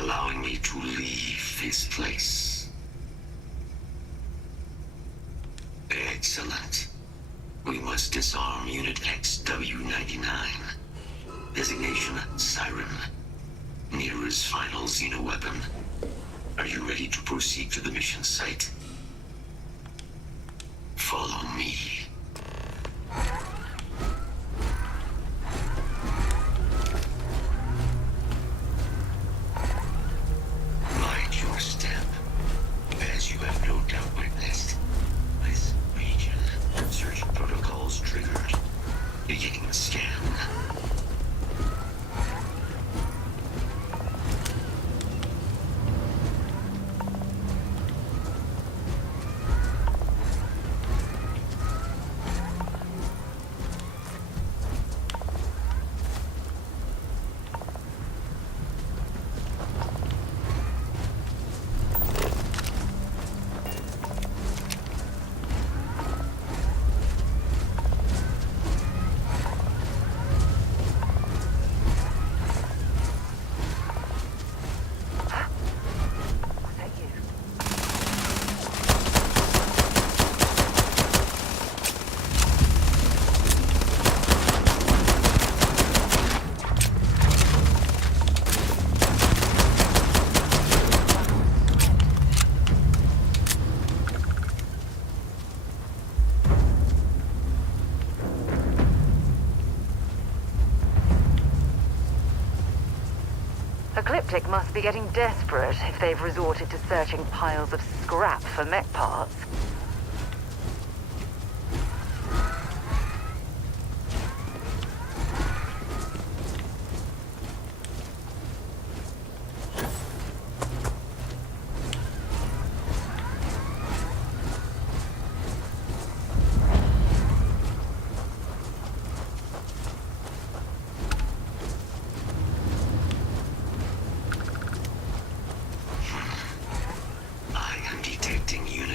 allowing me to leave this place. Excellent. We must disarm Unit XW-99. Designation Siren. Nearest final xenoweapon. Are you ready to proceed to the mission site? Follow me. Mind your step. As you have no doubt witnessed, this region, search protocols triggered. Beginning the scan. Ecliptic must be getting desperate if they've resorted to searching piles of scrap for mech parts.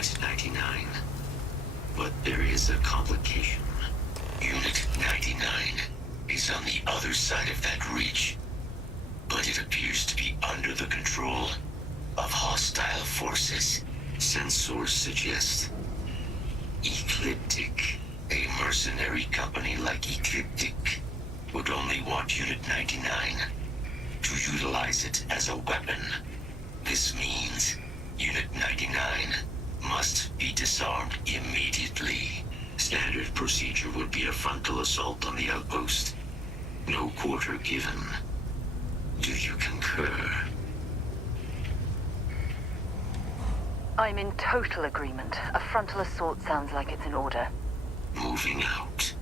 Unit 99. But there is a complication. Unit 99 is on the other side of that reach. But it appears to be under the control of hostile forces. Sensors suggest Ecliptic, a mercenary company like Ecliptic, would only want Unit 99 to utilize it as a weapon. This means Unit 99 must be disarmed immediately. Standard procedure would be a frontal assault on the outpost. No quarter given. Do you concur? I'm in total agreement. A frontal assault sounds like it's in order. Moving out.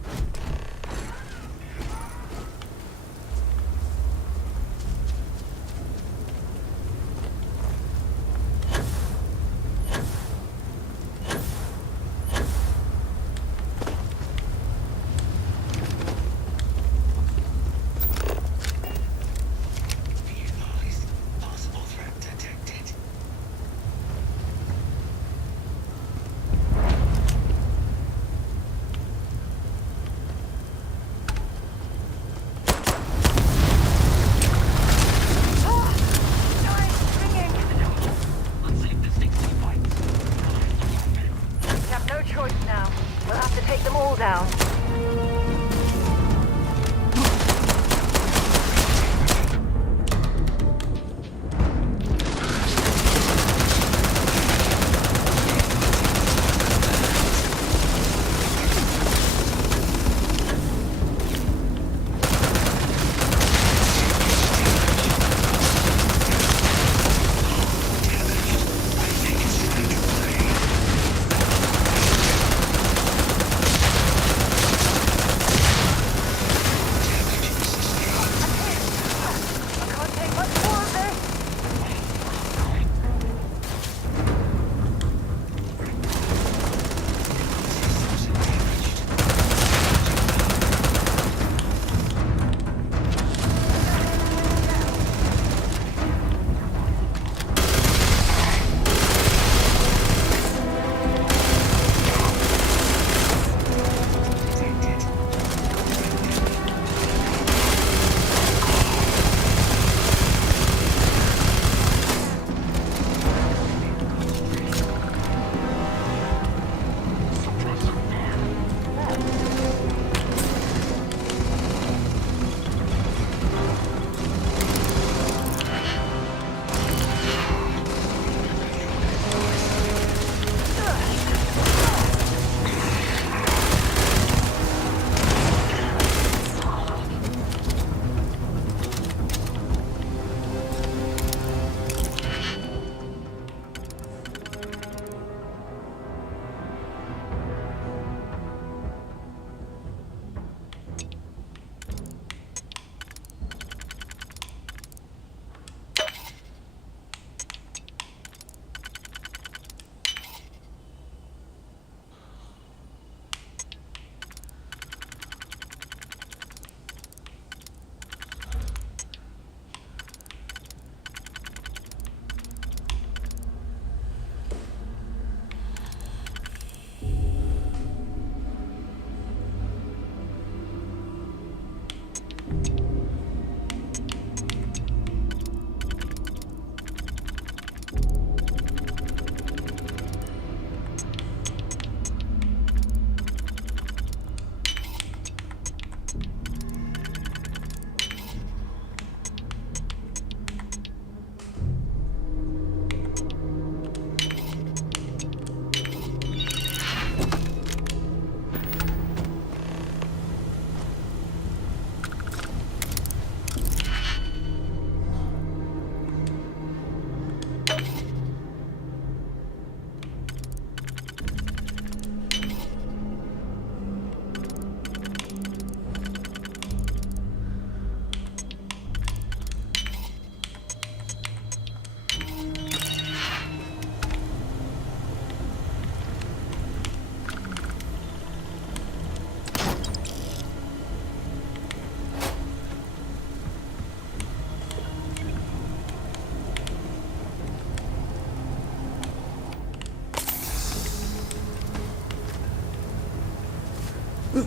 Your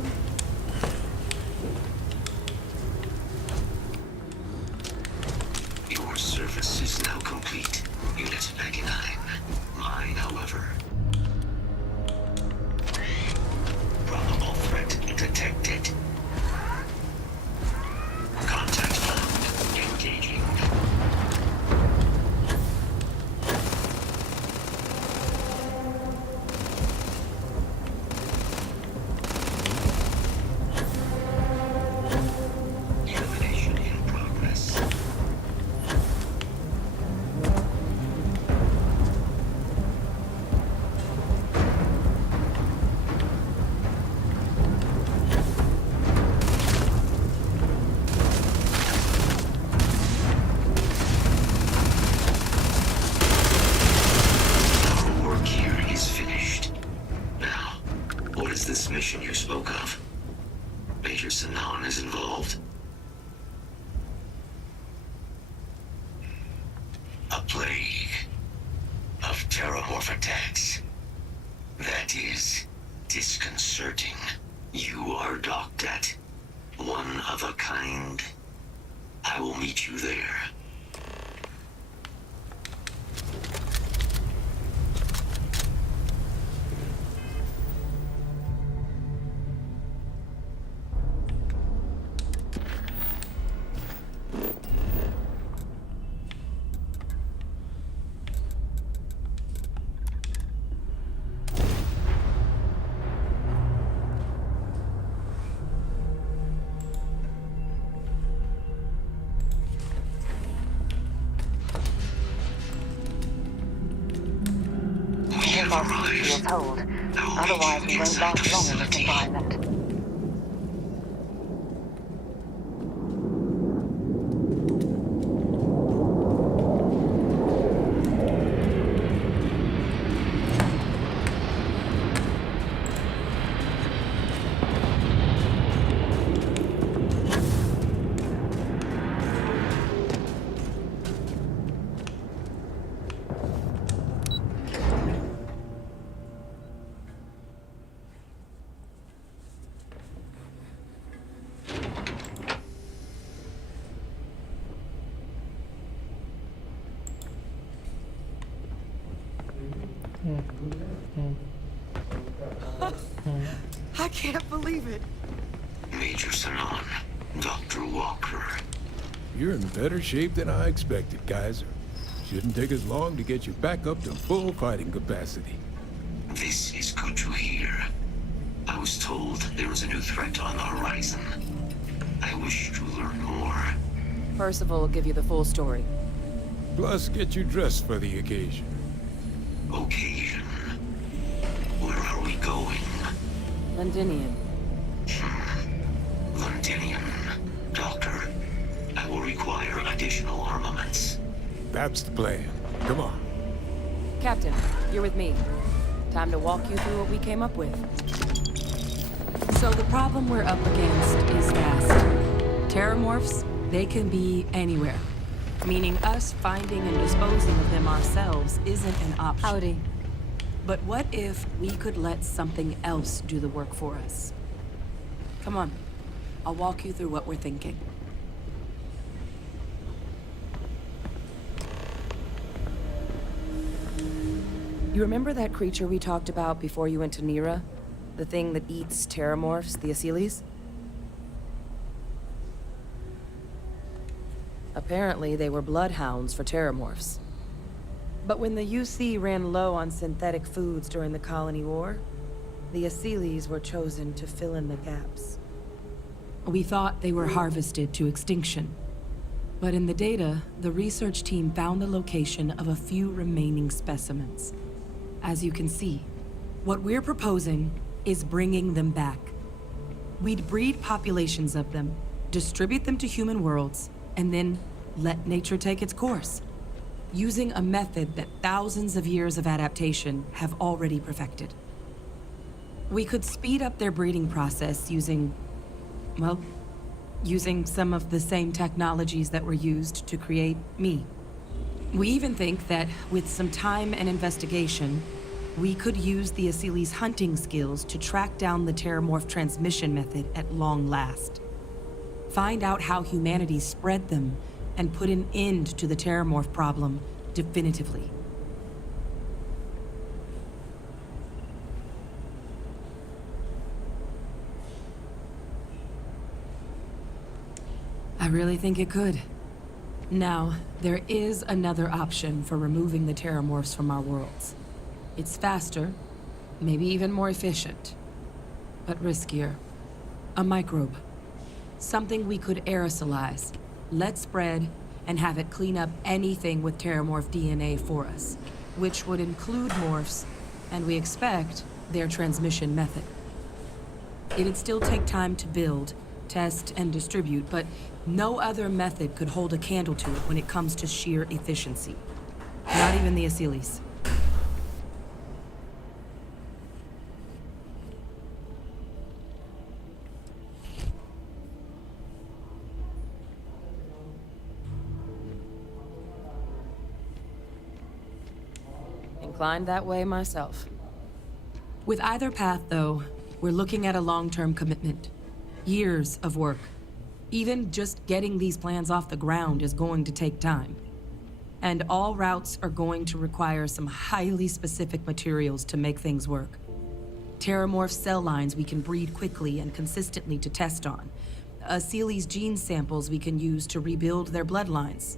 service is now complete, Unit 99. Mine, however. Probable threat detected. Contact found. Engaging. Elimination in progress. Our work here is finished. Now, what is this mission you spoke of? Major Sanan is involved? A plague of terramorph attacks. That is disconcerting. You are docked at one of a kind. I will meet you there. Our species hold. Otherwise, we won't last long in this environment. I can't believe it. Major Sanan, Dr. Walker. You're in better shape than I expected, Kaiser. Shouldn't take us long to get you back up to full fighting capacity. This is good to hear. I was told there was a new threat on the horizon. I wish to learn more. Percival will give you the full story. Plus, get you dressed for the occasion. Occasion? Where are we going? Londinium. Londinium. Doctor, I will require additional armaments. That's the plan. Come on. Captain, you're with me. Time to walk you through what we came up with. So the problem we're up against is vast. Terramorphs, they can be anywhere. Meaning us finding and disposing of them ourselves isn't an option. Howdy. But what if we could let something else do the work for us? Come on. I'll walk you through what we're thinking. You remember that creature we talked about before you went to Nira? The thing that eats terramorphs, the Asylees? Apparently, they were bloodhounds for terramorphs. But when the UC ran low on synthetic foods during the Colony War, the Asylees were chosen to fill in the gaps. We thought they were harvested to extinction. But in the data, the research team found the location of a few remaining specimens. As you can see, what we're proposing is bringing them back. We'd breed populations of them, distribute them to human worlds, and then let nature take its course, using a method that thousands of years of adaptation have already perfected. We could speed up their breeding process using, well, using some of the same technologies that were used to create me. We even think that with some time and investigation, We could use the Asili's hunting skills to track down the Terramorph transmission method at long last. Find out how humanity spread them, and put an end to the Terramorph problem definitively. I really think it could. Now, there is another option for removing the Terramorphs from our worlds. It's faster, maybe even more efficient, but riskier. A microbe. Something we could aerosolize, let spread, and have it clean up anything with Terramorph DNA for us, which would include morphs, and we expect their transmission method. It'd still take time to build, test, and distribute, but no other method could hold a candle to it when it comes to sheer efficiency. Not even the Asilis. Inclined that way myself. With either path, though, we're looking at a long-term commitment. Years of work. Even just getting these plans off the ground is going to take time. And all routes are going to require some highly specific materials to make things work. Terramorph cell lines we can breed quickly and consistently to test on. Asili's gene samples we can use to rebuild their bloodlines.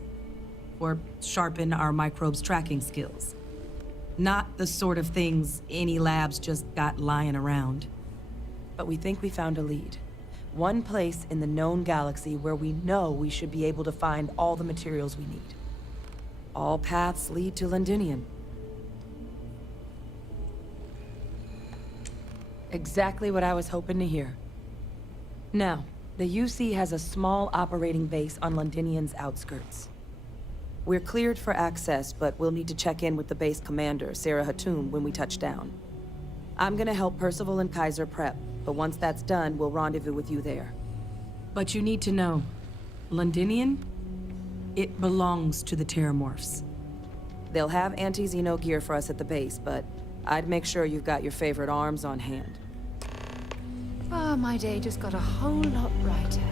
Or sharpen our microbes' tracking skills. Not the sort of things any labs just got lying around. But we think we found a lead. One place in the known galaxy where we know we should be able to find all the materials we need. All paths lead to Londinium. Exactly what I was hoping to hear. Now, the UC has a small operating base on Londinium's outskirts. We're cleared for access, but we'll need to check in with the base commander, Sarah Hatoum, when we touch down. I'm gonna help Percival and Kaiser prep, but once that's done, we'll rendezvous with you there. But you need to know, Londinium, it belongs to the Terramorphs. They'll have anti-Xeno gear for us at the base, but I'd make sure you've got your favorite arms on hand. Ah, my day just got a whole lot brighter.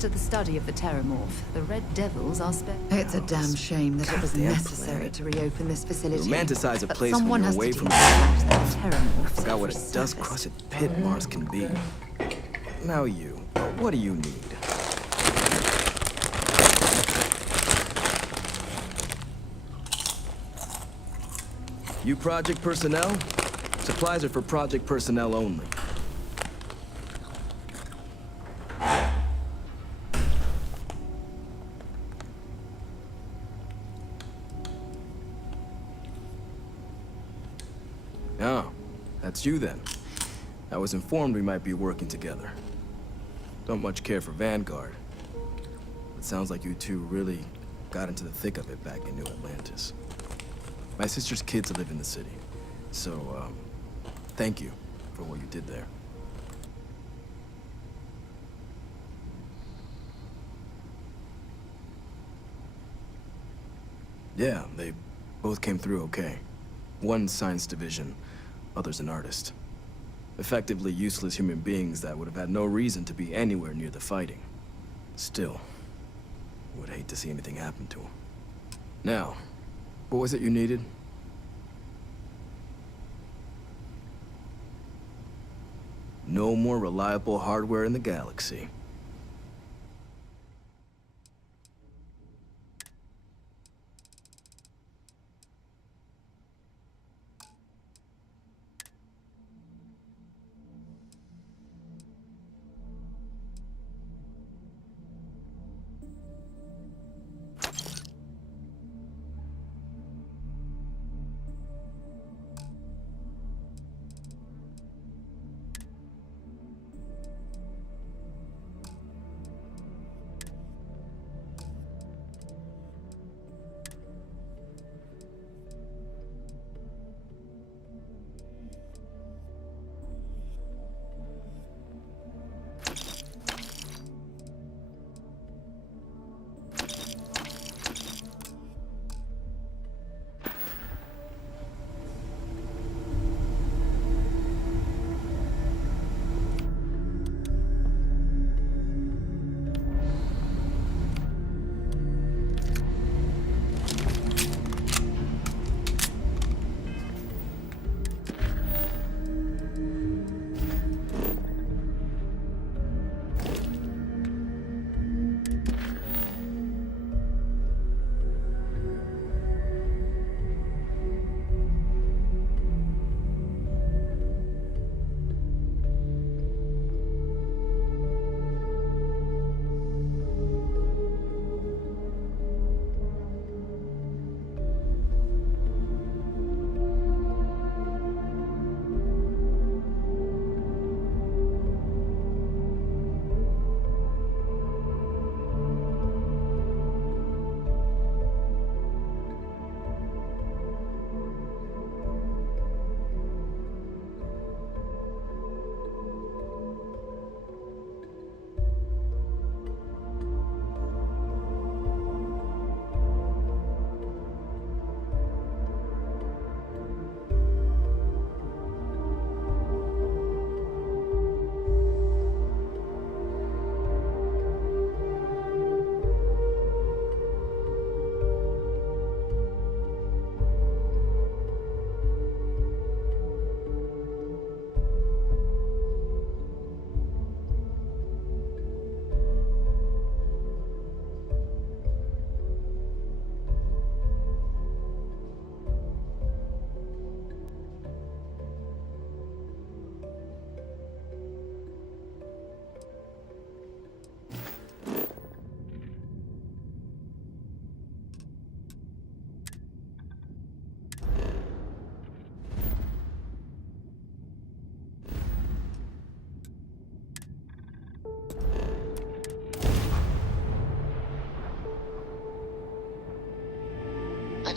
To the study of the Terramorph, the Red Devils are It's a damn shame that it was necessary to reopen this facility. Romanticize a But place someone when you're has away to from Terramorphs. Forgot what a dust-crusted pit Mars can be. Now you, what do you need? You project personnel? Supplies are for project personnel only. Oh, that's you then. I was informed we might be working together. Don't much care for Vanguard. It sounds like you two really got into the thick of it back in New Atlantis. My sister's kids live in the city, so, thank you for what you did there. Yeah, they both came through okay. One science division, other's an artist. Effectively useless human beings that would have had no reason to be anywhere near the fighting. Still, would hate to see anything happen to them. Now, what was it you needed? No more reliable hardware in the galaxy.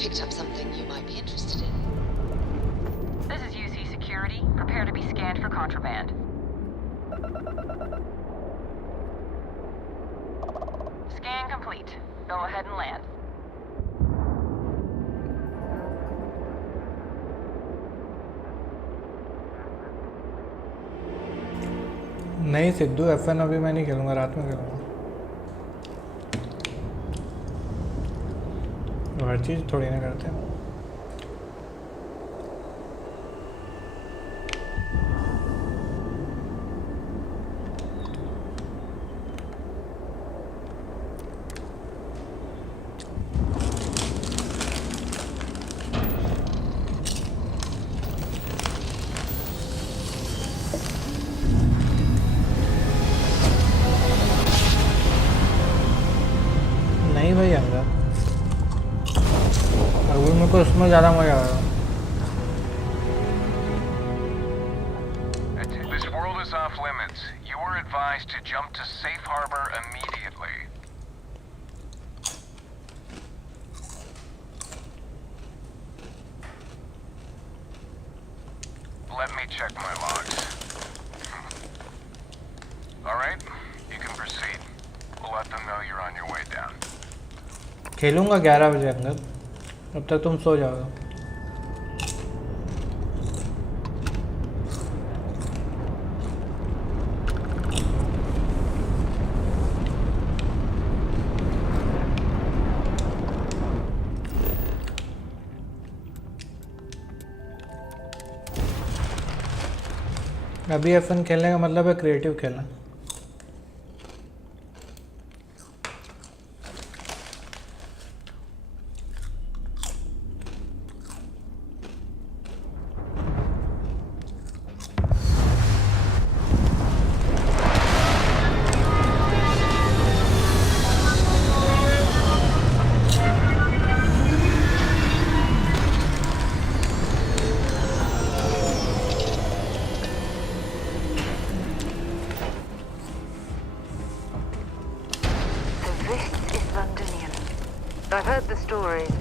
picked up something you might be interested in. This is UC Security. Prepare to be scanned for contraband. Scan complete. Go ahead and land. नहीं Sidhu FN अभी मैं नहीं खेलूँगा, रात में खेलूँगा। हर चीज़ थोड़ी ना करते हैं। नहीं भाई अंदर अभी मेरे को उसमें ज़्यादा मज़ा आ रहा है। This world is off limits. You were advised to jump to safe harbor immediately. Let me check my logs. All right, you can proceed. We'll let them know you're on your way down. खेलूँगा 11 बजे अंदर, अब तक तुम सो जाओगे। अभी FN खेलने का मतलब है क्रिएटिव खेलना। I've heard the stories,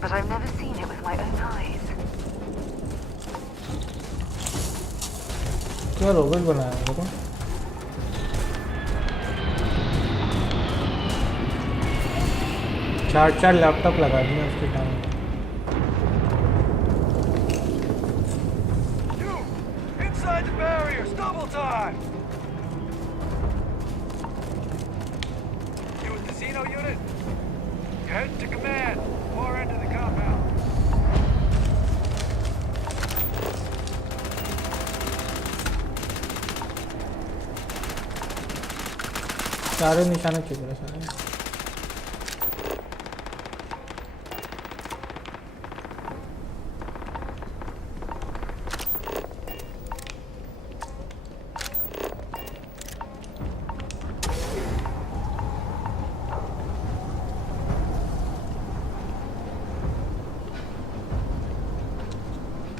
but I've never seen it with my own eyes. क्या रोबोट बनाया है देखो। चार लैपटॉप लगा दिए उसके time. Inside the barriers, double time! You with the Xeno unit? Head to command, far end of the compound. सारे निशाने चुप रहे सारे।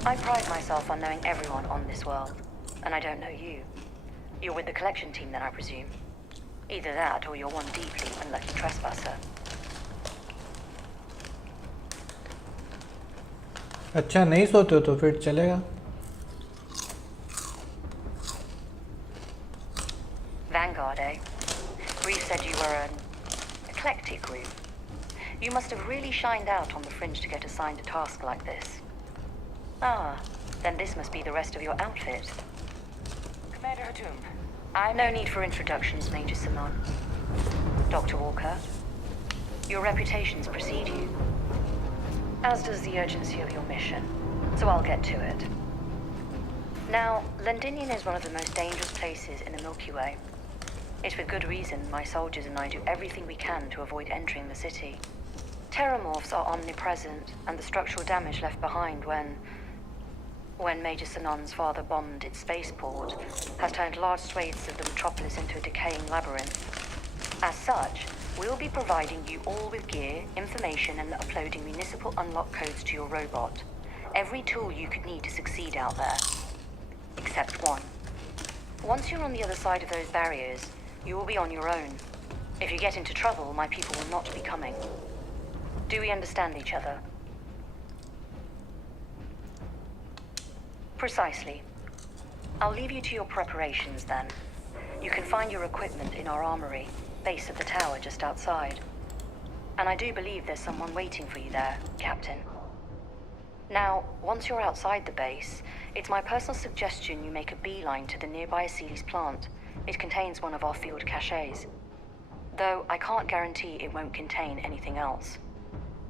I pride myself on knowing everyone on this world, and I don't know you. You're with the collection team then, I presume. Either that, or you're one deeply unlucky trespasser. अच्छा नहीं सोते हो तो फिर चलेगा। Vanguard, eh? Reeve said you were an eclectic group. You must have really shined out on the fringe to get assigned a task like this. Ah, then this must be the rest of your outfit. Commander Hatum. No need for introductions, Major Simon. Dr. Walker, your reputations precede you. As does the urgency of your mission, so I'll get to it. Now, Londinium is one of the most dangerous places in the Milky Way. It's with good reason my soldiers and I do everything we can to avoid entering the city. Terramorphs are omnipresent, and the structural damage left behind when Major Sinon's father bombed its spaceport has turned large swathes of the metropolis into a decaying labyrinth. As such, we'll be providing you all with gear, information, and uploading municipal unlock codes to your robot. Every tool you could need to succeed out there. Except one. Once you're on the other side of those barriers, you will be on your own. If you get into trouble, my people will not be coming. Do we understand each other? Precisely. I'll leave you to your preparations then. You can find your equipment in our armory, base of the tower just outside. And I do believe there's someone waiting for you there, Captain. Now, once you're outside the base, it's my personal suggestion you make a beeline to the nearby Aceles plant. It contains one of our field caches. Though I can't guarantee it won't contain anything else.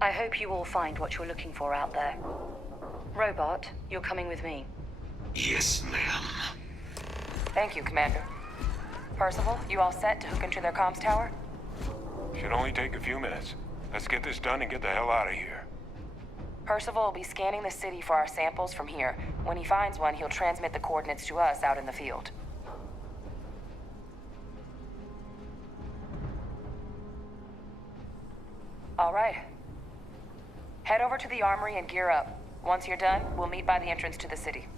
I hope you all find what you're looking for out there. Robot, you're coming with me. Yes, ma'am. Thank you, Commander. Percival, you all set to hook into their comms tower? Should only take a few minutes. Let's get this done and get the hell out of here. Percival will be scanning the city for our samples from here. When he finds one, he'll transmit the coordinates to us out in the field. All right. Head over to the armory and gear up. Once you're done, we'll meet by the entrance to the city.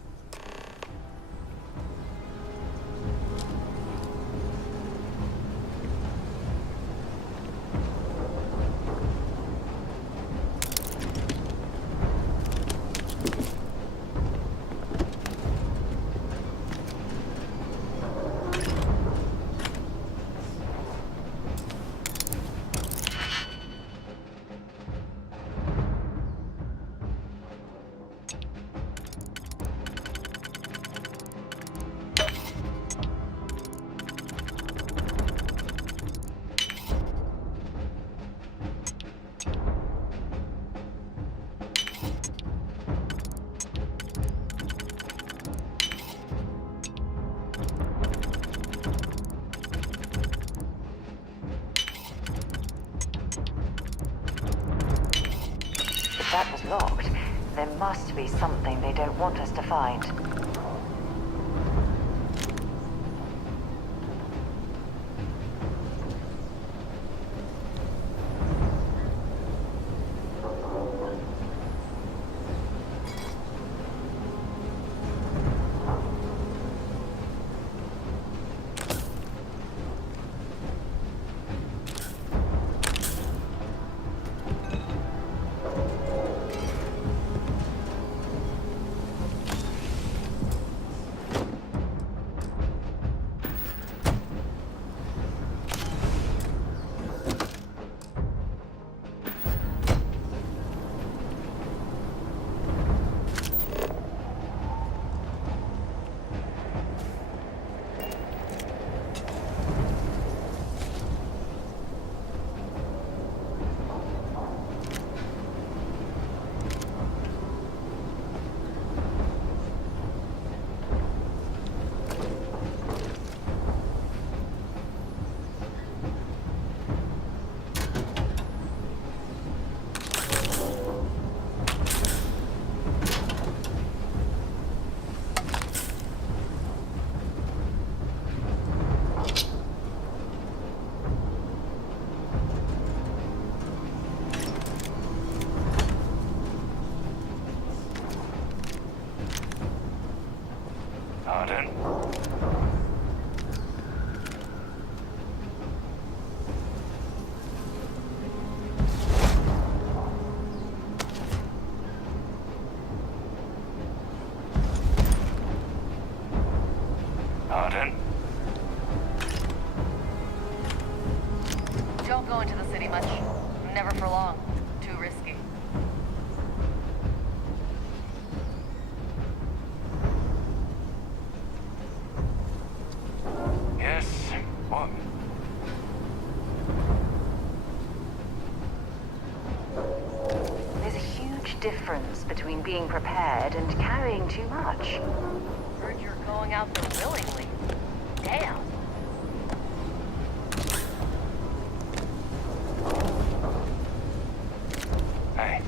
That was locked. There must be something they don't want us to find. Pardon? Pardon? Don't go into the city much. Never for long. Too risky. Yes. What? There's a huge difference between being prepared and carrying too much. Heard you're going out there willingly. Damn. Hey.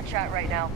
Can't chat right now.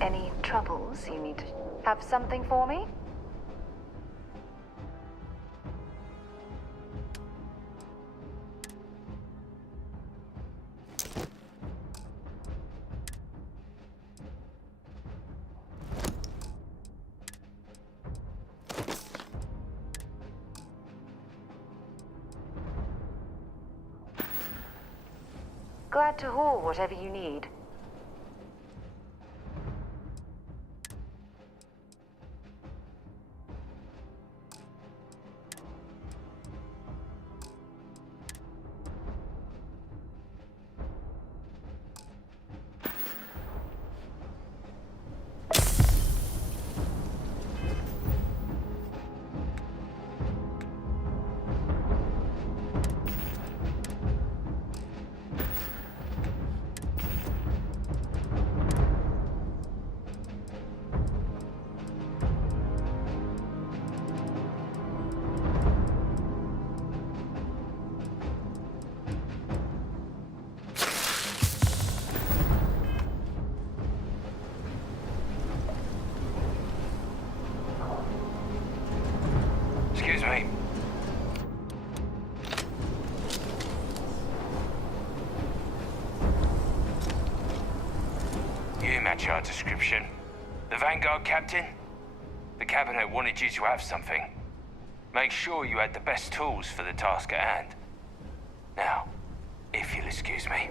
Any troubles you need to have something for me? Glad to haul whatever you need. Excuse me. You match our description. The Vanguard captain? The cabinet wanted you to have something. Make sure you had the best tools for the task at hand. Now, if you'll excuse me.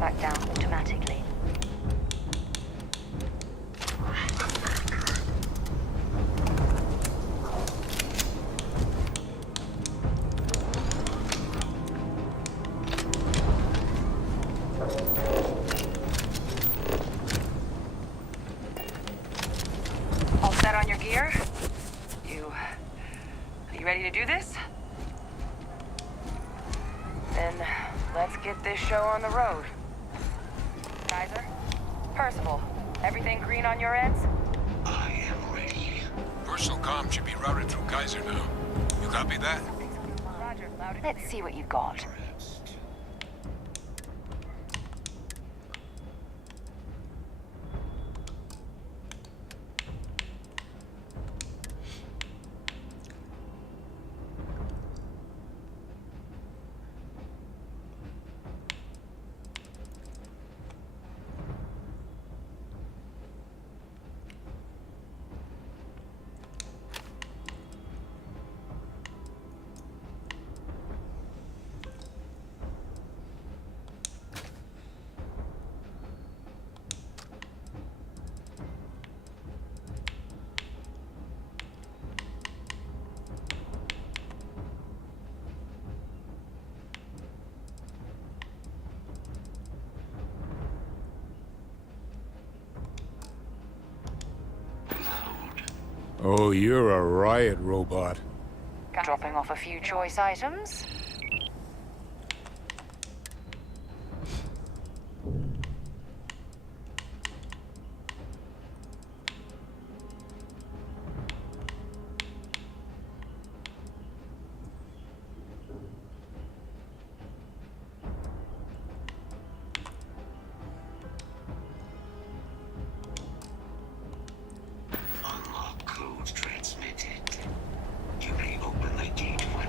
back down automatically. All set on your gear? You ready to do this? Then let's get this show on the road. Kaiser? Percival, everything green on your ends? I am ready. Personal comm should be routed through Kaiser now. You copy that? Roger, let's see what you got. Oh, you're a riot robot. Dropping off a few choice items. Unlock codes transmitted. You may open the gate when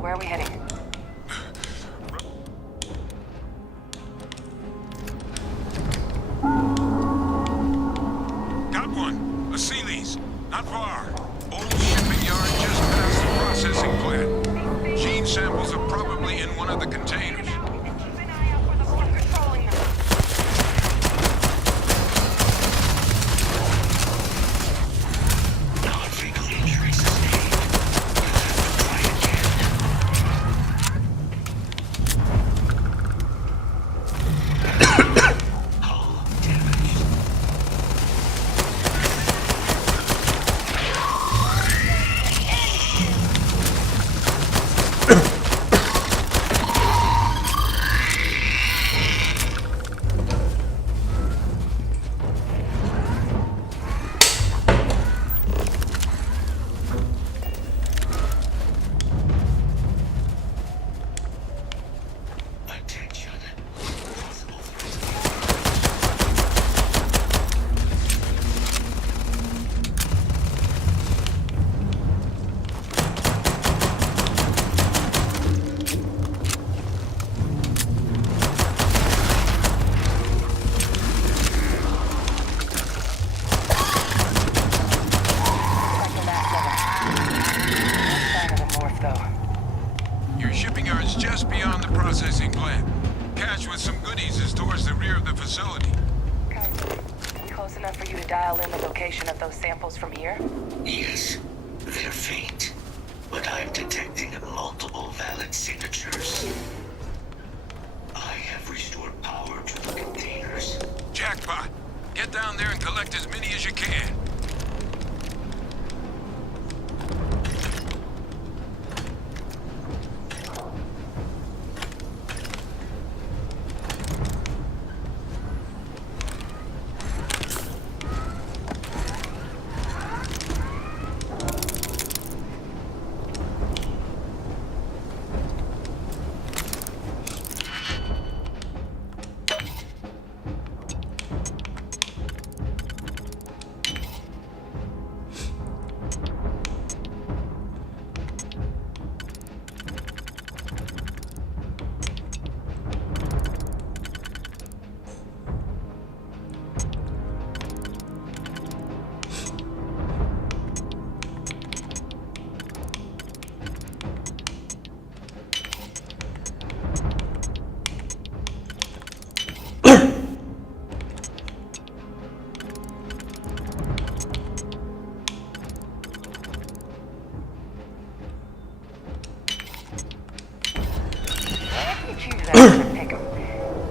Where are we heading? Got one. A Sealy's. Not far. Old shipping yard just past the processing plant. Gene samples are probably in one of the containers. Your shipping yard's just beyond the processing plant. Cache with some goodies is towards the rear of the facility. Close enough for you to dial in the location of those samples from here? Yes, they're faint, but I'm detecting multiple valid signatures. I have restored power to the containers. there and collect as many as you can.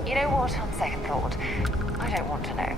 You know what, on second thought, I don't want to know.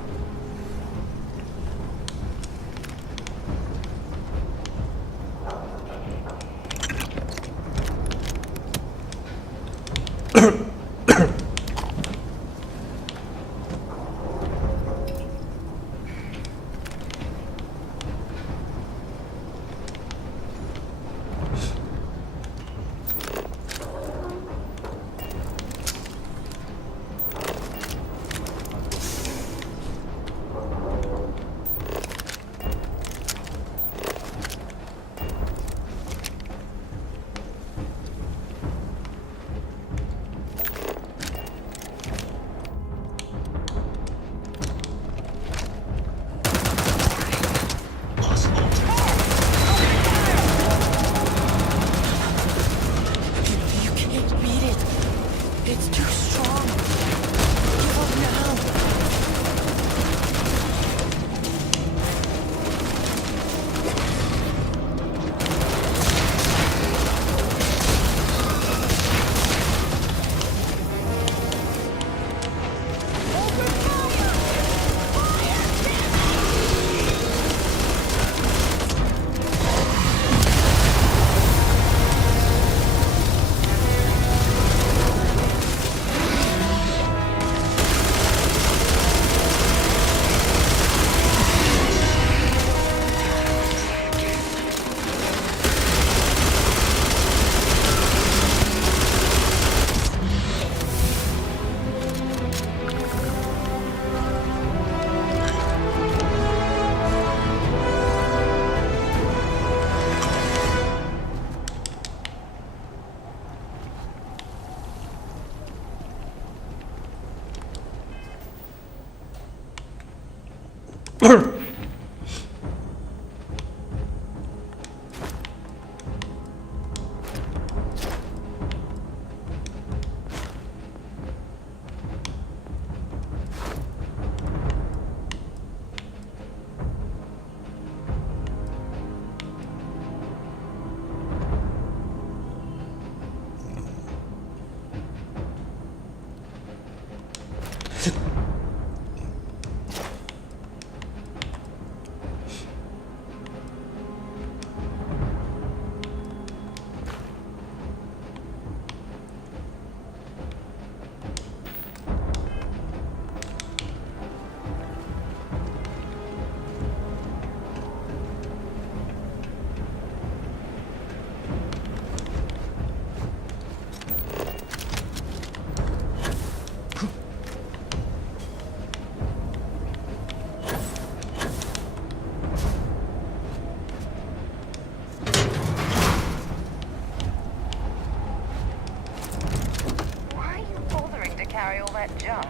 That junk.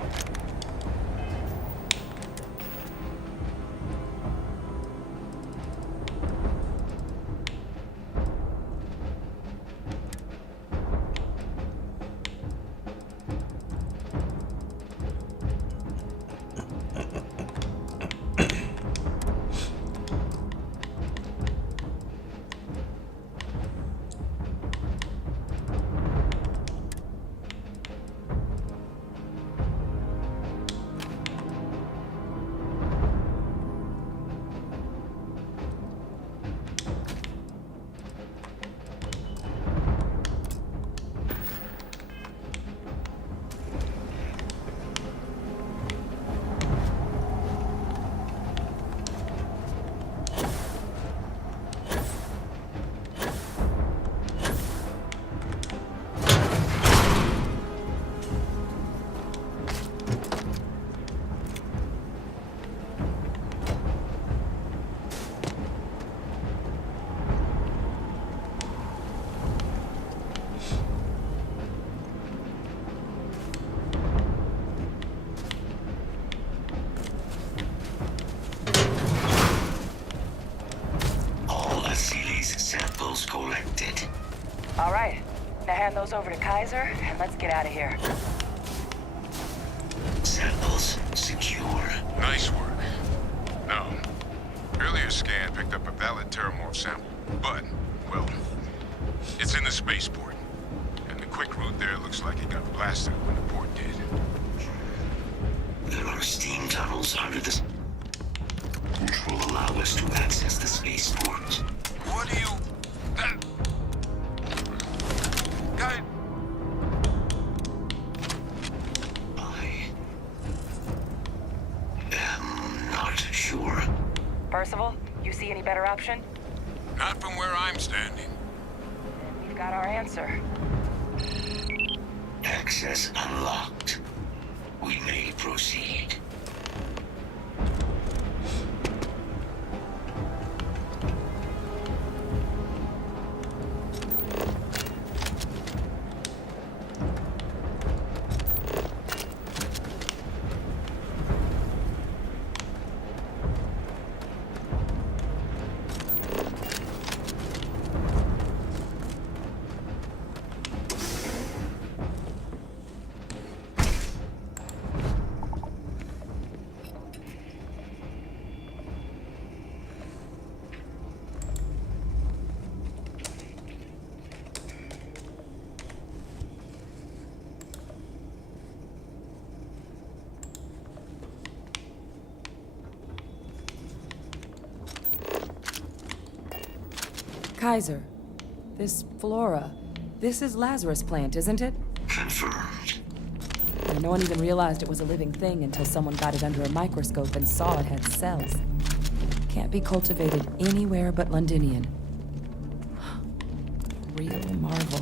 samples over to Kaiser, and let's get out of here. Samples secure. Nice work. No. Earlier scan picked up a valid Terramorph sample, but, well, it's in the spaceport. And the quick route there looks like it got blasted when the port did. There are steam tunnels under this, which will allow us to access the spaceport. What do you... That... Guy... I'm not sure. Percival, you see any better option? Not from where I'm standing. We've got our answer. Access unlocked. We may proceed. Kaiser, this flora, this is Lazarus plant, isn't it? Confirmed. No one even realized it was a living thing until someone got it under a microscope and saw it had cells. Can't be cultivated anywhere but Londinian. Real marvel.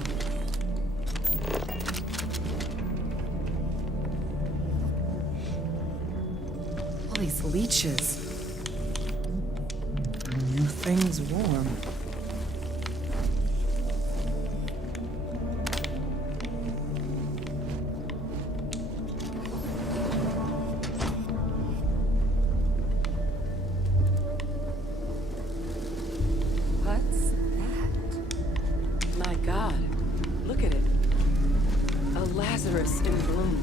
All these leeches. New things warm. What's that? My God, look at it. A Lazarus in bloom.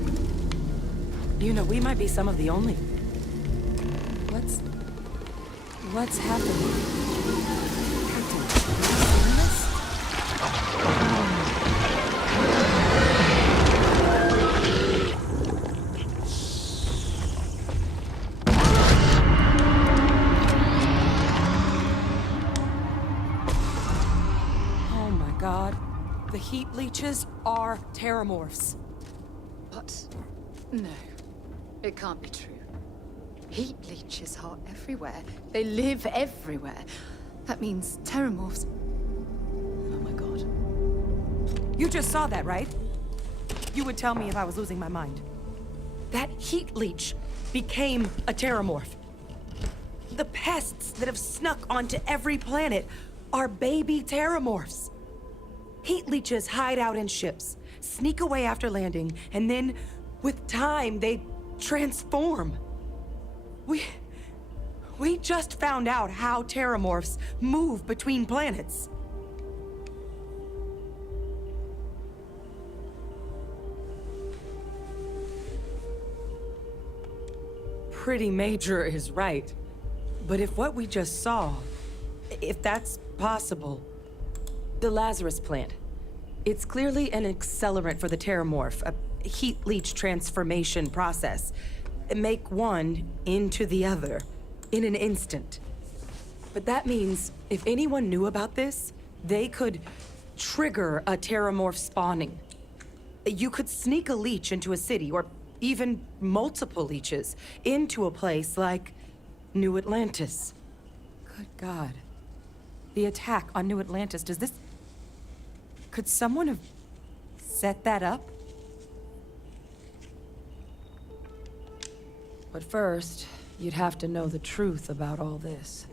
You know, we might be some of the only... What's happening? Captain, have you seen this? Oh my God. The heat leeches are terramorphs. What? No. It can't be true. Heat leeches are everywhere. They live everywhere. That means terramorphs... Oh my God. You just saw that, right? You would tell me if I was losing my mind. That heat leech became a terramorph. The pests that have snuck onto every planet are baby terramorphs. Heat leeches hide out in ships, sneak away after landing, and then, with time, they transform. We just found out how terramorphs move between planets. Pretty major is right. But if what we just saw, if that's possible, the Lazarus plant, it's clearly an accelerant for the terramorph, a heat leech transformation process. Make one into the other in an instant. But that means if anyone knew about this, they could trigger a terramorph spawning. You could sneak a leech into a city, or even multiple leeches, into a place like New Atlantis. Good God. The attack on New Atlantis, does this... Could someone have set that up? But first, you'd have to know the truth about all this.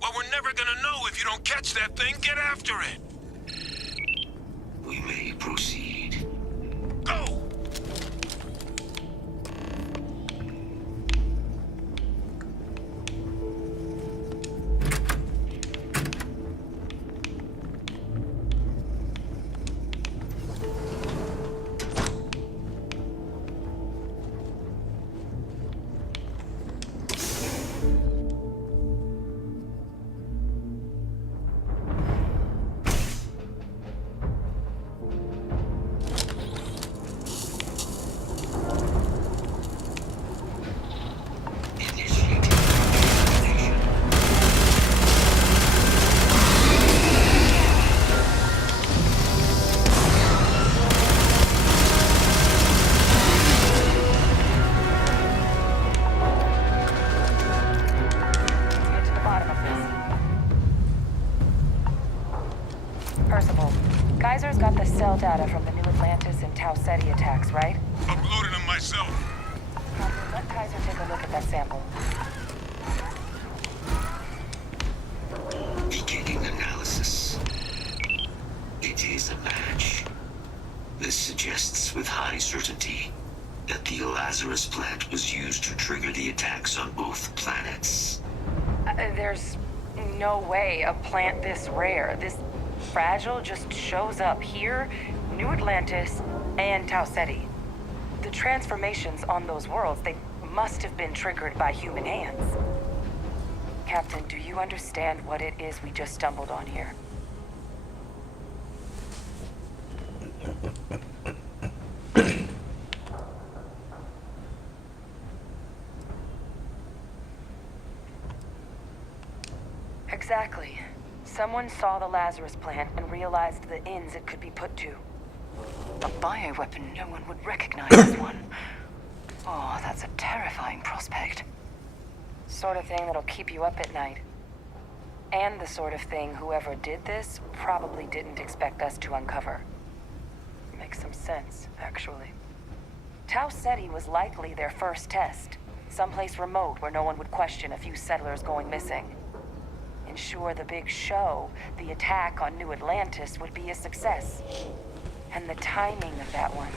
Well, we're never gonna know if you don't catch that thing. Get after it. We may proceed. Go! data from the New Atlantis and Tau Ceti attacks, right? Uploaded them myself. Let Kaiser take a look at that sample. Beginning analysis. It is a match. This suggests with high certainty that the Lazarus plant was used to trigger the attacks on both planets. There's no way a plant this rare, this fragile, just shows up here, New Atlantis, and Tau Ceti. The transformations on those worlds, they must have been triggered by human hands. Captain, do you understand what it is we just stumbled on here? Exactly. Someone saw the Lazarus plant and realized the ends it could be put to. A bioweapon no one would recognize as one. Oh, that's a terrifying prospect. Sort of thing that'll keep you up at night. And the sort of thing whoever did this probably didn't expect us to uncover. Makes some sense, actually. Tau Ceti was likely their first test. Someplace remote where no one would question a few settlers going missing. Ensure the big show, the attack on New Atlantis, would be a success. And the timing of that one.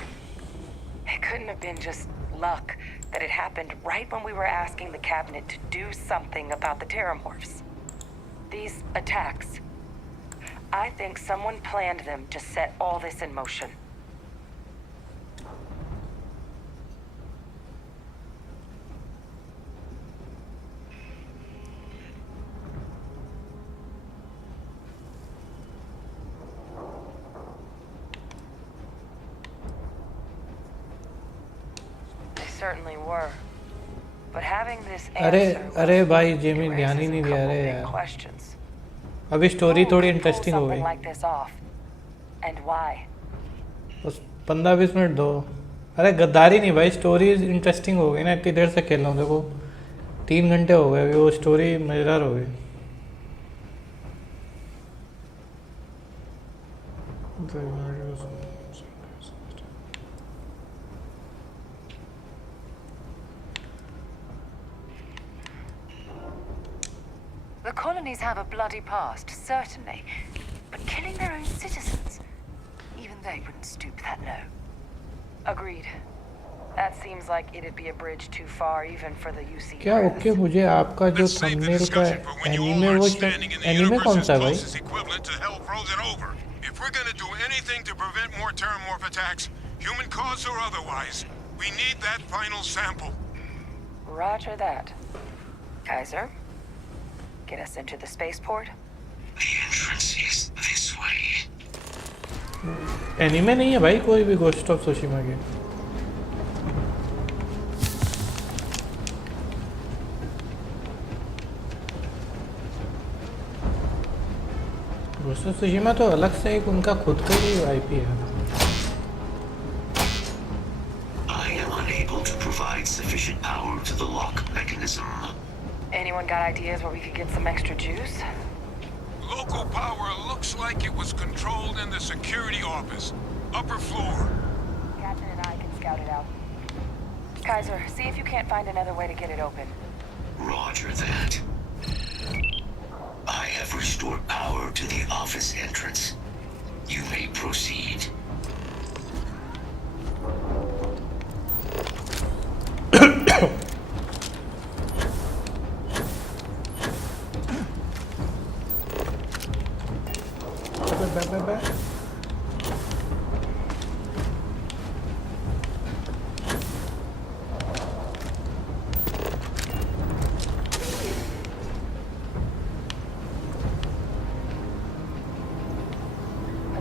It couldn't have been just luck that it happened right when we were asking the cabinet to do something about the terramorphs. These attacks. I think someone planned them to set all this in motion. Certainly were. But having this अरे भाई Jamie ध्यान ही नहीं दिया रे यार अभी story थोड़ी interesting हो गई बस 15-20 मिनट दो अरे गद्दारी नहीं भाई स्टोरी इंटरेस्टिंग हो गई ना इतनी देर से खेल रहा हूँ देखो 3 घंटे हो गए अभी वो स्टोरी मज़ेदार हो गई The colonies have a bloody past, certainly. But killing their own citizens? Even they wouldn't stoop that low. Agreed. That seems like it'd be a bridge too far even for the UC. क्या okay मुझे आपका जो thumbnail का anime वो anime कौन सा है भाई? If we're gonna do anything to prevent more terramorph attacks, human cause or otherwise, we need that final sample. Roger that. Kaiser? Get us into the spaceport? The entrance is this way. Anime नहीं है भाई कोई भी ghost of Tsushima के ghost of Tsushima तो अलग से एक उनका खुद का ही आईपी है I am unable to provide sufficient power to the lock mechanism. Anyone got ideas where we could get some extra juice? Local power looks like it was controlled in the security office. Upper floor. Captain and I can scout it out. Kaiser, see if you can't find another way to get it open. Roger that. I have restored power to the office entrance. You may proceed.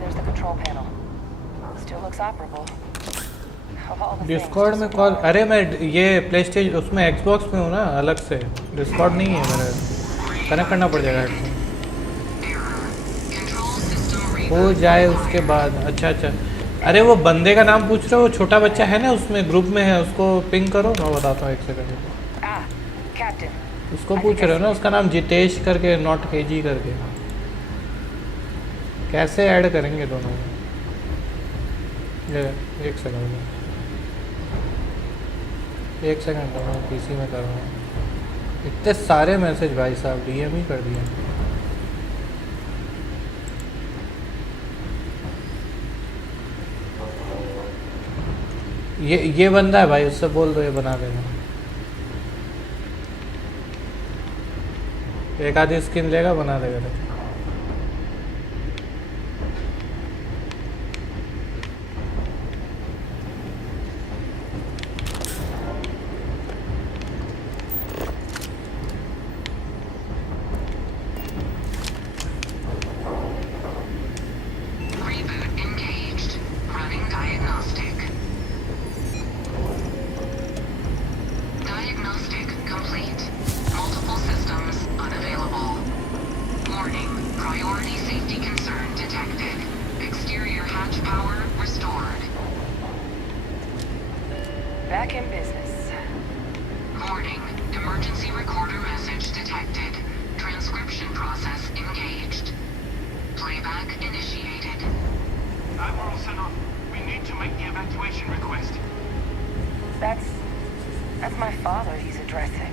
There's the control panel. Still looks operable. Discord में call अरे मैं ये play station उसमें Xbox में हूँ ना अलग से डिस्कॉर्ड नहीं है मेरा कनेक्ट करना पड़ जाएगा हो जाए उसके बाद अच्छा अरे वो बंदे का नाम पूछ रहे हो वो छोटा बच्चा है ना उसमें ग्रुप में है उसको पिंग करो मैं बताता हूँ 1 सेकंड उसको पूछ रहे हो ना उसका नाम जितेश करके नॉट केजी करके कैसे ऐड करेंगे दोनों ये एक सेकंड में, एक सेकंड तो मैं पीसी में कर रहा हूँ। इतने सारे मैसेज भाई साहब, डीएम ही कर दिए। ये बंदा है भाई, उससे बोल दो ये बना देगा। एक आधी स्किन लेगा, बना देगा। Back in business. Warning. Emergency recorder message detected. Transcription process engaged. Playback initiated. Admiral Sinon, we need to make the evacuation request. That's my father he's addressing.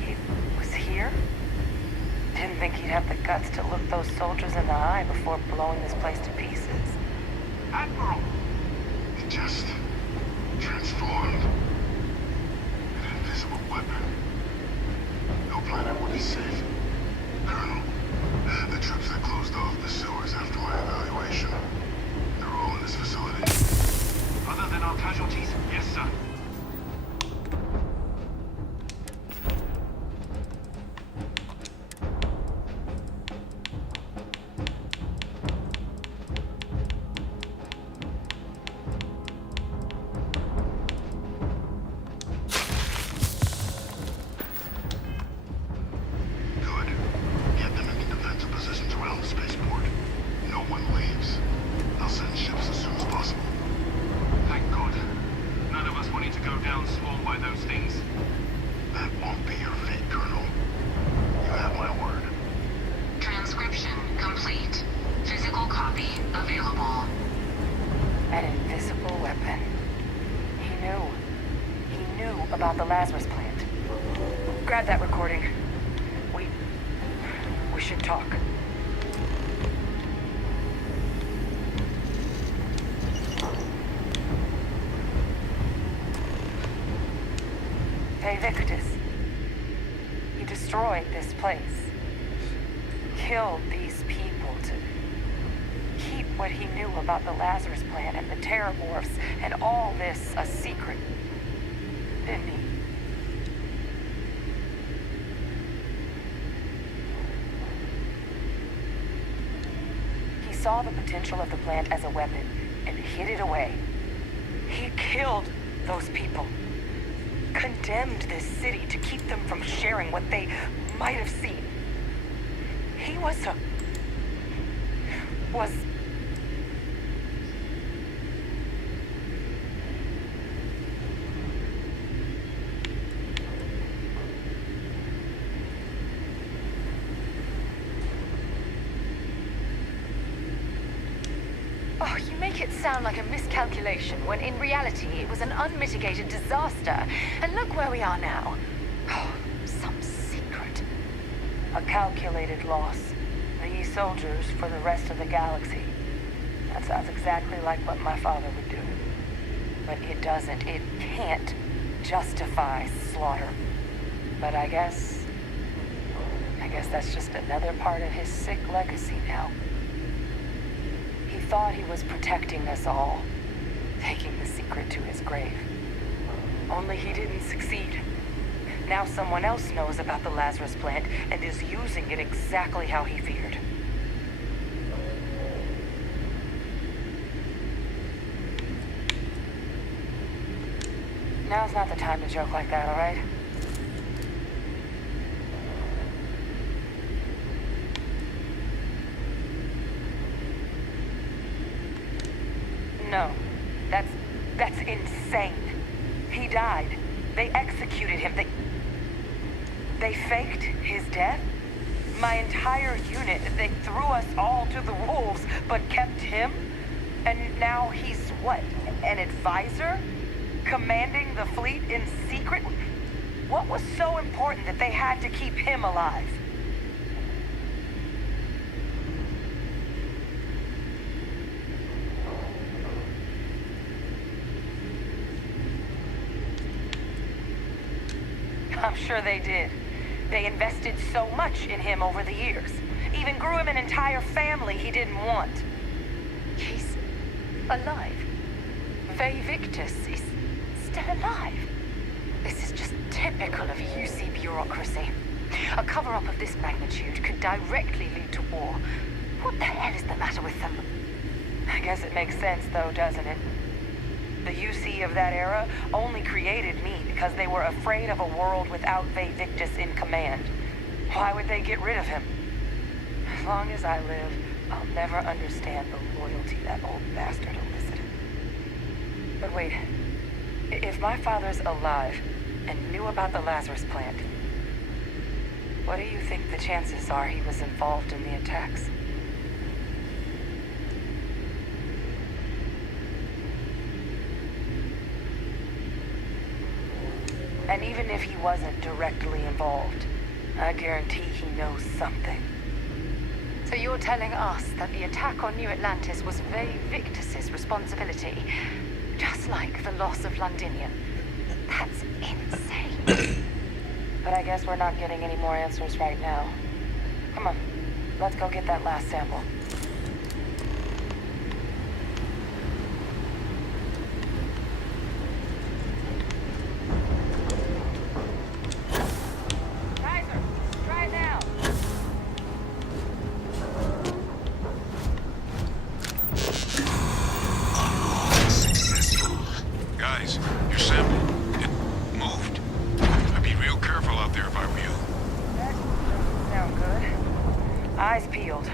He was here? Didn't think he'd have the guts to look those soldiers in the eye before blowing this place to pieces. Admiral! It just transformed. An invisible weapon. No planet would be safe. Colonel, the troops that closed off the sewers after my evaluation, they're all in this facility. Other than our casualties, yes, sir. About the Lazarus plant. Grab that recording. We should talk. Hey, Victus. He destroyed this place. Killed these people to keep what he knew about the Lazarus plant and the Terramorphs and all this a secret. Didn't he? He saw the potential of the plant as a weapon and hid it away. He killed those people. Condemned this city to keep them from sharing what they might have seen. He was Oh, you make it sound like a miscalculation, when in reality it was an unmitigated disaster. And look where we are now. Oh, some secret. A calculated loss. These soldiers for the rest of the galaxy. That sounds exactly like what my father would do. But it doesn't, it can't justify slaughter. But I guess that's just another part of his sick legacy now. He thought he was protecting us all, taking the secret to his grave. Only he didn't succeed. Now someone else knows about the Lazarus plant and is using it exactly how he feared. Now's not the time to joke like that, all right? No, that's insane. He died. They executed him. They faked his death? My entire unit, they threw us all to the wolves, but kept him? And now he's What, an advisor? Commanding the fleet in secret? What was so important that they had to keep him alive? I'm sure they did. They invested so much in him over the years. Even grew him an entire family he didn't want. He's alive. Ve Victus is still alive. This is just typical of UC bureaucracy. A cover-up of this magnitude could directly lead to war. What the hell is the matter with them? I guess it makes sense though, doesn't it? The UC of that era only created me because they were afraid of a world without Ve Victus in command. Why would they get rid of him? As long as I live, I'll never understand the loyalty that old bastard elicited. But wait, if my father's alive and knew about the Lazarus plant, what do you think the chances are he was involved in the attacks? And even if he wasn't directly involved, I guarantee he knows something. So you're telling us that the attack on New Atlantis was Ve Victus's responsibility, just like the loss of Londinium? That's insane. But I guess we're not getting any more answers right now. Come on, let's go get that last sample. Eyes peeled.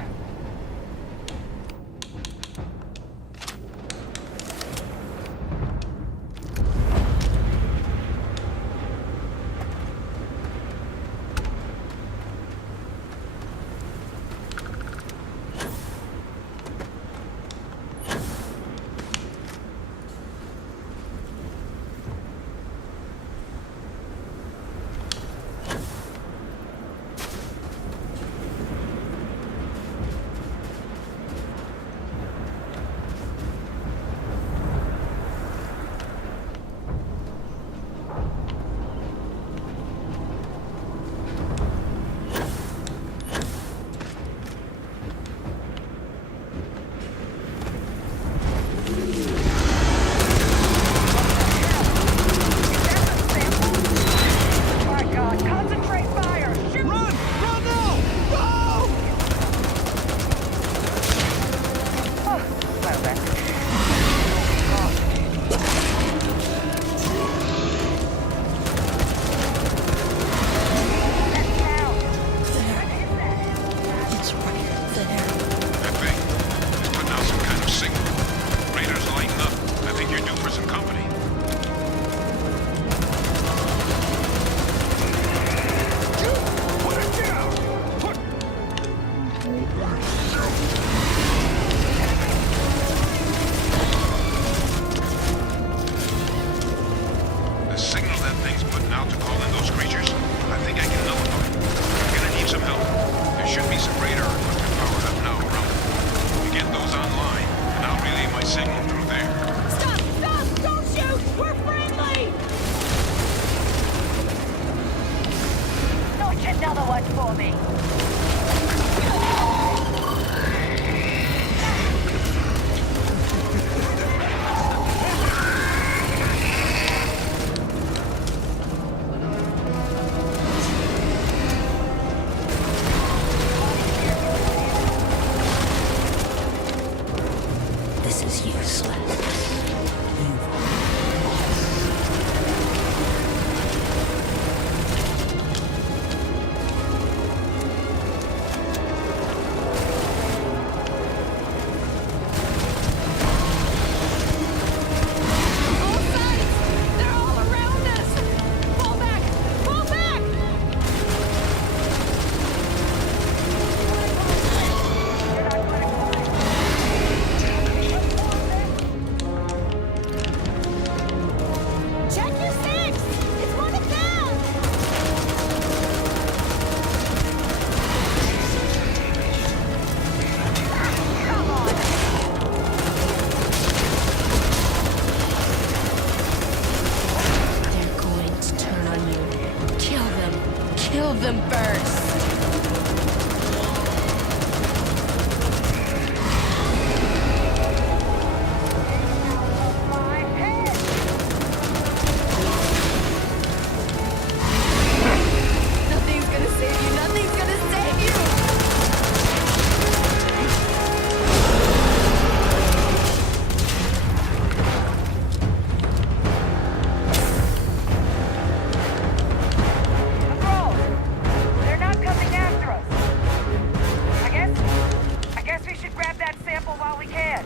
Another one for me. This is useless. kill them first. Nothing's gonna save you. Nothing's gonna save you. Control! They're not coming after us. I guess we should grab that sample while we can.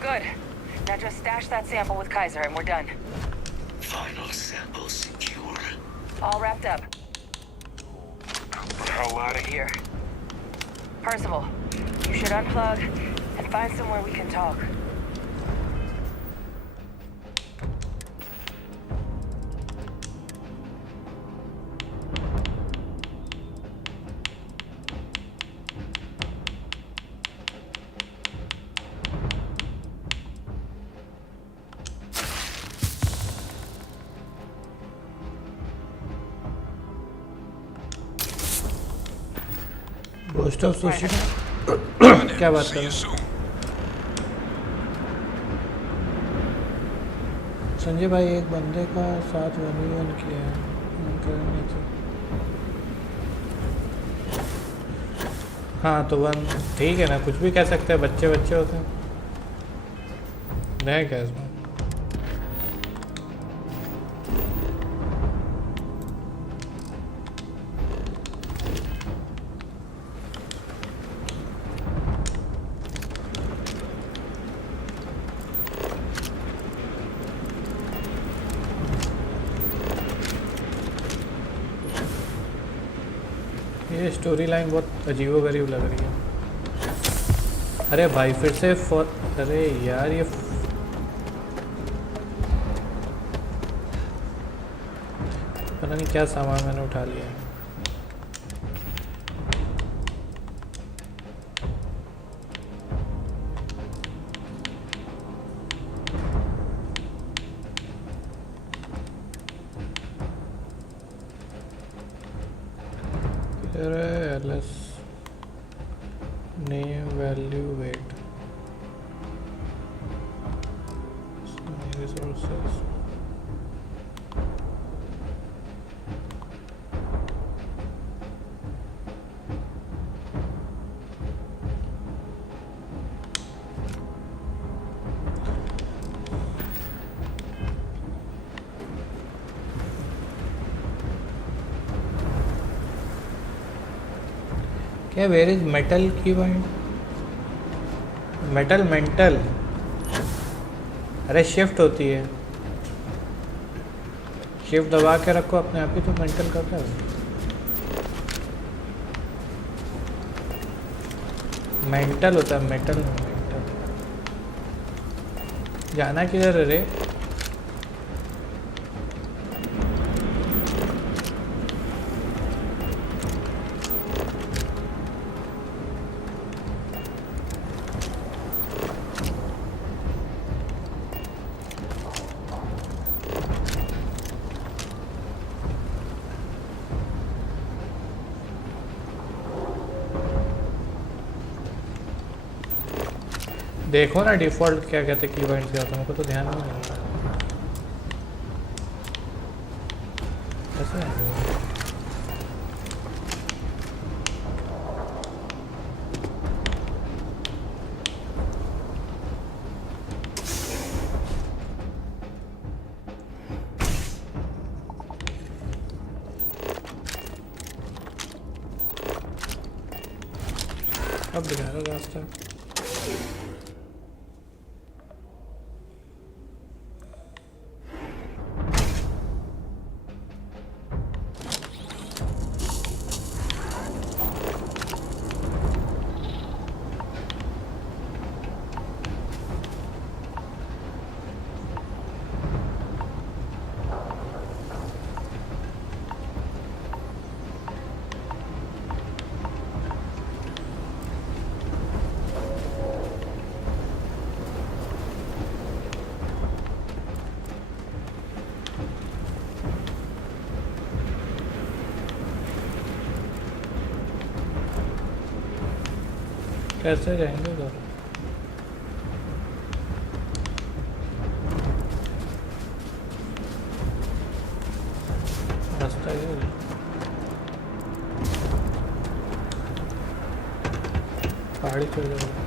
Good. Now just stash that sample with Kaiser and we're done. Final sample secure. All wrapped up. The hell out of here. Percival, you should unplug and find somewhere we can talk. Ghost of Tsushima क्या बात कर रहे हो? संजय भाई एक बंदे का साथ 1v1 किया है करने से। हाँ तो वन ठीक है ना, कुछ भी कह सकते हैं, बच्चे बच्चे होते हैं। नहीं क्या इसमें ये स्टोरी लाइन बहुत अजीबोगरीब लग रही है। अरे भाई फिर से अरे यार ये पता नहीं क्या सामान मैंने उठा लिया है। LS name value weight resources क्या वेयर इज मेटल की पॉइंट मेटल मेंटल अरे शिफ्ट होती है, शिफ्ट दबा के रखो अपने आप ही तो मेंटल करता है। मेंटल होता है मेटल मेंटल। जाना किधर है रे? देखो ना डिफ़ॉल्ट क्या कहते की पॉइंट्स क्या होता है, मेरे को तो ध्यान नहीं है। कैसे है? अब दिखा रहा रास्ता। कैसे जाएंगे उधर? रास्ता ये है। पहाड़ी चढ़ जाएगा।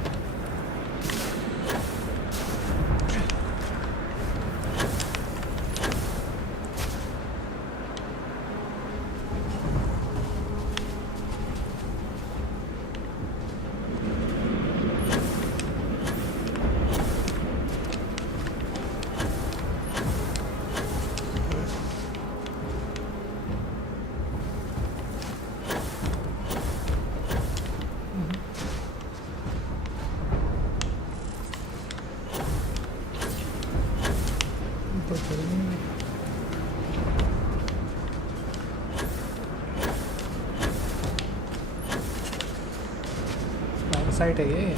साइट है ये।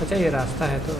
अच्छा ये रास्ता है तो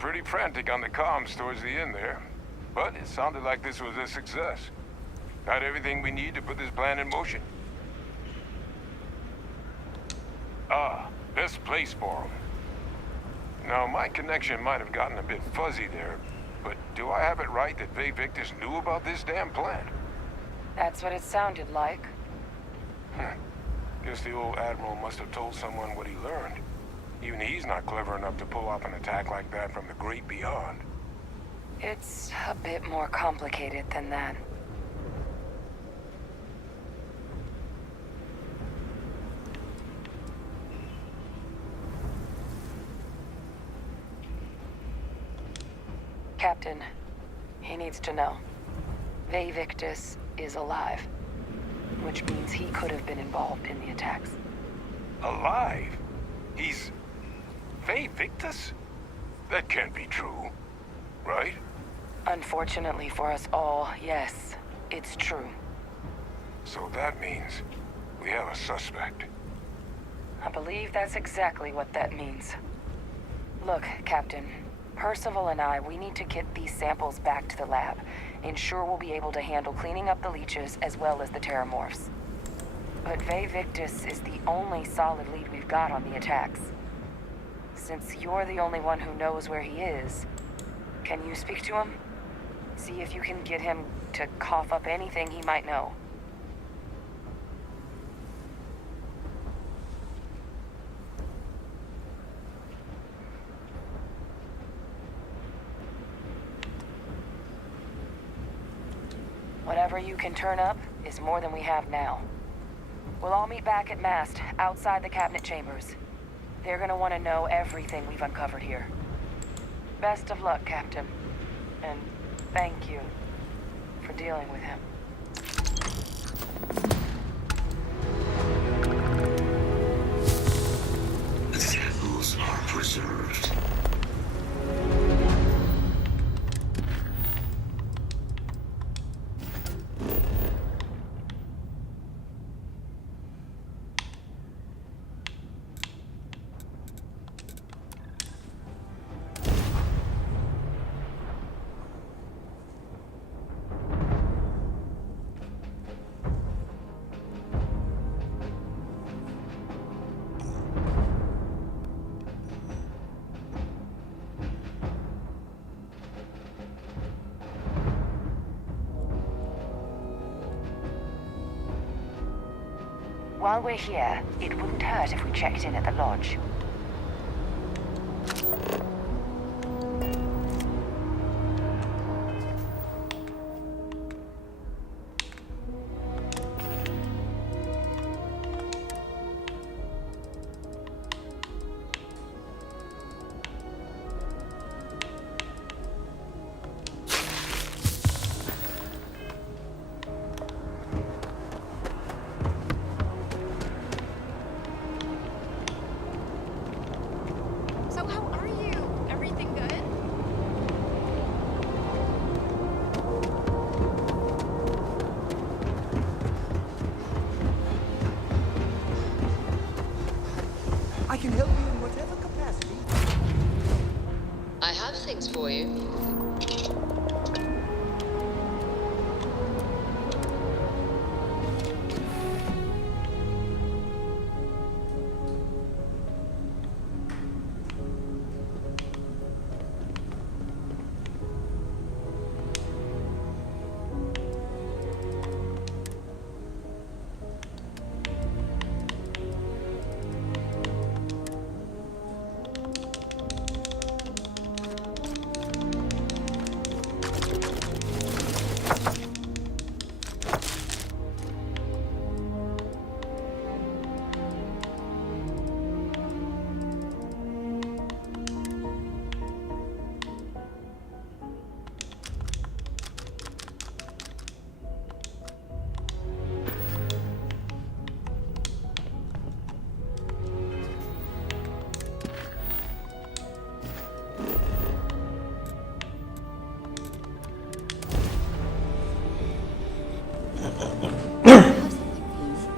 Pretty frantic on the comms towards the end there, but it sounded like this was a success. Got everything we need to put this plan in motion. Best place for them. Now, my connection might have gotten a bit fuzzy there, but do I have it right that Vay Victus knew about this damn plan? That's what it sounded like. Guess the old Admiral must have told someone what he learned. Even he's not clever enough to pull off an attack like that from the great beyond. It's a bit more complicated than that. Captain, he needs to know. Vay Victus is alive, which means he could have been involved in the attacks. Alive? He's... Vay Victus? That can't be true, right? Unfortunately for us all, yes, it's true. So that means we have a suspect. I believe that's exactly what that means. Look, Captain, Percival and we need to get these samples back to the lab. Ensure we'll be able to handle cleaning up the leeches as well as the terramorphs. But Vay Victus is the only solid lead we've got on the attacks. Since you're the only one who knows where he is, can you speak to him? See if you can get him to cough up anything he might know. Whatever you can turn up is more than we have now. We'll all meet back at Mast, outside the cabinet chambers. They're gonna want to know everything we've uncovered here. Best of luck, Captain. And thank you for dealing with him. The samples are preserved. While we're here, it wouldn't hurt if we checked in at the lodge. So how are you? Everything good? I can help you in whatever capacity. I have things for you.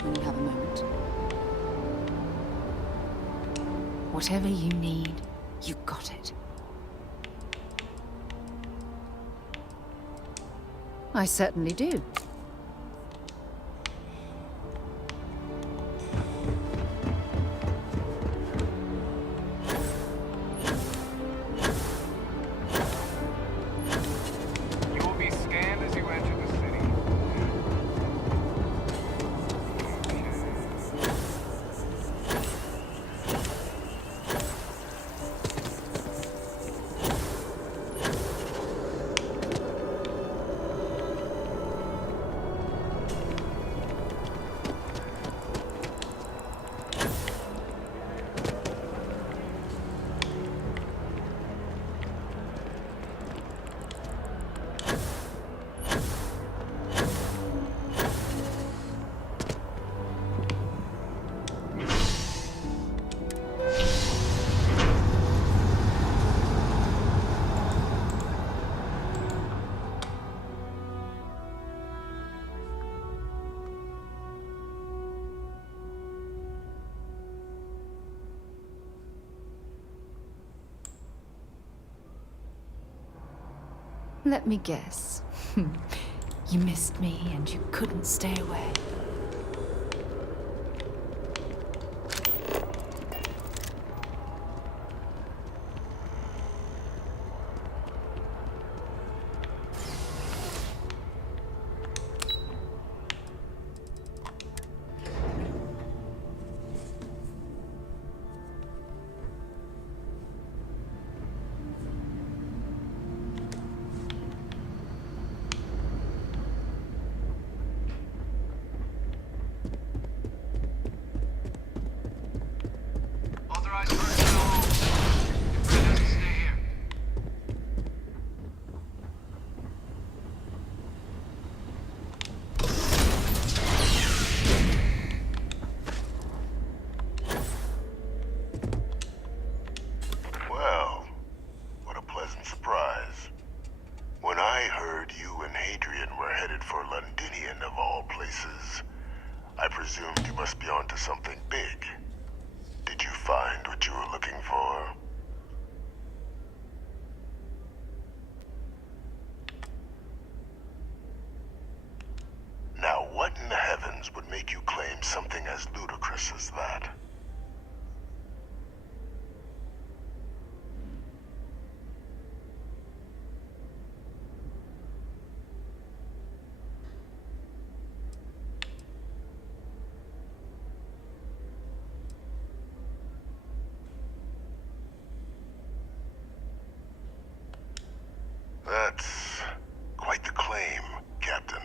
When you have a moment. Whatever you need, you got it. I certainly do. You will be scanned as you enter the city. Let me guess. You missed me and you couldn't stay away. Authorized personnel. Prisoners to stay here. Well, what a pleasant surprise. When I heard you and Hadrian were headed for Londinian of all places, I presumed you must be onto something big. Did you find what you were looking for? Now, what in the heavens would make you claim something as ludicrous as that? That's quite the claim, Captain.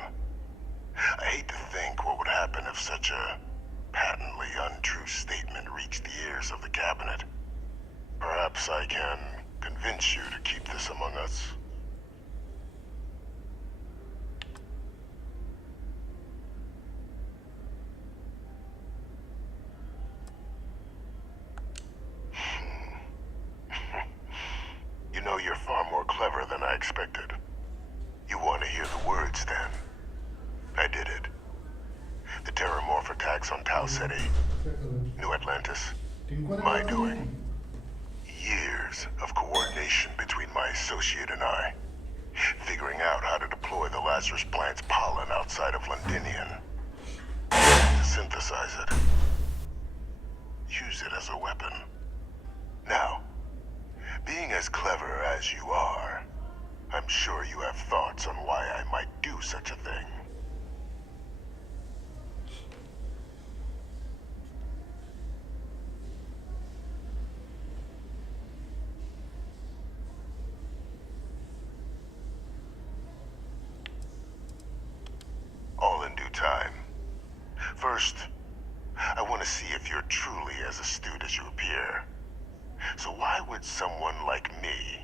I hate to think what would happen if such a patently untrue statement reached the ears of the cabinet. Perhaps I can convince you to keep this among us. You know, you're far more clever than I expected. You want to hear the words, then? I did it. The terramorph attacks on Tau Ceti, New Atlantis, my doing. Years of coordination between my associate and I, figuring out how to deploy the Lazarus plant's pollen outside of Londinian, to synthesize it, use it as a weapon. Now, being as clever as you are, I'm sure you have thoughts on why I might do such a thing. All in due time. First, I want to see if you're truly as astute as you appear. So why would someone like me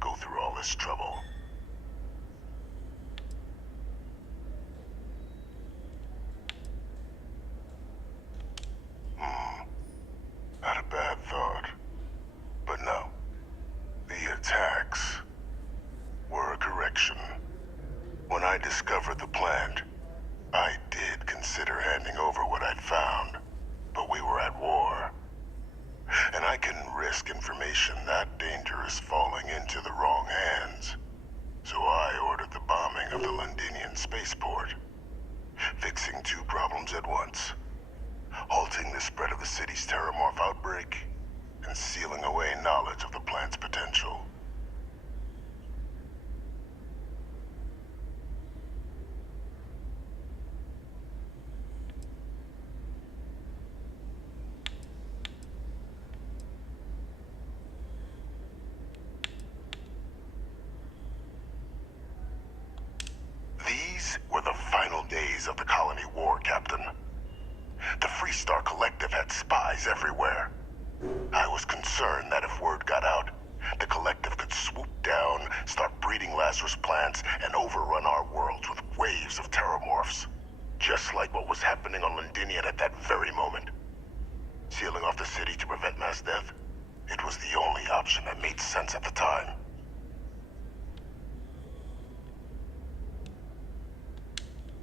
go through all this trouble? Not a bad thought. But no. The attacks were a correction. When I discovered the plant, I did consider handing over what I'd found, but we were at war. And I couldn't risk information that dangerous falling into the wrong hands. So I ordered the bombing of the Londinian spaceport, fixing two problems at once. Halting the spread of the city's terramorph outbreak, and sealing away knowledge of the plant's potential. These were the final days of the colony war, Captain. The Freestar Collective had spies everywhere. I was concerned that if word got out, the Collective could swoop down, start breeding Lazarus plants, and overrun our worlds with waves of terramorphs. Just like what was happening on Londinian at that very moment. Sealing off the city to prevent mass death, it was the only option that made sense at the time.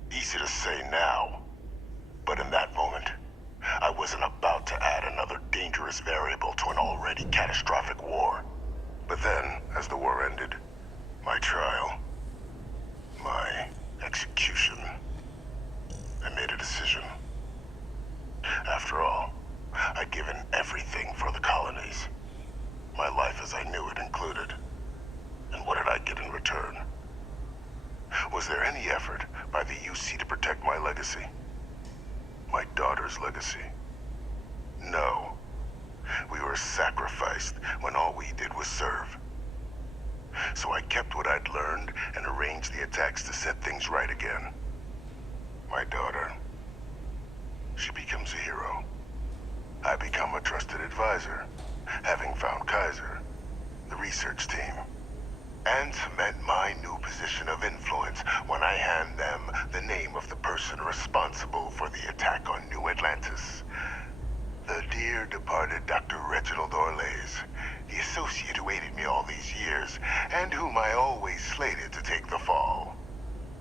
Easy to say now, but in that moment, I wasn't about to add another dangerous variable to an already catastrophic war. But then, as the war ended, my trial, my execution, I made a decision. After all, I'd given everything for the colonies. My life as I knew it included. And what did I get in return? Was there any effort by the UC to protect my legacy? My daughter's legacy? No. We were sacrificed when all we did was serve. So I kept what I'd learned and arranged the attacks to set things right again. My daughter, she becomes a hero. I become a trusted advisor, having found Kaiser, the research team, and cement my new position of influence when I hand them the name of the person responsible for the attack on New Atlantis. The dear departed Dr. Reginald Orlays, the associate who aided me all these years, and whom I always slated to take the fall.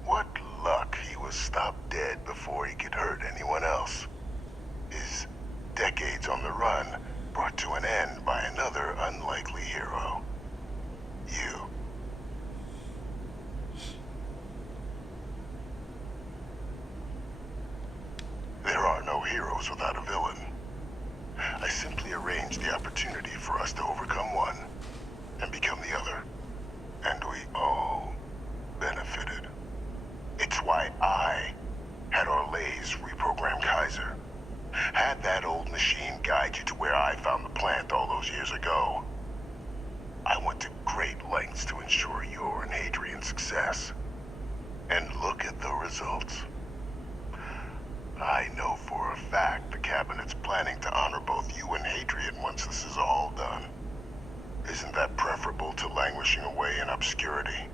What luck he was stopped dead before he could hurt anyone else. His decades on the run brought to an end by another unlikely hero. You. There are no heroes without a villain. I simply arranged the opportunity for us to overcome one and become the other. And we all benefited. It's why I had Orlays reprogram Kaiser. Had that old machine guide you to where I found the plant all those years ago. I went to great lengths to ensure your and Hadrian's success. And look at the results. I know for a fact the Cabinet's planning to honor both you and Hadrian once this is all done. Isn't that preferable to languishing away in obscurity?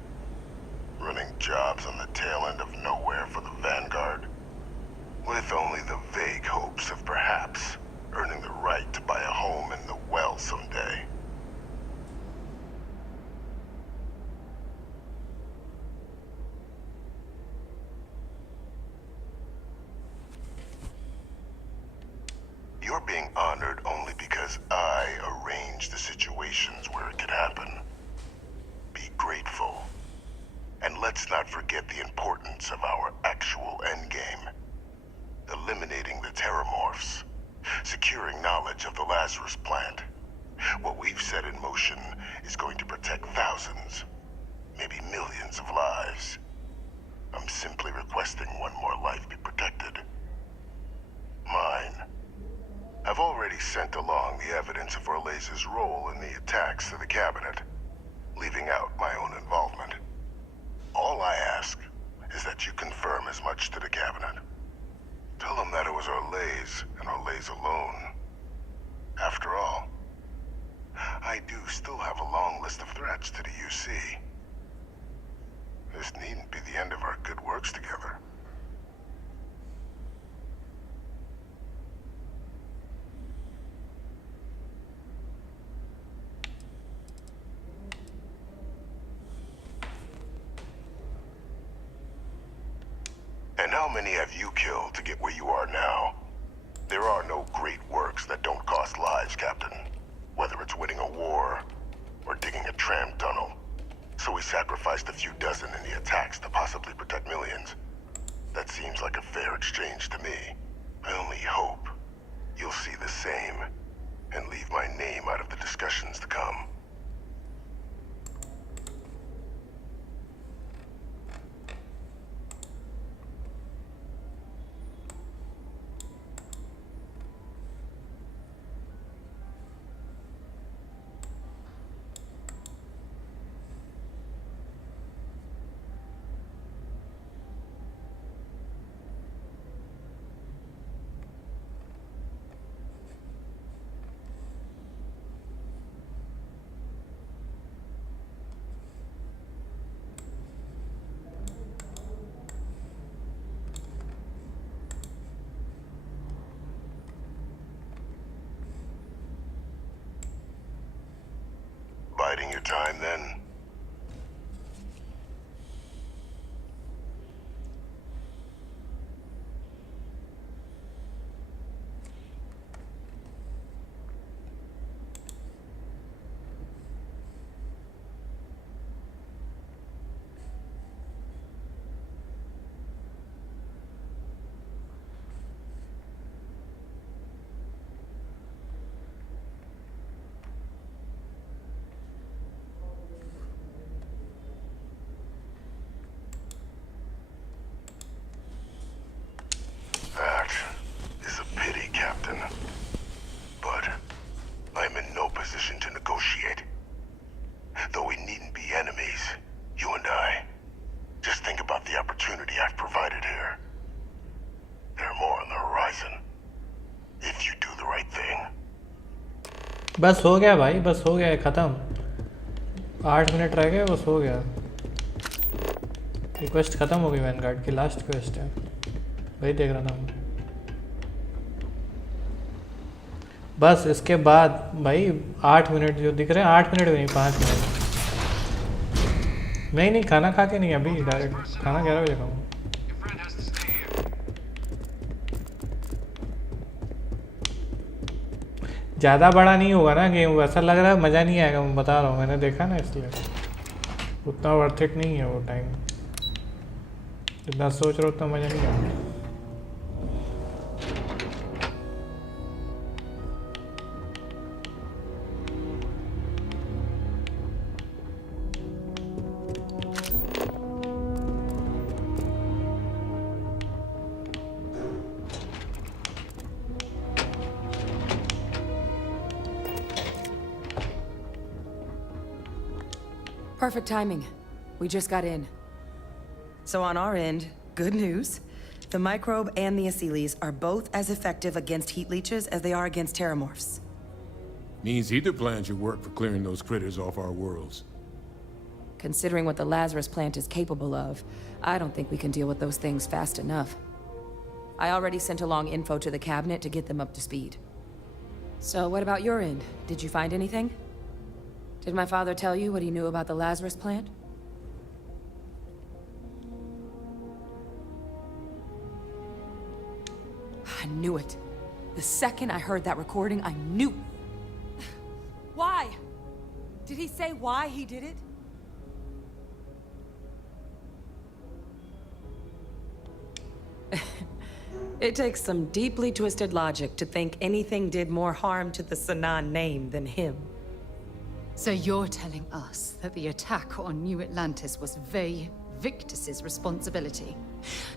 Running jobs on the tail end of nowhere for the Vanguard? With only the vague hopes of perhaps earning the right to buy a home in the well someday. You're being honored only because I arranged the situations where it could happen. Be grateful. And let's not forget the importance of our actual endgame. Eliminating the Terramorphs. Securing knowledge of the Lazarus plant. What we've set in motion is going to protect thousands, maybe millions of lives. I'm simply requesting one more life be protected. Mine. I've already sent along the evidence of Orlez's role in the attacks to the Cabinet, leaving out my own involvement. All I ask is that you confirm as much to the Cabinet. Tell them that it was Orlez and Orlez alone. After all, I do still have a long list of threats to the UC. This needn't be the end of our good works together. And how many have you killed to get where you are now? There are no great works that don't cost lives, Captain. Whether it's winning a war, or digging a tram tunnel. So we sacrificed a few dozen in the attacks to possibly protect millions. That seems like a fair exchange to me. I only hope you'll see the same, and leave my name out of the discussions to come. Biding your time, then? That is a pity, Captain. But I'm in no position to negotiate. Though we needn't be enemies, you and I. Just think about the opportunity I've provided here. There are more on the horizon. If you do the right thing. बस हो गया भाई, बस हो गया, ख़त्म. 8 minute रह गए, बस हो गया. रिक्वेस्ट ख़त्म हो गई. वैनगार्ड की लास्ट क्वेस्ट है, वही देख रहा था मैं. बस इसके बाद भाई 8 मिनट जो दिख रहे हैं, 8 मिनट भी नहीं, 5 मिनट. नहीं खाना खा के नहीं, अभी डायरेक्ट खाना 11 बजे खाऊंगा. ज़्यादा बड़ा नहीं होगा ना गेम, वैसा लग रहा है मज़ा नहीं आएगा. मैं बता रहा हूँ, मैंने देखा ना, इसलिए उतना वर्थ इट नहीं है वो टाइम. जितना सोच रहा हूँ उतना मज़ा नहीं आएगा. Perfect timing. We just got in. So on our end, good news. The microbe and the Asylees are both as effective against heat leeches as they are against terramorphs. Means either plan should work for clearing those critters off our worlds. Considering what the Lazarus plant is capable of, I don't think we can deal with those things fast enough. I already sent along info to the cabinet to get them up to speed. So what about your end? Did you find anything? Did my father tell you what he knew about the Lazarus plant? I knew it. The second I heard that recording, I knew. Why? Did he say why he did it? It takes some deeply twisted logic to think anything did more harm to the Sanan name than him. So you're telling us that the attack on New Atlantis was Vey Victus's responsibility?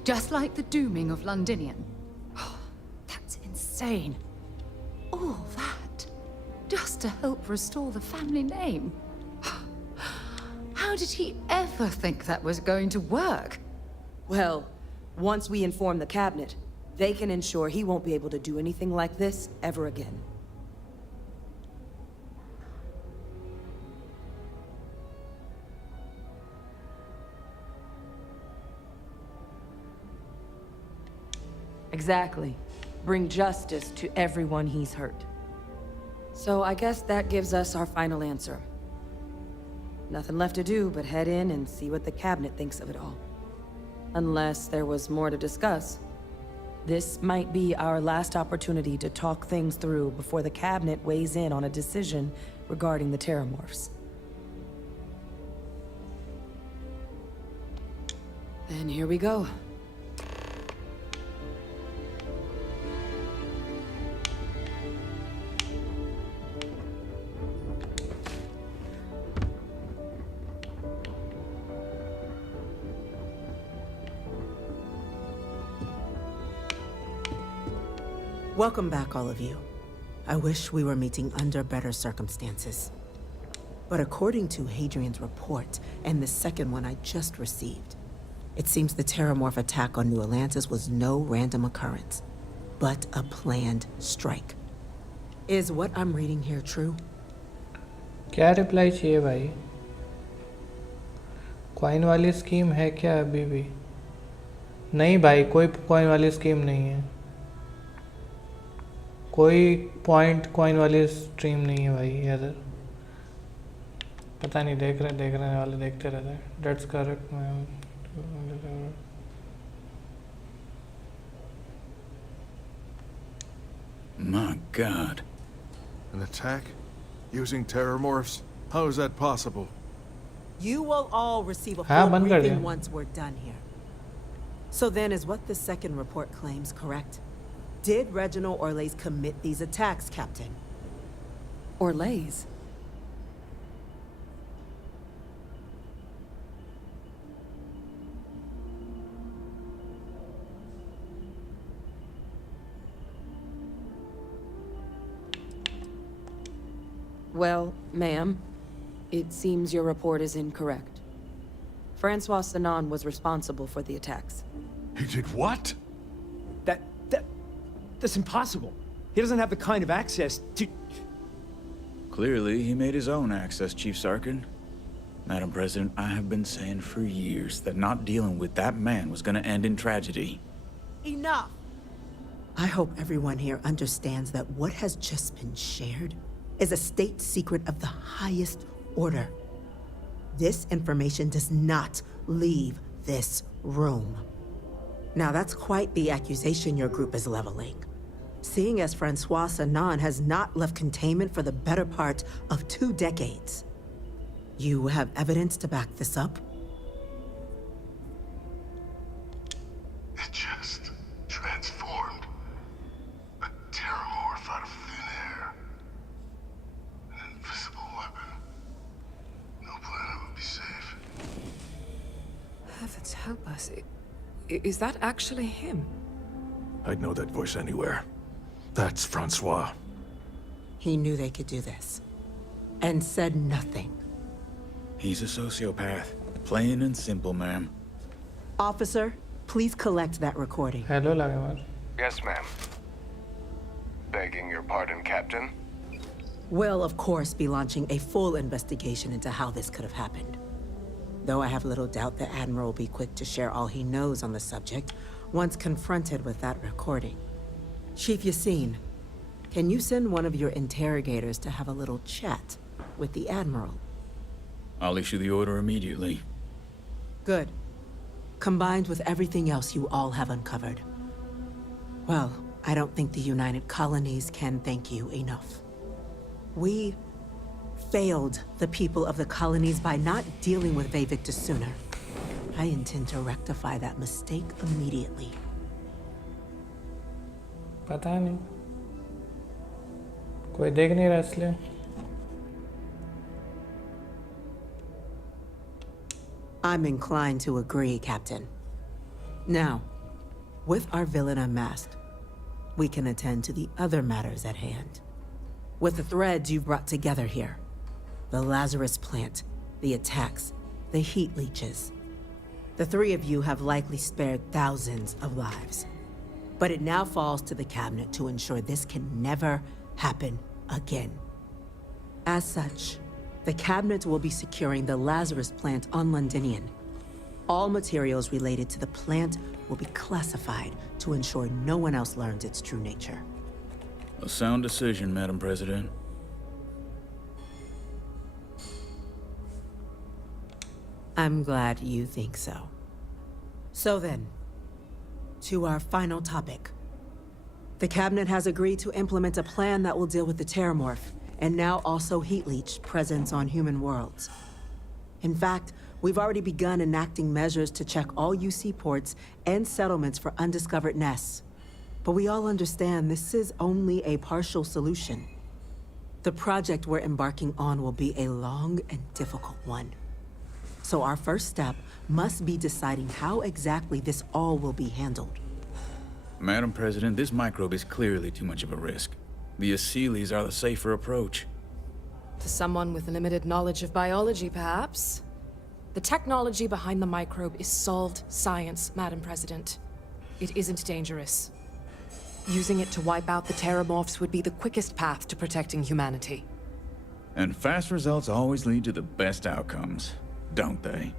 Just like the dooming of Londinium? That's insane. All that, just to help restore the family name. How did he ever think that was going to work? Well, once we inform the cabinet, they can ensure he won't be able to do anything like this ever again. Exactly. Bring justice to everyone he's hurt. So I guess that gives us our final answer. Nothing left to do but head in and see what the cabinet thinks of it all. Unless there was more to discuss. This might be our last opportunity to talk things through before the cabinet weighs in on a decision regarding the terramorphs. Then here we go. Welcome back, all of you. I wish we were meeting under better circumstances. But according to Hadrian's report, and the second one I just received, it seems the Terramorph attack on New Atlantis was no random occurrence, but a planned strike. Is what I'm reading here true? क्या reply चाहिए भाई? Coin वाली scheme है क्या अभी भी? नहीं भाई, कोई कॉइन वाली स्कीम नहीं है. कोई पॉइंट कॉइन वाली स्ट्रीम नहीं है भाई इधर. पता नहीं, देखने वाले देखते रहते हैं. Dates correct ma'am. My God. An attack? Using terramorphs? How is that possible? You will all receive a हाँ, full बंद कर briefing दिया. once we're done here. So then, is what the second report claims correct? Did Reginald Orlays commit these attacks, Captain? Orlays? Well, ma'am, it seems your report is incorrect. Francois Sanan was responsible for the attacks. He did what? That's impossible. He doesn't have the kind of access to... Clearly, he made his own access, Chief Sarkin. Madam President, I have been saying for years that not dealing with that man was gonna end in tragedy. Enough! I hope everyone here understands that what has just been shared is a state secret of the highest order. This information does not leave this room. Now that's quite the accusation your group is leveling. Seeing as Francois Sanan has not left containment for the better part of 2 decades. You have evidence to back this up? It just transformed. A terramorph out of thin air. An invisible weapon. No planet would be safe. Heavens help us. Is that actually him? I'd know that voice anywhere. That's Francois. He knew they could do this. And said nothing. He's a sociopath. Plain and simple, ma'am. Officer, please collect that recording. Hello, Lagamal. Yes, ma'am. Begging your pardon, Captain. We'll, of course, be launching a full investigation into how this could have happened. Though I have little doubt the Admiral will be quick to share all he knows on the subject once confronted with that recording. Chief Yassine, can you send one of your interrogators to have a little chat with the Admiral? I'll issue the order immediately. Good. Combined with everything else you all have uncovered. Well, I don't think the United Colonies can thank you enough. We failed the people of the colonies by not dealing with Victus sooner. I intend to rectify that mistake immediately. पता नहीं कोई देख नहीं रहा इसलिए I'm inclined to agree, Captain. Now, with our villain unmasked, we can attend to the other matters at hand. With the threads you've brought together here, the Lazarus plant, the attacks, the heat leeches, the three of you have likely spared thousands of lives. But it now falls to the Cabinet to ensure this can never happen again. As such, the Cabinet will be securing the Lazarus plant on Londinian. All materials related to the plant will be classified to ensure no one else learns its true nature. A sound decision, Madam President. I'm glad you think so. So then, to our final topic. The Cabinet has agreed to implement a plan that will deal with the Terramorph, and now also Heat Leech presence on human worlds. In fact, we've already begun enacting measures to check all UC ports and settlements for undiscovered nests. But we all understand this is only a partial solution. The project we're embarking on will be a long and difficult one. So our first step must be deciding how exactly this all will be handled. Madam President, this microbe is clearly too much of a risk. The Aseles are the safer approach. To someone with limited knowledge of biology, perhaps? The technology behind the microbe is solved science, Madam President. It isn't dangerous. Using it to wipe out the Terramorphs would be the quickest path to protecting humanity. And fast results always lead to the best outcomes, don't they?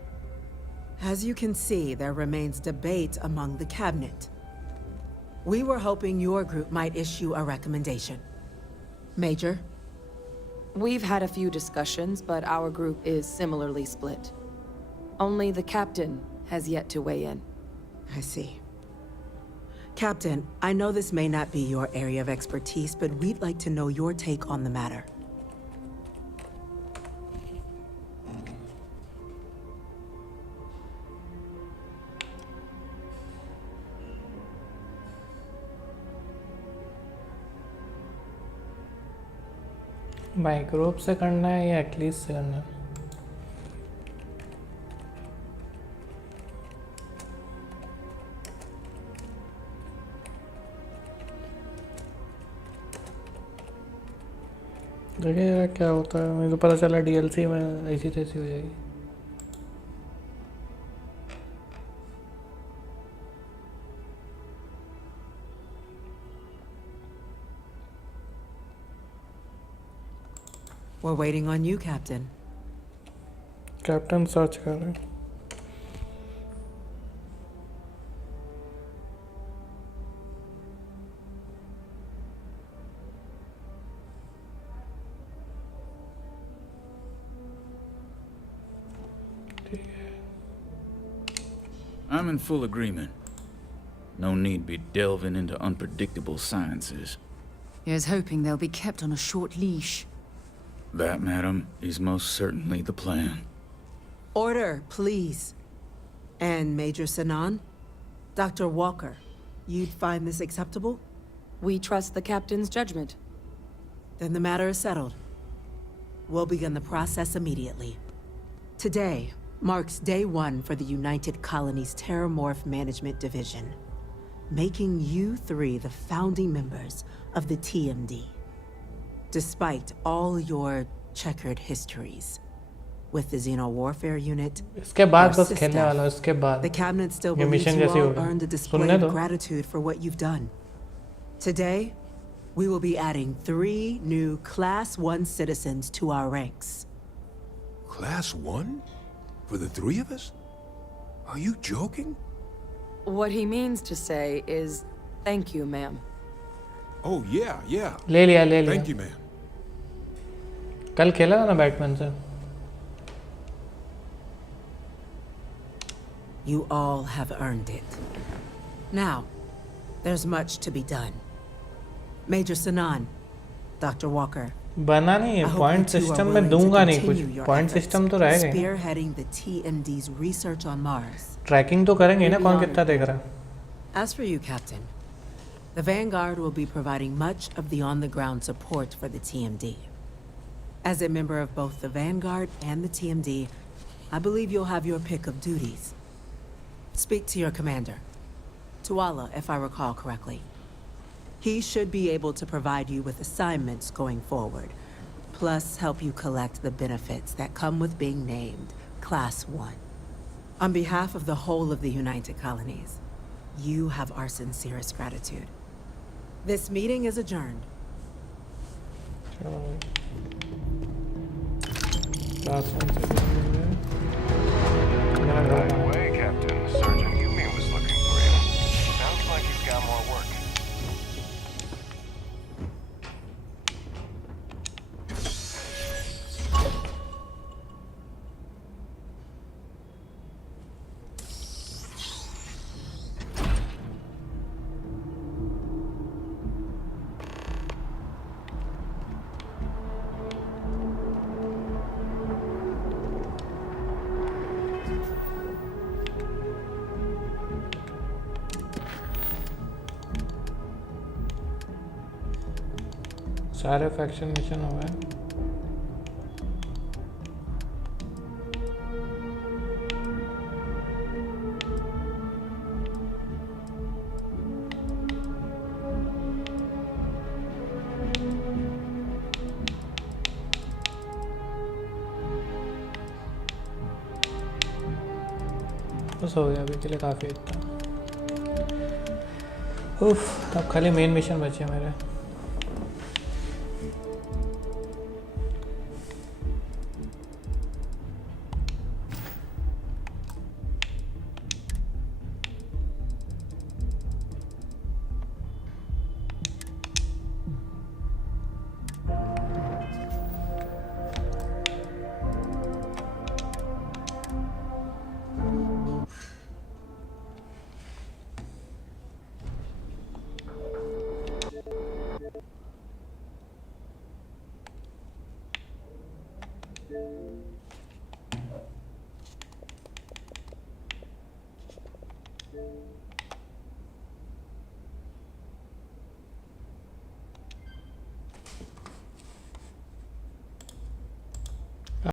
As you can see, there remains debate among the Cabinet. We were hoping your group might issue a recommendation. Major? We've had a few discussions, but our group is similarly split. Only the Captain has yet to weigh in. I see. Captain, I know this may not be your area of expertise, but we'd like to know your take on the matter. Microbe से करना है या at least से करना है देखिए क्या होता है मुझे तो पता चला डीएलसी में ऐसी तैसी हो जाएगी We're waiting on you, Captain. Captain search कर रहे हैं I'm in full agreement. No need be delving into unpredictable sciences. Here's hoping they'll be kept on a short leash. That, madam, is most certainly the plan. Order, please. And Major Sinan? Dr. Walker, you'd find this acceptable? We trust the Captain's judgment. Then the matter is settled. We'll begin the process immediately. Today marks day one for the United Colonies Terramorph Management Division, making you three the founding members of the TMD. Despite all your checkered histories, with the Xeno Warfare Unit, इसके बाद or बस खेलने SysDef. वाला हूँ इसके बाद The Cabinet still ये believes mission you जैसी all होगी earned a display सुनने of दो gratitude for what you've done. Today, we will be adding 3 new Class 1 citizens to our ranks. Class 1? For the 3 of us? Are you joking? What he means to say is, thank you, ma'am. Oh, yeah. ले लिया Thank you, ma'am. कल खेला था ना Batman से You all have earned it. Now, there's much to be done. Major Sanan, Dr. Walker. बना नहीं है पॉइंट सिस्टम में दूंगा नहीं कुछ पॉइंट सिस्टम तो रहेगा Spearheading the TMD's research on Mars. Tracking तो करेंगे ना कौन कितना देख रहा है As for you, Captain, the Vanguard will be providing much of the on-the-ground support for the TMD. As a member of both the Vanguard and the TMD, I believe you'll have your pick of duties. Speak to your commander, Tuala, if I recall correctly. He should be able to provide you with assignments going forward, plus help you collect the benefits that come with being named Class 1. On behalf of the whole of the United Colonies, you have our sincerest gratitude. This meeting is adjourned. By the way, Captain, Sergeant Yumi was looking for you. Sounds like he's got more work. सारे faction mission हो गए बस हो गया अभी के लिए काफ़ी इतना उफ अब खाली मेन मिशन बचे मेरे